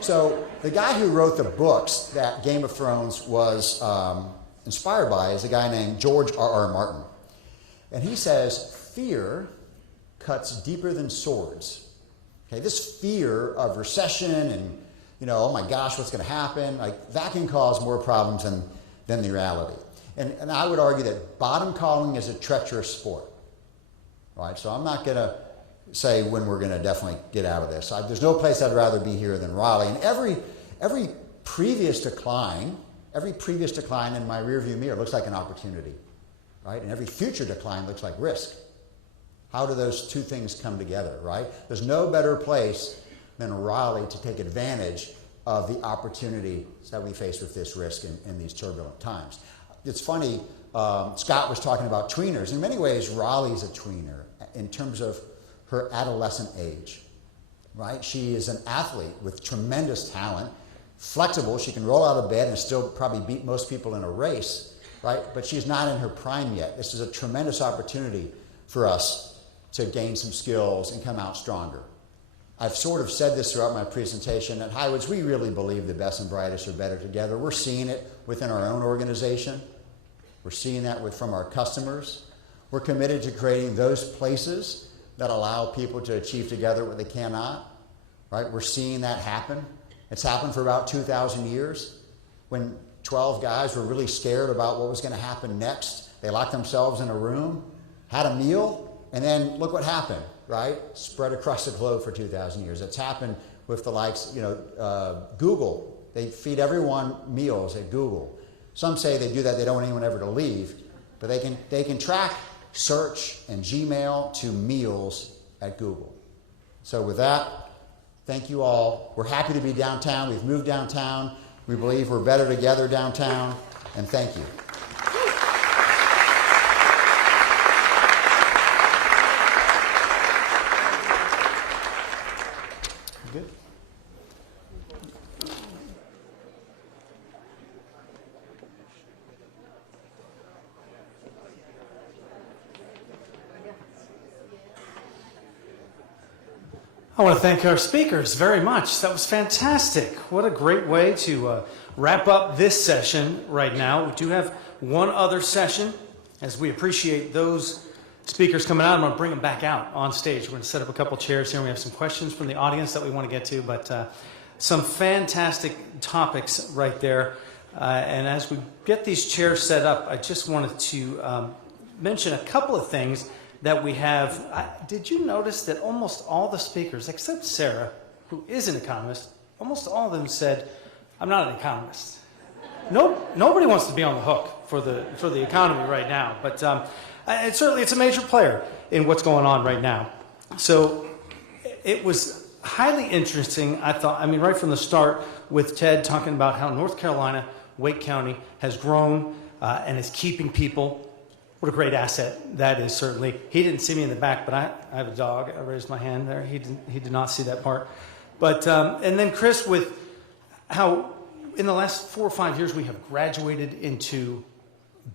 So the guy who wrote the books that Game of Thrones was inspired by is a guy named George R.R. Martin. And he says, fear cuts deeper than swords. Okay, this fear of recession and, oh my gosh, what's going to happen, like that can cause more problems than the reality. And I would argue that bottom calling is a treacherous sport. Right? So I'm not going to say when we're going to definitely get out of this. There's no place I'd rather be here than Raleigh. And every previous decline in my rearview mirror looks like an opportunity. Right? And every future decline looks like risk. How do those two things come together, right? There's no better place than Raleigh to take advantage of the opportunities that we face with this risk in these turbulent times. It's funny, Scott was talking about tweeners. In many ways, Raleigh's a tweener in terms of her adolescent age, right? She is an athlete with tremendous talent, flexible. She can roll out of bed and still probably beat most people in a race. Right? But she's not in her prime yet. This is a tremendous opportunity for us to gain some skills and come out stronger. I've sort of said this throughout my presentation. At Highwoods, we really believe the best and brightest are better together. We're seeing it within our own organization. We're seeing that from our customers. We're committed to creating those places that allow people to achieve together what they cannot. Right? We're seeing that happen. It's happened for about 2,000 years. When 12 guys were really scared about what was going to happen next, they locked themselves in a room, had a meal, and then look what happened, right? Spread across the globe for 2,000 years. It's happened with the likes, Google. They feed everyone meals at Google. Some say they do that, they don't want anyone ever to leave, but they can track search and Gmail to meals at Google. So with that, thank you all. We're happy to be downtown. We've moved downtown. We believe we're better together downtown, and thank you. Good. I want to thank our speakers very much. That was fantastic. What a great way to wrap up this session right now. We do have one other session. As we appreciate those speakers coming out, I'm going to bring them back out on stage. We're going to set up a couple chairs here, and we have some questions from the audience that we want to get to, but some fantastic topics right there. And as we get these chairs set up, I just wanted to mention a couple of things that we have. Did you notice that almost all the speakers, except Sarah, who is an economist, almost all of them said, I'm not an economist. Nobody wants to be on the hook for the economy right now, but it's a major player in what's going on right now. So it was highly interesting, I thought, right from the start, with Ted talking about how North Carolina, Wake County, has grown and is keeping people. What a great asset that is, certainly. He didn't see me in the back, but I have a dog. I raised my hand there. He did not see that part. But and then Chris, with how in the last 4 or 5 years we have graduated into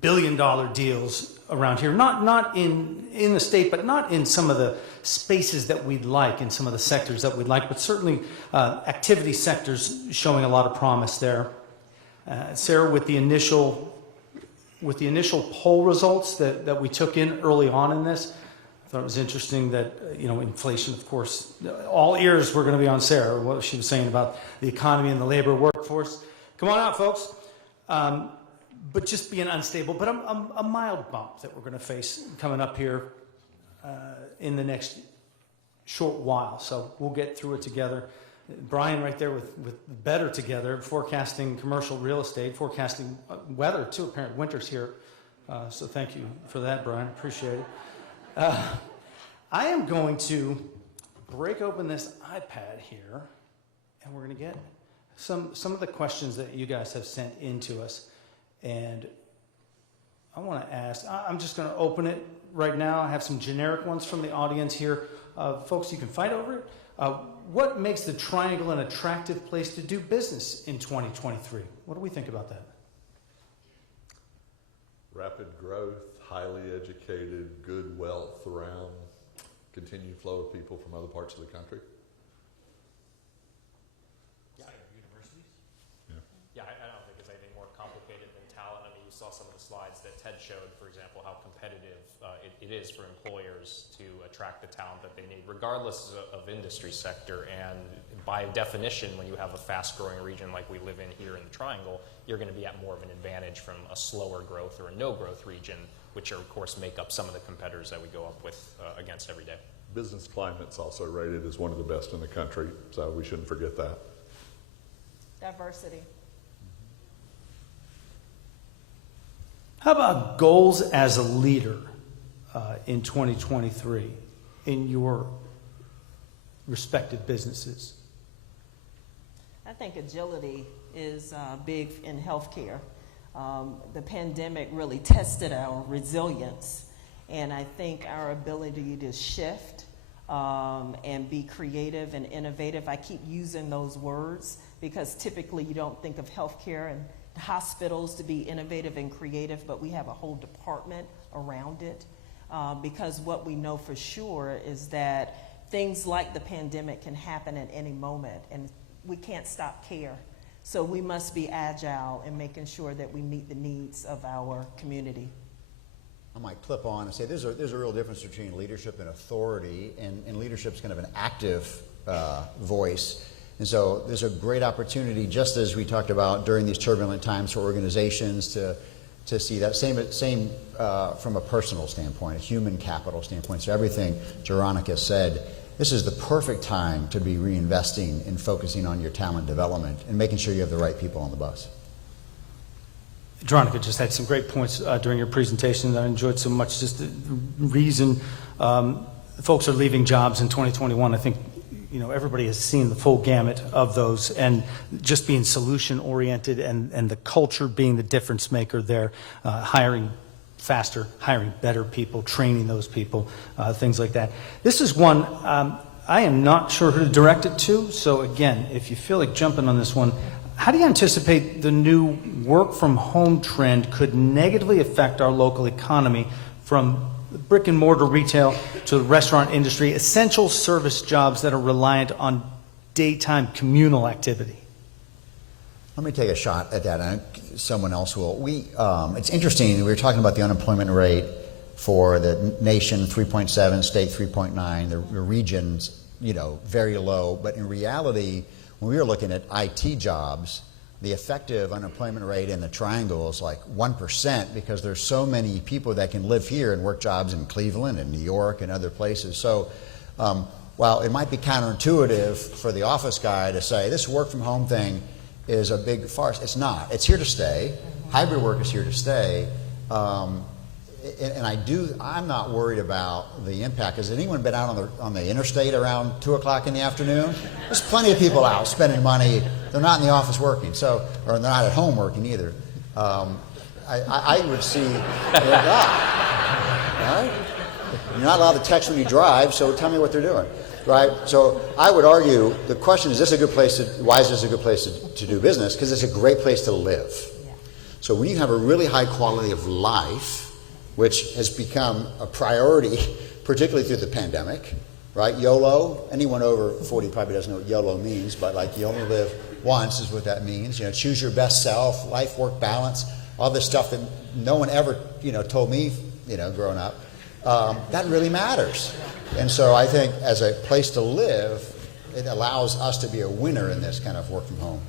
billion-dollar deals around here. Not in the state, but not in some of the spaces that we'd like, in some of the sectors that we'd like, but certainly activity sectors showing a lot of promise there. Sarah, with the initial poll results that we took in early on in this, thought it was interesting that, inflation, of course, all ears were going to be on Sarah, what she was saying about the economy and the labor workforce. Come on out, folks. But just being unstable, but a mild bump that we're going to face coming up here in the next short while. So we'll get through it together. Brian right there with Better Together, forecasting commercial real estate, forecasting weather too, apparent winter's here. So thank you for that, Brian, appreciate it. I am going to break open this iPad here, and we're going to get some of the questions that you guys have sent in to us. And I want to ask, I'm just going to open it right now. I have some generic ones from the audience here. Folks, you can fight over it. What makes the Triangle an attractive place to do business in 2023? What do we think about that? Rapid growth, highly educated, good wealth around, continued flow of people from other parts of the country. Yeah, I don't think it's anything more complicated than talent. I mean, you saw some of the slides that Ted showed, for example, how competitive it is for employers to attract the talent that they need, regardless of industry sector. And by definition, when you have a fast-growing region like we live in here in the Triangle, you're going to be at more of an advantage from a slower growth or a no-growth region, which are, of course, make up some of the competitors that we go up with against every day. Business climate's also rated as one of the best in the country, so we shouldn't forget that. Diversity. How about goals as a leader in 2023 in your respective businesses? I think agility is big in healthcare. The pandemic really tested our resilience, and I think our ability to shift and be creative and innovative. I keep using those words because typically you don't think of healthcare and hospitals to be innovative and creative, but we have a whole department around it because what we know for sure is that things like the pandemic can happen at any moment, and we can't stop care. So we must be agile in making sure that we meet the needs of our community. I might clip on and say there's a real difference between leadership and authority, and leadership's kind of an active voice. And so there's a great opportunity, just as we talked about during these turbulent times, for organizations to see that same from a personal standpoint, a human capital standpoint. So everything Jeronica said, this is the perfect time to be reinvesting and focusing on your talent development and making sure you have the right people on the bus. Jeronica just had some great points during your presentation that I enjoyed so much. Just the reason folks are leaving jobs in 2021, I think everybody has seen the full gamut of those, and just being solution oriented and the culture being the difference maker there, hiring faster, hiring better people, training those people, things like that. This is one I am not sure who to direct it to, so again, if you feel like jumping on this one, how do you anticipate the new work from home trend could negatively affect our local economy, from brick and mortar retail to the restaurant industry, essential service jobs that are reliant on daytime communal activity? Let me take a shot at that, and someone else will. It's interesting, we were talking about the unemployment rate for the nation, 3.7, state 3.9, the regions, very low. But in reality, when we were looking at IT jobs, the effective unemployment rate in the Triangle is like 1%, because there's so many people that can live here and work jobs in Cleveland and New York and other places. So while it might be counterintuitive for the office guy to say this work from home thing is a big farce, it's not. It's here to stay. Hybrid work is here to stay. And I'm not worried about the impact. Has anyone been out on the interstate around 2 o'clock in the afternoon? There's plenty of people out spending money. They're not in the office working, or they're not at home working either. I would see, right? You're not allowed to text when you drive, so tell me what they're doing, right? So I would argue the question is, why is this a good place to do business? Because it's a great place to live. Yeah. So when you have a really high quality of life, which has become a priority, particularly through the pandemic, right? YOLO, anyone over 40 probably doesn't know what YOLO means, but like you only live once is what that means. Choose your best self, life-work balance, all this stuff that no one ever, told me, growing up. that really matters. And so I think as a place to live, it allows us to be a winner in this kind of work from home.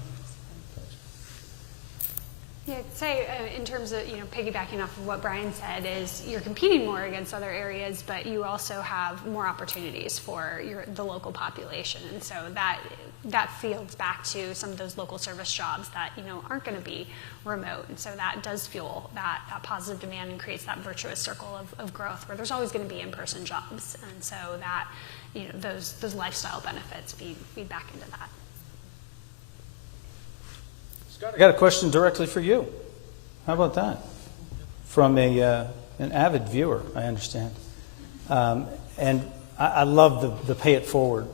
Yeah, I'd say in terms of, piggybacking off of what Brian said, is you're competing more against other areas, but you also have more opportunities for the local population. And so that feeds back to some of those local service jobs that, aren't going to be remote. And so that does fuel that positive demand and creates that virtuous circle of growth where there's always going to be in-person jobs. And so that, those lifestyle benefits feed back into that. Scott, I got a question directly for you. How about that? From an avid viewer, I understand. And I love the pay it forward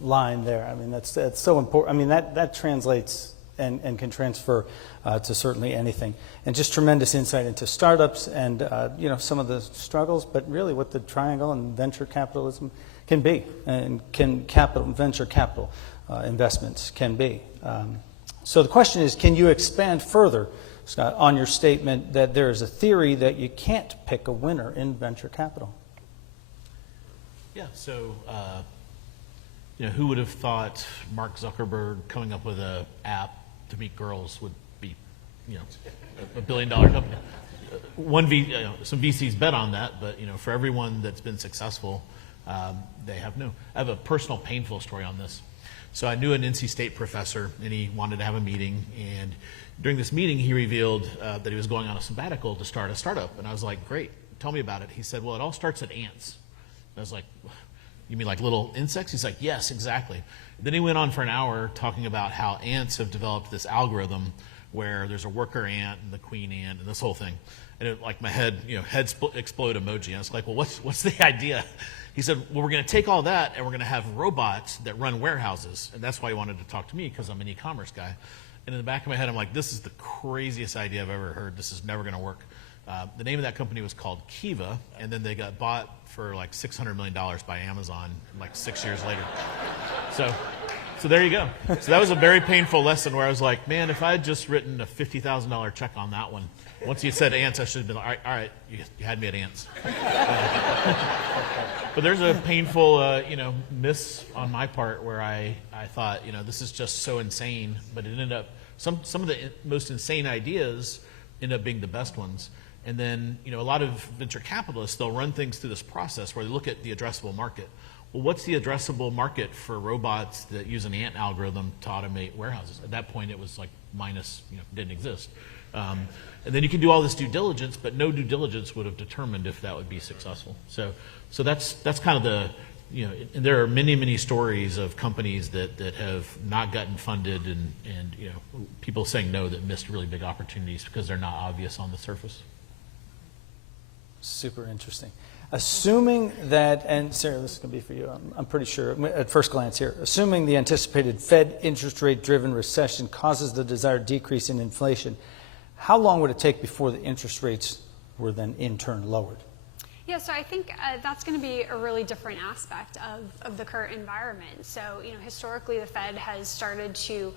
line there. I mean, that's so important. I mean, that translates and can transfer to certainly anything. And just tremendous insight into startups and, some of the struggles, but really what the triangle and venture capitalism can be, and venture capital investments can be. So the question is, can you expand further, Scott, on your statement that there is a theory that you can't pick a winner in venture capital? Yeah, so, who would have thought Mark Zuckerberg coming up with an app to meet girls would be, a $1 billion company? Some VCs bet on that, but, for everyone that's been successful, they have no. I have a personal painful story on this. So I knew an NC State professor, and he wanted to have a meeting. And during this meeting, he revealed that he was going on a sabbatical to start a startup. And I was like, great, tell me about it. He said, well, it all starts at ants. And I was like, you mean like little insects? He's like, yes, exactly. Then he went on for an hour talking about how ants have developed this algorithm where there's a worker ant and the queen ant and this whole thing. And it, like my head, explode emoji. And I was like, well, what's the idea? He said, well, we're going to take all that and we're going to have robots that run warehouses. And that's why he wanted to talk to me, because I'm an e-commerce guy. And in the back of my head, I'm like, this is the craziest idea I've ever heard. This is never going to work. The name of that company was called Kiva, and then they got bought for like $600 million by Amazon like 6 years later. So there you go. So that was a very painful lesson where I was like, man, if I had just written a $50,000 check on that one, once you said ants, I should have been like, all right, you had me at ants. But there's a painful, miss on my part where I thought, this is just so insane, but it ended up, some of the most insane ideas end up being the best ones. And then, a lot of venture capitalists, they'll run things through this process where they look at the addressable market. Well, what's the addressable market for robots that use an ant algorithm to automate warehouses? At that point, it was like minus, didn't exist. And then you can do all this due diligence, but no due diligence would have determined if that would be successful. So that's kind of the, and there are many, many stories of companies that have not gotten funded and people saying no that missed really big opportunities because they're not obvious on the surface. Super interesting. Assuming that, and Sarah, this is going to be for you, I'm pretty sure, at first glance here, assuming the anticipated Fed interest rate-driven recession causes the desired decrease in inflation, how long would it take before the interest rates were then in turn lowered? Yeah, so I think that's going to be a really different aspect of the current environment. So, historically the Fed has started to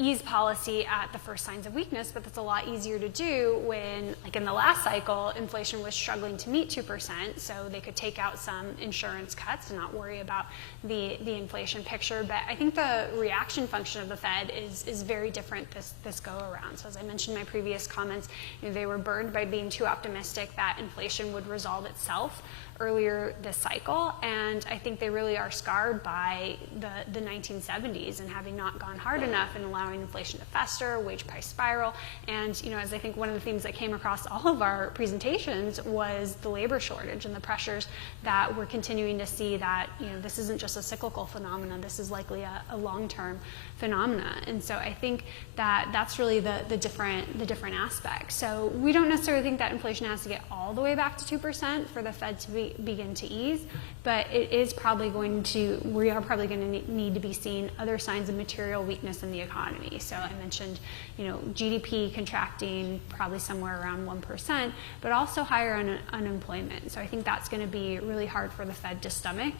ease policy at the first signs of weakness, but that's a lot easier to do when, like in the last cycle, inflation was struggling to meet 2%, so they could take out some insurance cuts and not worry about the inflation picture. But I think the reaction function of the Fed is very different this go around. So as I mentioned in my previous comments, they were burned by being too optimistic that inflation would resolve itself earlier this cycle, and I think they really are scarred by the 1970s and having not gone hard enough and allowing inflation to fester, wage price spiral, and as I think one of the themes that came across all of our presentations was the labor shortage and the pressures that we're continuing to see that this isn't just a cyclical phenomenon, this is likely a long-term phenomena. And so I think that that's really the different aspect. So we don't necessarily think that inflation has to get all the way back to 2% for the Fed to begin to ease, but it is probably we are probably going to need to be seeing other signs of material weakness in the economy. So I mentioned, GDP contracting probably somewhere around 1%, but also higher unemployment. So I think that's going to be really hard for the Fed to stomach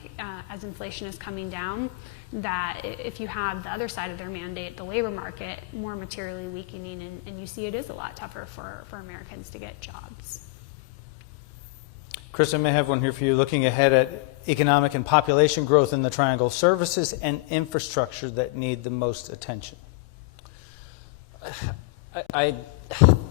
as inflation is coming down, that if you have the other side of their mandate, the labor market, more materially weakening, and you see it is a lot tougher for Americans to get jobs. Chris, I may have one here for you. Looking ahead at economic and population growth in the Triangle, services and infrastructure that need the most attention. I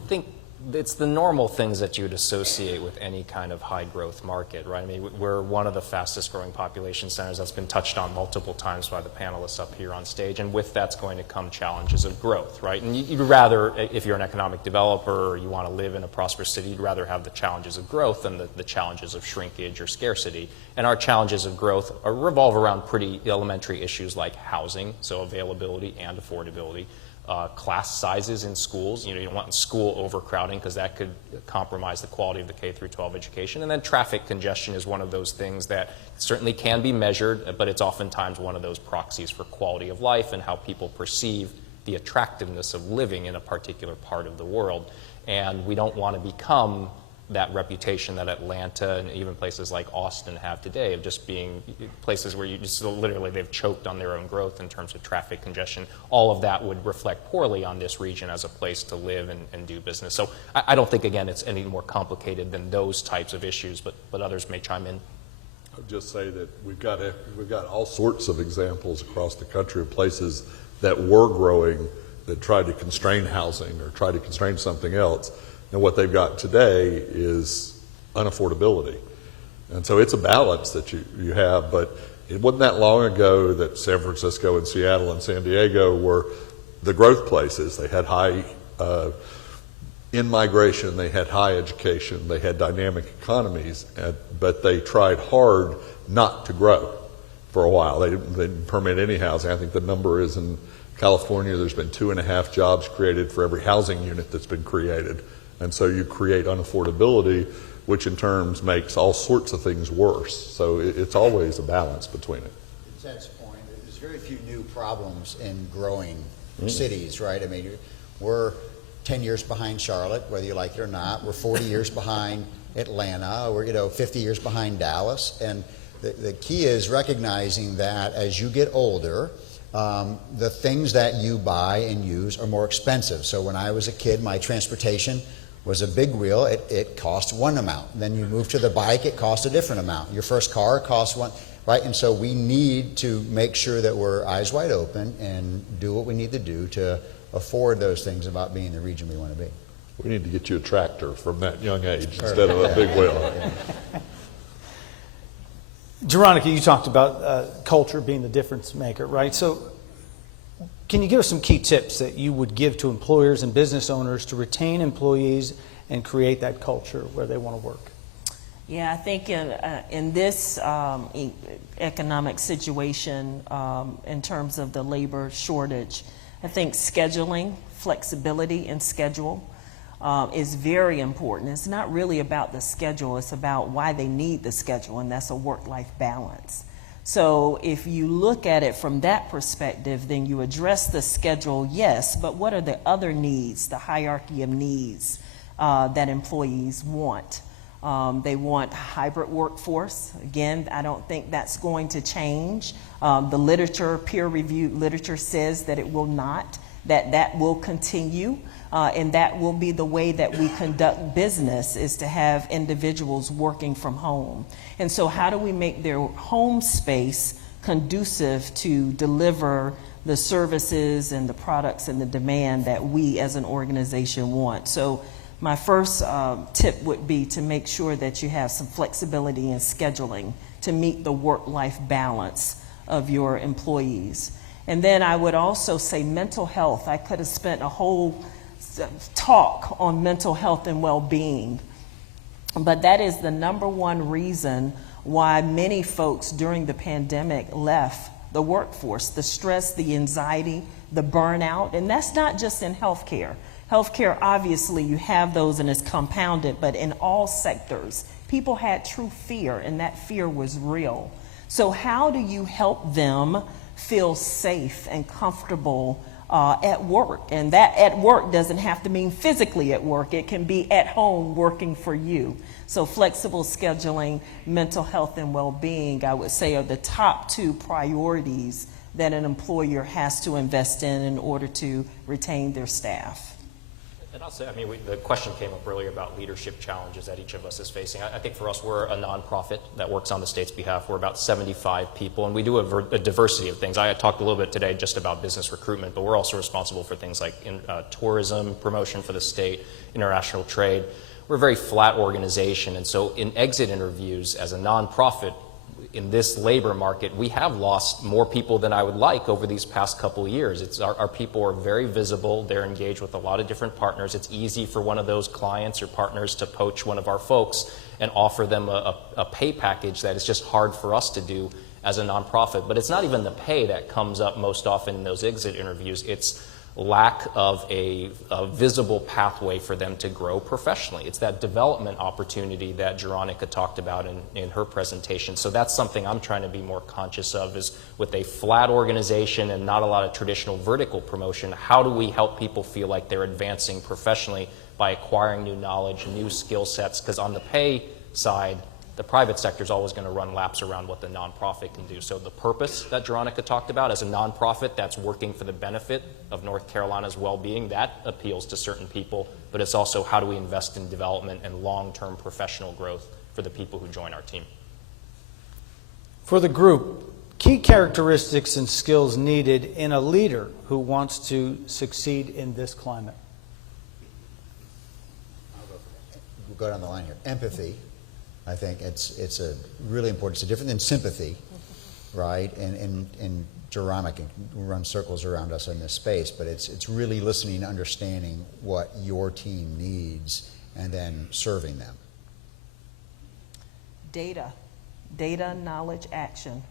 think it's the normal things that you would associate with any kind of high growth market, right? I mean, we're one of the fastest growing population centers. That's been touched on multiple times by the panelists up here on stage, and with that's going to come challenges of growth, right? And you'd rather, if you're an economic developer or you want to live in a prosperous city, you'd rather have the challenges of growth than the challenges of shrinkage or scarcity. And our challenges of growth revolve around pretty elementary issues like housing, so availability and affordability. Class sizes in schools. You don't want school overcrowding because that could compromise the quality of the K through 12 education. And then traffic congestion is one of those things that certainly can be measured, but it's oftentimes one of those proxies for quality of life and how people perceive the attractiveness of living in a particular part of the world. And we don't want to become that reputation that Atlanta and even places like Austin have today of just being places where you just literally they've choked on their own growth in terms of traffic congestion. All of that would reflect poorly on this region as a place to live and do business. So I don't think, again, it's any more complicated than those types of issues, but others may chime in. I would just say that we've got all sorts of examples across the country of places that were growing that tried to constrain housing or tried to constrain something else. And what they've got today is unaffordability. And so it's a balance that you have, but it wasn't that long ago that San Francisco and Seattle and San Diego were the growth places. They had high in-migration, they had high education, they had dynamic economies, but they tried hard not to grow for a while. They didn't permit any housing. I think the number is in California, there's been 2.5 jobs created for every housing unit that's been created. And so you create unaffordability, which in turn makes all sorts of things worse. So it's always a balance between it. To Ted's point, there's very few new problems in growing cities, right? I mean, we're 10 years behind Charlotte, whether you like it or not. We're 40 years behind Atlanta. We're 50 years behind Dallas. And the key is recognizing that as you get older, the things that you buy and use are more expensive. So when I was a kid, my transportation was a big wheel. It cost one amount. Then you move to the bike, it costs a different amount. Your first car costs one, right? And so we need to make sure that we're eyes wide open and do what we need to do to afford those things about being the region we want to be. We need to get you a tractor from that young age instead of a big wheel. Jeronica, you talked about culture being the difference maker, right? So can you give us some key tips that you would give to employers and business owners to retain employees and create that culture where they want to work? Yeah, I think in this economic situation, in terms of the labor shortage, I think scheduling, flexibility in schedule is very important. It's not really about the schedule, it's about why they need the schedule, and that's a work-life balance. So if you look at it from that perspective, then you address the schedule, yes, but what are the other needs, the hierarchy of needs that employees want? They want hybrid workforce. Again, I don't think that's going to change. The literature, peer-reviewed literature says that it will not, that will continue. And that will be the way that we conduct business, is to have individuals working from home. And so how do we make their home space conducive to deliver the services and the products and the demand that we as an organization want? So my first tip would be to make sure that you have some flexibility in scheduling to meet the work-life balance of your employees. And then I would also say mental health. I could have spent a whole talk on mental health and well-being, but that is the number one reason why many folks during the pandemic left the workforce. The stress, the anxiety, the burnout, and that's not just in healthcare. Healthcare, obviously, you have those and it's compounded, but in all sectors, people had true fear, and that fear was real. So how do you help them feel safe and comfortable at work? And that at work doesn't have to mean physically at work. It can be at home working for you. So flexible scheduling, mental health, and well-being, I would say, are the top two priorities that an employer has to invest in order to retain their staff. And I'll say, I mean, the question came up earlier about leadership challenges that each of us is facing. I think for us, we're a nonprofit that works on the state's behalf. We're about 75 people, and we do a diversity of things. I talked a little bit today just about business recruitment, but we're also responsible for things like tourism, promotion for the state, international trade. We're a very flat organization, and so in exit interviews as a nonprofit, in this labor market, we have lost more people than I would like over these past couple of years. It's our people are very visible. They're engaged with a lot of different partners. It's easy for one of those clients or partners to poach one of our folks and offer them a pay package that is just hard for us to do as a nonprofit. But it's not even the pay that comes up most often in those exit interviews. It's lack of a visible pathway for them to grow professionally. It's that development opportunity that Jeronica talked about in her presentation. So that's something I'm trying to be more conscious of, is with a flat organization and not a lot of traditional vertical promotion, how do we help people feel like they're advancing professionally by acquiring new knowledge, new skill sets? Because on the pay side, the private sector is always going to run laps around what the nonprofit can do. So the purpose that Jeronica talked about as a nonprofit that's working for the benefit of North Carolina's well-being, that appeals to certain people, but it's also how do we invest in development and long-term professional growth for the people who join our team. For the group, key characteristics and skills needed in a leader who wants to succeed in this climate. We'll go down the line here. Empathy. I think it's a really important. It's different than sympathy, right? And Jeronica can run circles around us in this space, but it's really listening, understanding what your team needs, and then serving them. Data, knowledge, action.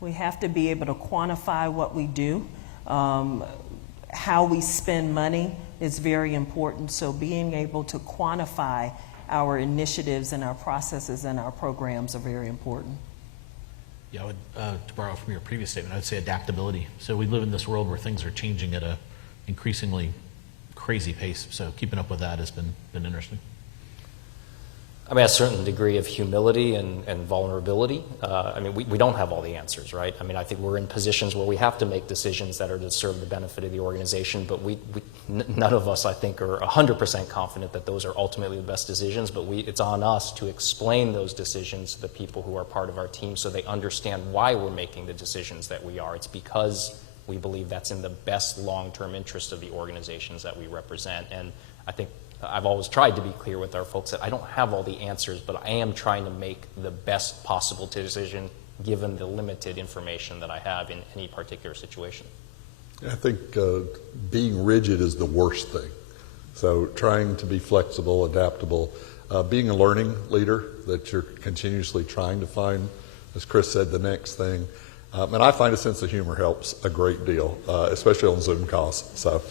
We have to be able to quantify what we do. How we spend money is very important. So being able to quantify our initiatives and our processes and our programs are very important. Yeah, I would, to borrow from your previous statement, I would say adaptability. So we live in this world where things are changing at a increasingly crazy pace. So keeping up with that has been interesting. I mean, a certain degree of humility and vulnerability. I mean, we don't have all the answers, right? I mean, I think we're in positions where we have to make decisions that are to serve the benefit of the organization, but none of us, I think, are 100% confident that those are ultimately the best decisions, but it's on us to explain those decisions to the people who are part of our team so they understand why we're making the decisions that we are. It's because we believe that's in the best long-term interest of the organizations that we represent, and I think I've always tried to be clear with our folks that I don't have all the answers, but I am trying to make the best possible decision given the limited information that I have in any particular situation. I think being rigid is the worst thing. So trying to be flexible, adaptable, being a learning leader that you're continuously trying to find, as Chris said, the next thing. And I find a sense of humor helps a great deal, especially on Zoom calls. So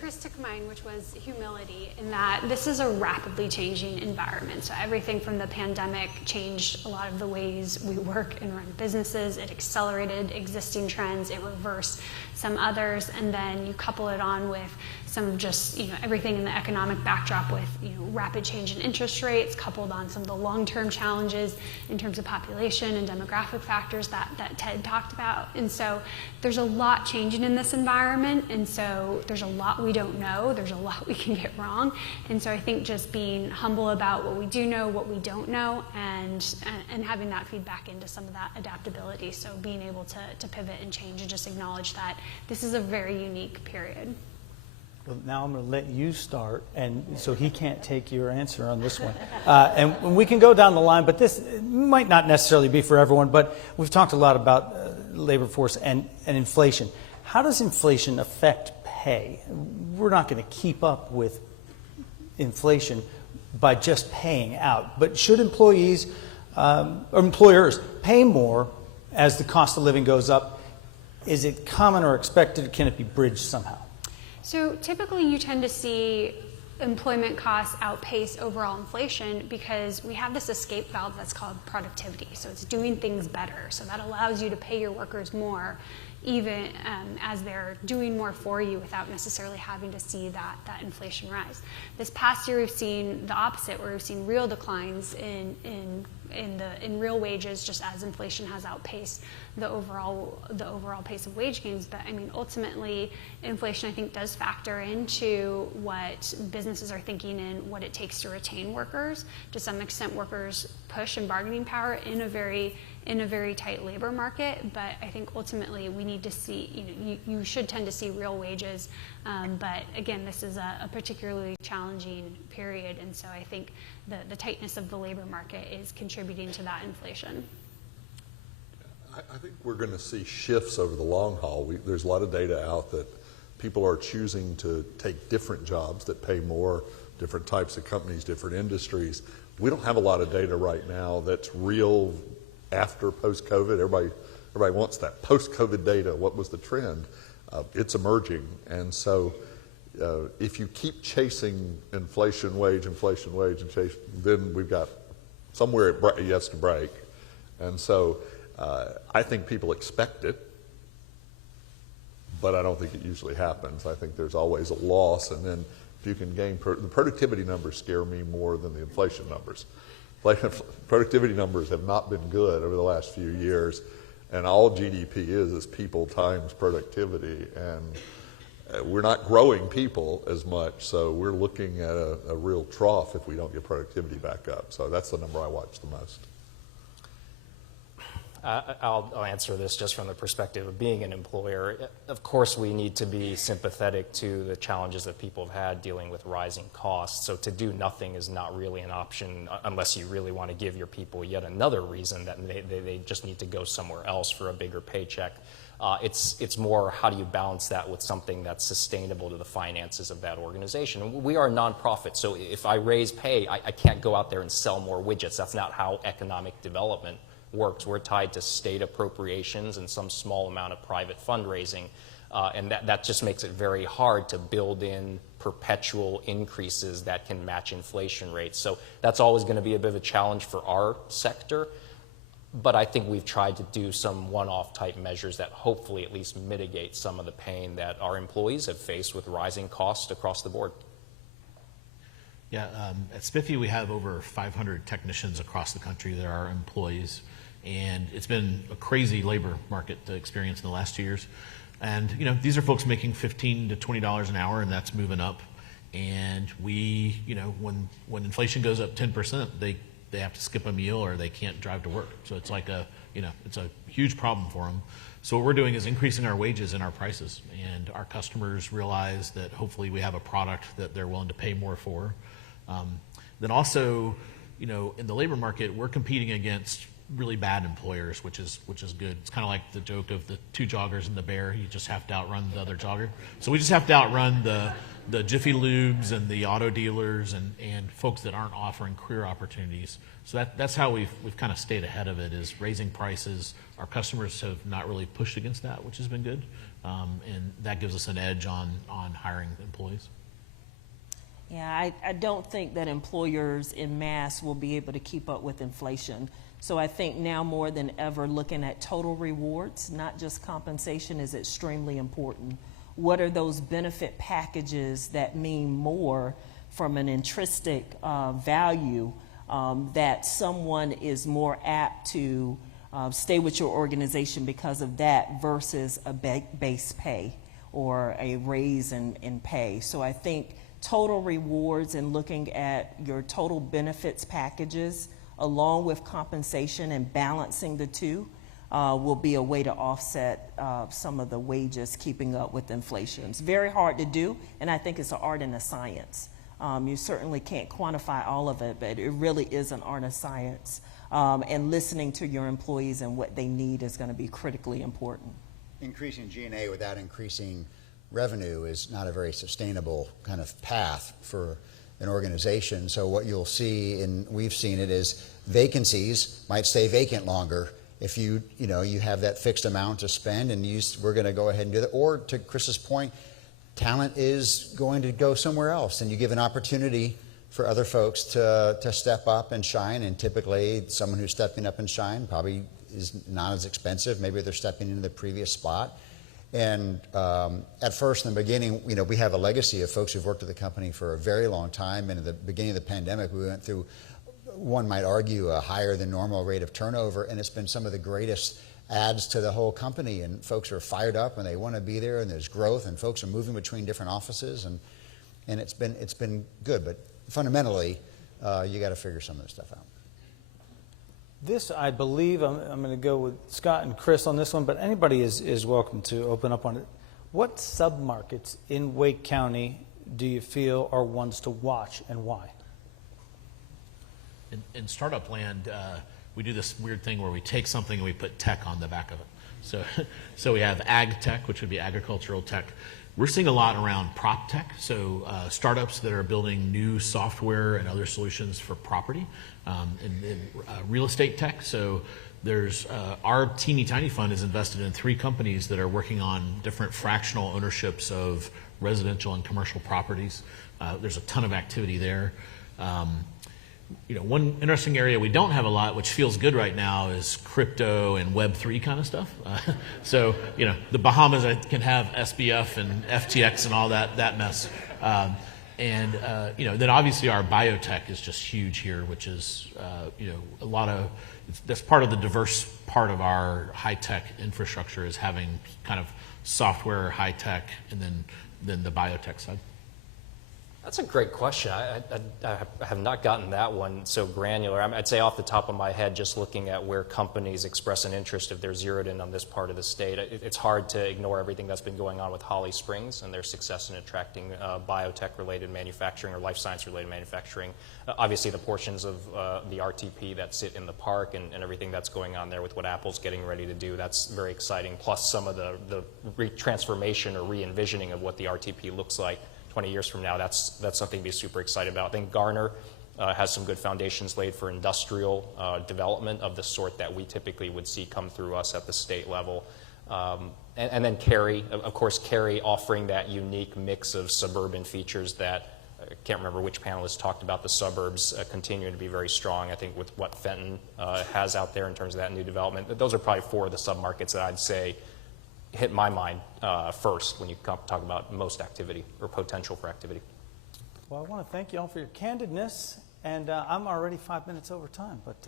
Chris took mine, which was humility, in that this is a rapidly changing environment. So everything from the pandemic changed a lot of the ways we work and run businesses. It accelerated existing trends. It reversed some others. And then you couple it on with some of just, everything in the economic backdrop with, rapid change in interest rates, coupled on some of the long-term challenges in terms of population and demographic factors that Ted talked about. And so there's a lot changing in this environment. And so there's a lot we don't know. There's a lot we can get wrong. And so I think just being humble about what we do know, what we don't know, and having that feed back into some of that adaptability. So being able to pivot and change and just acknowledge that this is a very unique period. Well, now I'm going to let you start, and so he can't take your answer on this one. And we can go down the line, but this might not necessarily be for everyone, but we've talked a lot about labor force and inflation. How does inflation affect pay? We're not going to keep up with inflation by just paying out, but should employees or employers pay more as the cost of living goes up? Is it common or expected? Can it be bridged somehow? So typically you tend to see employment costs outpace overall inflation because we have this escape valve that's called productivity. So it's doing things better. So that allows you to pay your workers more even as they're doing more for you without necessarily having to see that inflation rise. This past year, we've seen the opposite, where we've seen real declines in real wages, just as inflation has outpaced the overall pace of wage gains. But I mean, ultimately, inflation, I think, does factor into what businesses are thinking and what it takes to retain workers. To some extent, workers push and bargaining power in a very tight labor market. But I think ultimately we need to see, you should tend to see real wages. But again, this is a particularly challenging period, and so I think the tightness of the labor market is contributing to that inflation. I think we're going to see shifts over the long haul. There's a lot of data out that people are choosing to take different jobs that pay more, different types of companies, different industries. We don't have a lot of data right now that's real after post-COVID. Everybody wants that post-COVID data. What was the trend? It's emerging. And so if you keep chasing inflation, wage, and chase, then we've got somewhere it has to break. And so I think people expect it, but I don't think it usually happens. I think there's always a loss, and then if you can gain, the productivity numbers scare me more than the inflation numbers. Productivity numbers have not been good over the last few years, and all GDP is people times productivity, and we're not growing people as much, so we're looking at a real trough if we don't get productivity back up. So that's the number I watch the most. I'll answer this just from the perspective of being an employer. Of course, we need to be sympathetic to the challenges that people have had dealing with rising costs. So to do nothing is not really an option unless you really want to give your people yet another reason that they just need to go somewhere else for a bigger paycheck. It's more, how do you balance that with something that's sustainable to the finances of that organization? We are a nonprofit, so if I raise pay, I can't go out there and sell more widgets. That's not how economic development works. We're tied to state appropriations and some small amount of private fundraising, and that just makes it very hard to build in perpetual increases that can match inflation rates. So that's always going to be a bit of a challenge for our sector, but I think we've tried to do some one-off type measures that hopefully at least mitigate some of the pain that our employees have faced with rising costs across the board. Yeah, at Spiffy we have over 500 technicians across the country that are employees. And it's been a crazy labor market to experience in the last 2 years. And these are folks making $15 to $20 an hour, and that's moving up. And we, when inflation goes up 10%, they have to skip a meal or they can't drive to work. So it's like it's a huge problem for them. So what we're doing is increasing our wages and our prices, and our customers realize that hopefully we have a product that they're willing to pay more for. Then also, in the labor market, we're competing against really bad employers, which is good. It's kind of like the joke of the two joggers and the bear. You just have to outrun the other jogger. So we just have to outrun the Jiffy Lubes and the auto dealers and folks that aren't offering career opportunities. So that's how we've kind of stayed ahead of it, is raising prices. Our customers have not really pushed against that, which has been good, and that gives us an edge on hiring employees. Yeah, I don't think that employers en masse will be able to keep up with inflation. So I think now more than ever, looking at total rewards, not just compensation, is extremely important. What are those benefit packages that mean more from an intrinsic value that someone is more apt to stay with your organization because of that versus a base pay or a raise in pay? So I think total rewards and looking at your total benefits packages along with compensation and balancing the two will be a way to offset some of the wages keeping up with inflation. It's very hard to do, and I think it's an art and a science. You certainly can't quantify all of it, but it really is an art and science. And listening to your employees and what they need is going to be critically important. Increasing G&A without increasing revenue is not a very sustainable kind of path for an organization. So what you'll see, and we've seen it, is vacancies might stay vacant longer if you have that fixed amount to spend, and we're going to go ahead and do that. Or to Chris's point, talent is going to go somewhere else, and you give an opportunity for other folks to step up and shine. And typically, someone who's stepping up and shine probably is not as expensive. Maybe they're stepping into the previous spot, And at first, in the beginning, you know, we have a legacy of folks who've worked at the company for a very long time. And at the beginning of the pandemic, we went through, one might argue, a higher than normal rate of turnover. And it's been some of the greatest adds to the whole company. And folks are fired up and they want to be there. And there's growth. And folks are moving between different offices. And it's been good. But fundamentally, you got to figure some of this stuff out. This, I believe, I'm going to go with Scott and Chris on this one, but anybody is welcome to open up on it. What submarkets in Wake County do you feel are ones to watch, and why? In startup land, we do this weird thing where we take something and we put tech on the back of it. So we have ag tech, which would be agricultural tech. We're seeing a lot around prop tech, so startups that are building new software and other solutions for property, and real estate tech. So there's our teeny tiny fund is invested in 3 companies that are working on different fractional ownerships of residential and commercial properties. There's a ton of activity there. You know, one interesting area we don't have a lot, which feels good right now, is crypto and Web3 kind of stuff. So, you know, the Bahamas can have SBF and FTX and all that mess. You know, then obviously our biotech is just huge here, which is, you know, that's part of the diverse part of our high-tech infrastructure is having kind of software, high-tech, and then the biotech side. That's a great question. I have not gotten that one so granular. I'd say off the top of my head, just looking at where companies express an interest if they're zeroed in on this part of the state, it's hard to ignore everything that's been going on with Holly Springs and their success in attracting biotech-related manufacturing or life science-related manufacturing. Obviously, the portions of the RTP that sit in the park and everything that's going on there with what Apple's getting ready to do, that's very exciting, plus some of the transformation or re-envisioning of what the RTP looks like 20 years from now. That's something to be super excited about. I think Garner has some good foundations laid for industrial development of the sort that we typically would see come through us at the state level. And then Cary, of course, Cary offering that unique mix of suburban features that, I can't remember which panelist talked about the suburbs continuing to be very strong. I think with what Fenton has out there in terms of that new development, those are probably 4 of the submarkets that I'd say hit my mind first when you talk about most activity or potential for activity. Well, I want to thank you all for your candidness, and I'm already 5 minutes over time, but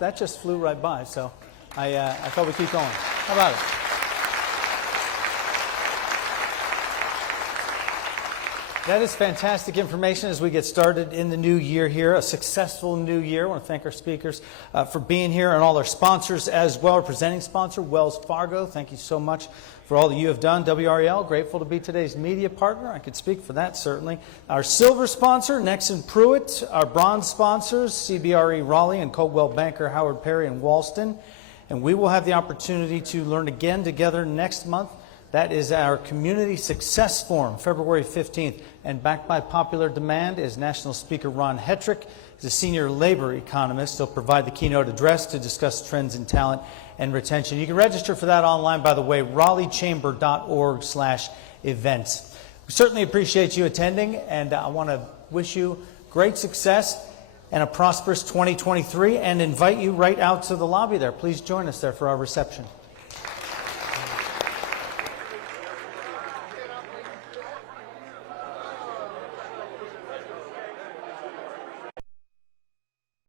that just flew right by, so I thought we'd keep going. How about it? That is fantastic information as we get started in the new year here, a successful new year. I want to thank our speakers for being here and all our sponsors as well. Our presenting sponsor, Wells Fargo, thank you so much for all that you have done. WRAL, grateful to be today's media partner. I could speak for that, certainly. Our silver sponsor, Nexon Pruitt. Our bronze sponsors, CBRE Raleigh and Coldwell Banker, Howard Perry and Walston. And we will have the opportunity to learn again together next month. That is our Community Success Forum, February 15th. And backed by popular demand is National Speaker Ron Hetrick. He's a senior labor economist. He'll provide the keynote address to discuss trends in talent and retention. You can register for that online, by the way, raleighchamber.org/events. We certainly appreciate you attending, and I want to wish you great success and a prosperous 2023 and invite you right out to the lobby there. Please join us there for our reception.